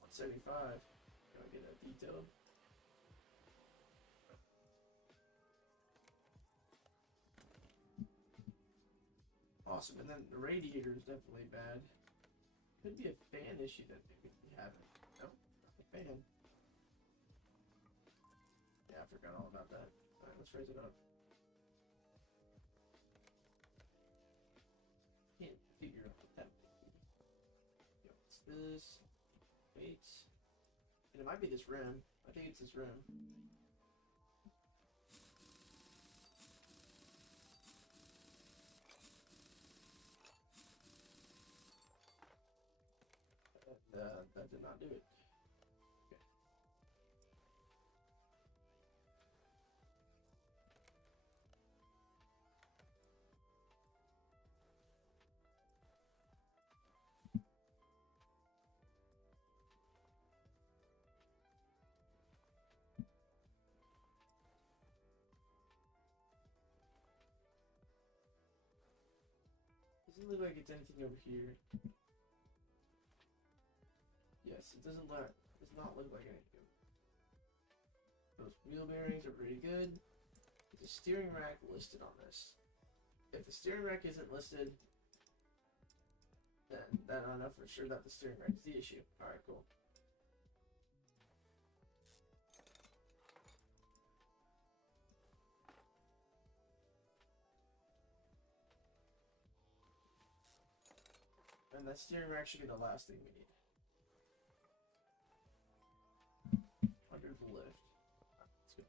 175. Gotta get that detailed. Awesome, and then the radiator is definitely bad. Could be a fan issue that maybe we haven't. No, not a fan. Yeah, I forgot all about that. Alright, let's raise it up. Can't figure out what that would be. Yo, what's this? Wait. And it might be this rim. I think it's this rim. That did not do it. Okay. Doesn't look like it's anything over here. Yes, it does not look like anything. Those wheel bearings are pretty good. There's a steering rack listed on this. If the steering rack isn't listed, then I know for sure that the steering rack is the issue. Alright, cool. And that steering rack should be the last thing we need. Under the lift. Let's go.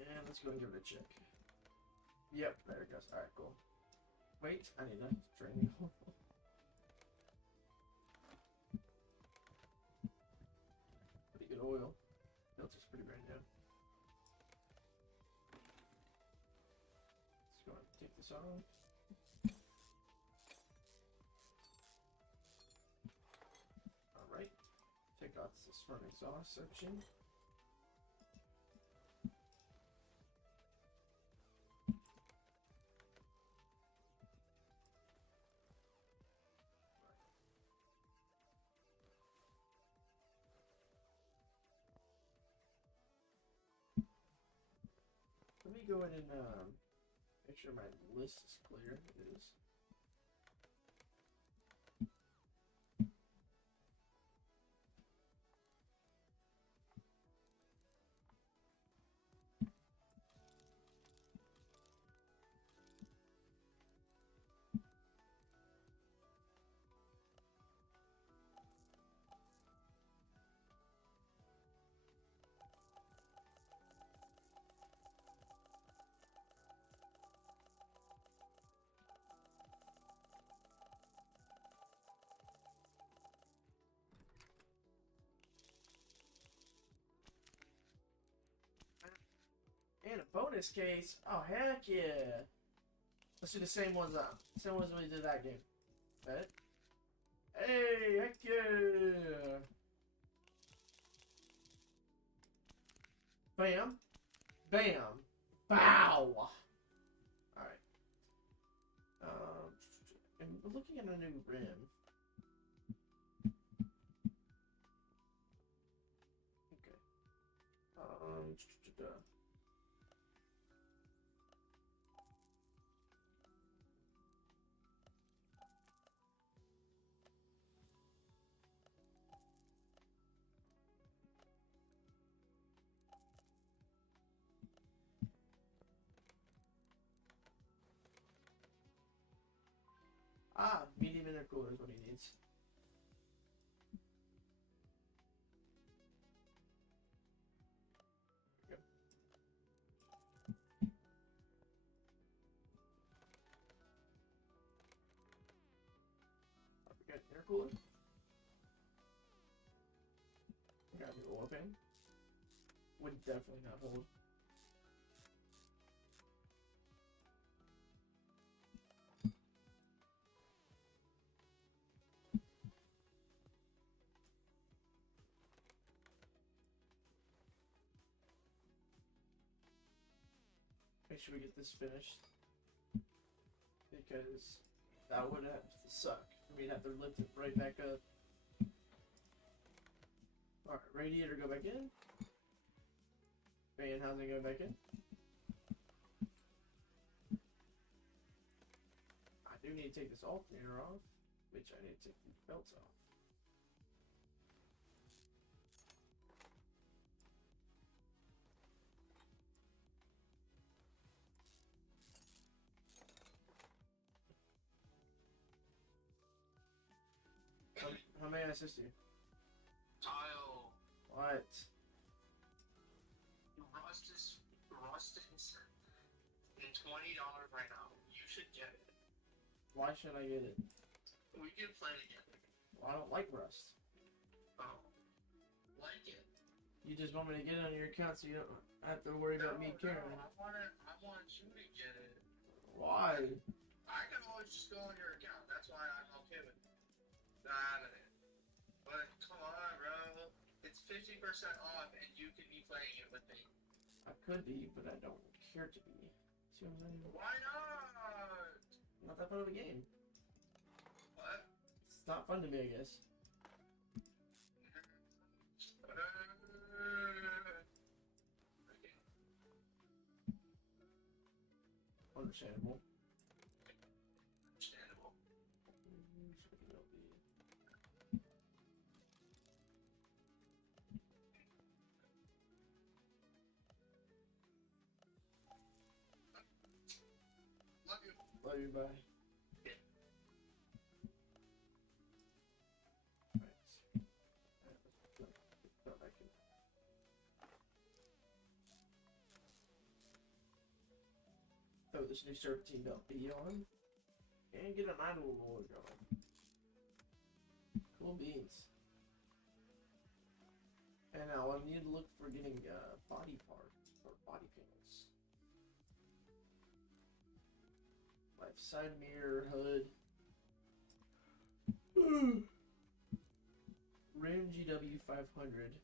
And let's go and give it a check. Yep, there it goes. Alright, cool. Wait, I need to drain the oil. Pretty good oil. Filter's pretty brand new. Let's go and take this off. Alright. Take out this front exhaust section. Let me go in and make sure my list is clear. It is. this case. Oh, heck yeah. Let's do the same ones up. Same ones we did that game. Right? Hey, heck yeah. Bam. Bam. Bow. Alright. And we're looking at a new rim. Okay. Medium intercooler is what he needs. There we go. We got intercooler. We got the oil pan. Would definitely not hold. Make sure we get this finished, because that would have to suck for me to have to lift it right back up. Alright, radiator go back in. Fan housing go back in. I do need to take this alternator off, which I need to take these belts off. How may I assist you? Tile. What? Rust is in $20 right now. You should get it. Why should I get it? We can play together. Well, I don't like Rust. Oh. Like it. You just want me to get it on your account so you don't have to worry about me caring. I want you to get it. Why? I can always just go on your account. That's why I'm okay with it. Nah. But come on, bro. It's 50% off and you can be playing it with me. I could be, but I don't care to be. See what I'm saying? Why not? Not that fun of a game. What? It's not fun to me, I guess. Okay. Understandable. Understandable. Love you. Love you, bye. Yeah. Throw this new serpentine belt B on and get an idle roller going. Cool beans. And now I need to look for getting body parts or body panels. Like side mirror, hood. Rim GW 500.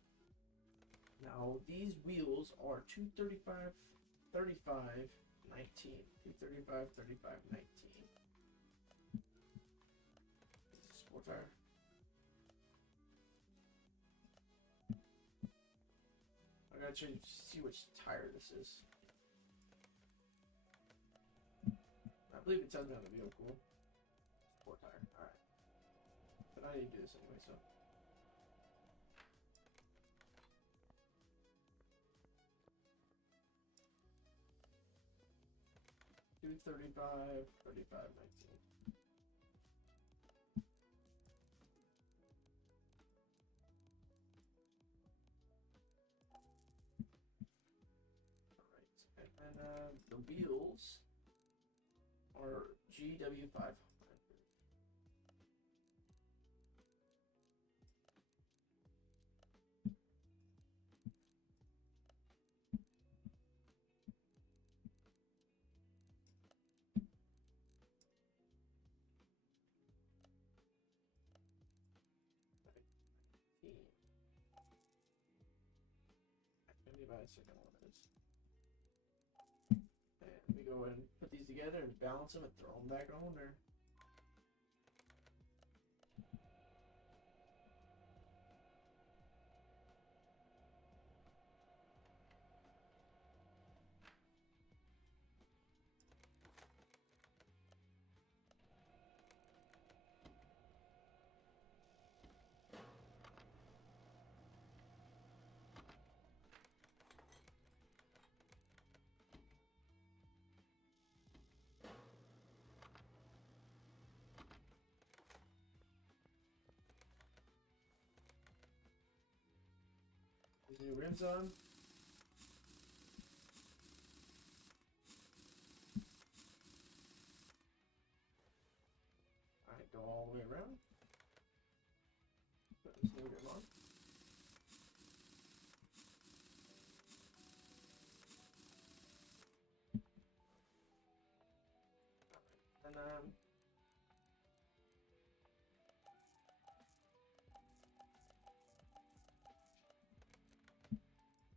Now these wheels are 235, 35, 19. 235, 35, 19. This is a sport tire. I gotta check, see which tire this is. I believe it tells me on the vehicle. Sport tire. Alright. But I need to do this anyway, so. $235, 35, 19. Alright, and the wheels are GW500. second one is. And we go ahead and put these together and balance them and throw them back on there. These new rims on. Alright, go all the way around. Put this new rim on. And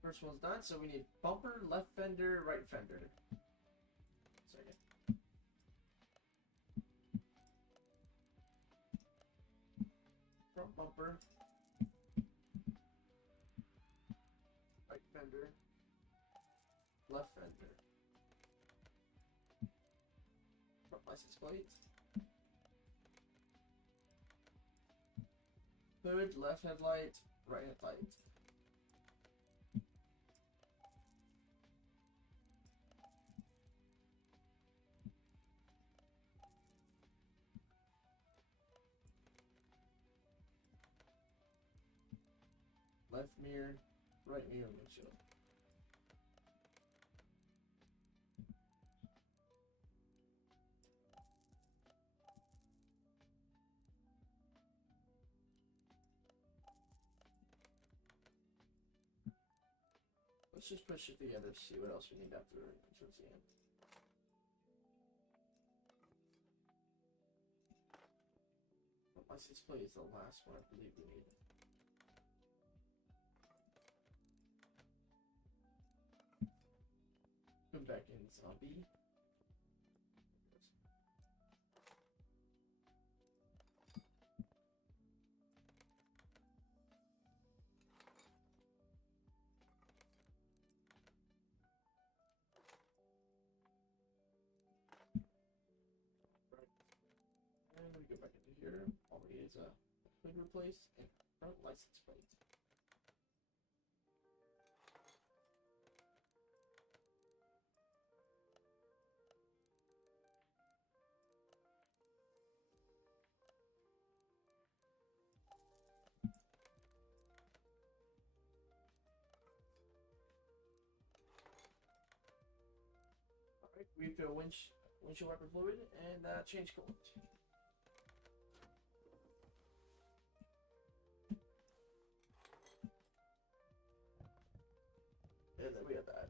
first one's done, so we need bumper, left fender, right fender. Second. Front bumper. Right fender. Left fender. Front license plate. Hood, left headlight, right headlight. Left mirror, right mirror windshield. Let's just push it together to see what else we need after towards the end. License plate is the last one I believe we need. Come back in, zombie. And we go back into here. All we need is a hood replace and front license plate. Alright, refill windshield wiper fluid and change coolant. And then we have that.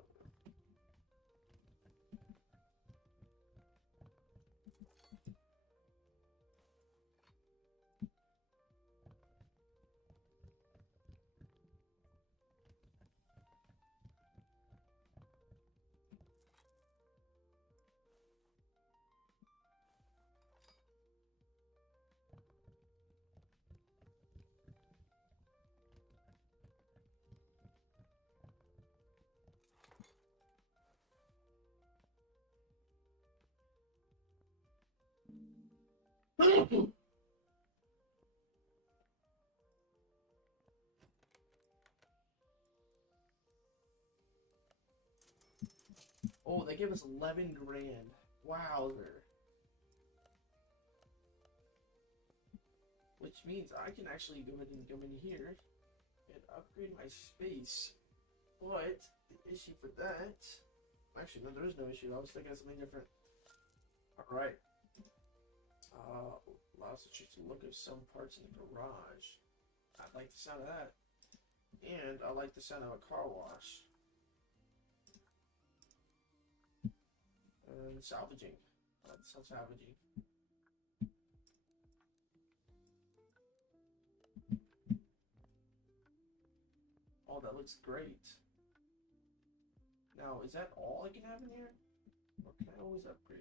Oh, they gave us 11 grand. Wowzer. Which means I can actually go ahead and come in here and upgrade my space. But the issue for that, actually no, there is no issue. I was thinking of something different. Alright. Allows the chick to look at some parts in the garage. I like the sound of that. And I like the sound of a car wash. Salvaging. I like the sound of salvaging. Oh, that looks great. Now, is that all I can have in here? Or can I always upgrade?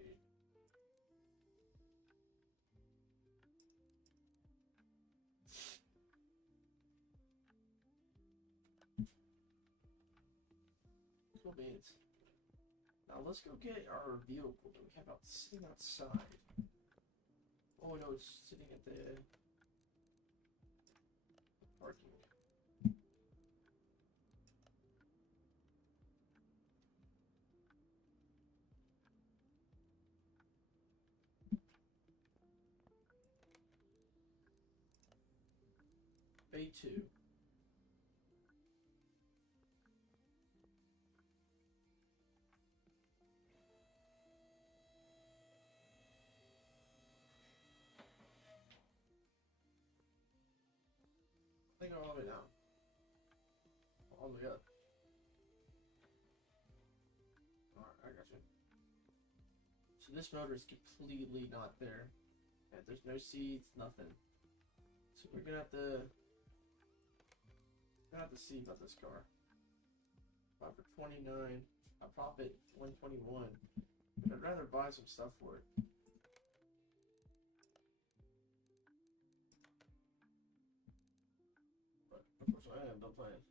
Cool beans. Now let's go get our vehicle that we have sitting outside. Oh no, it's sitting at the parking. Bay 2. I think all the way down. All the way up. Alright, I got you. So this motor is completely not there. And there's no seats, nothing. So we're gonna have to see about this car. Buy for 29. I profit 121. But I'd rather buy some stuff for it. But unfortunately I am done playing.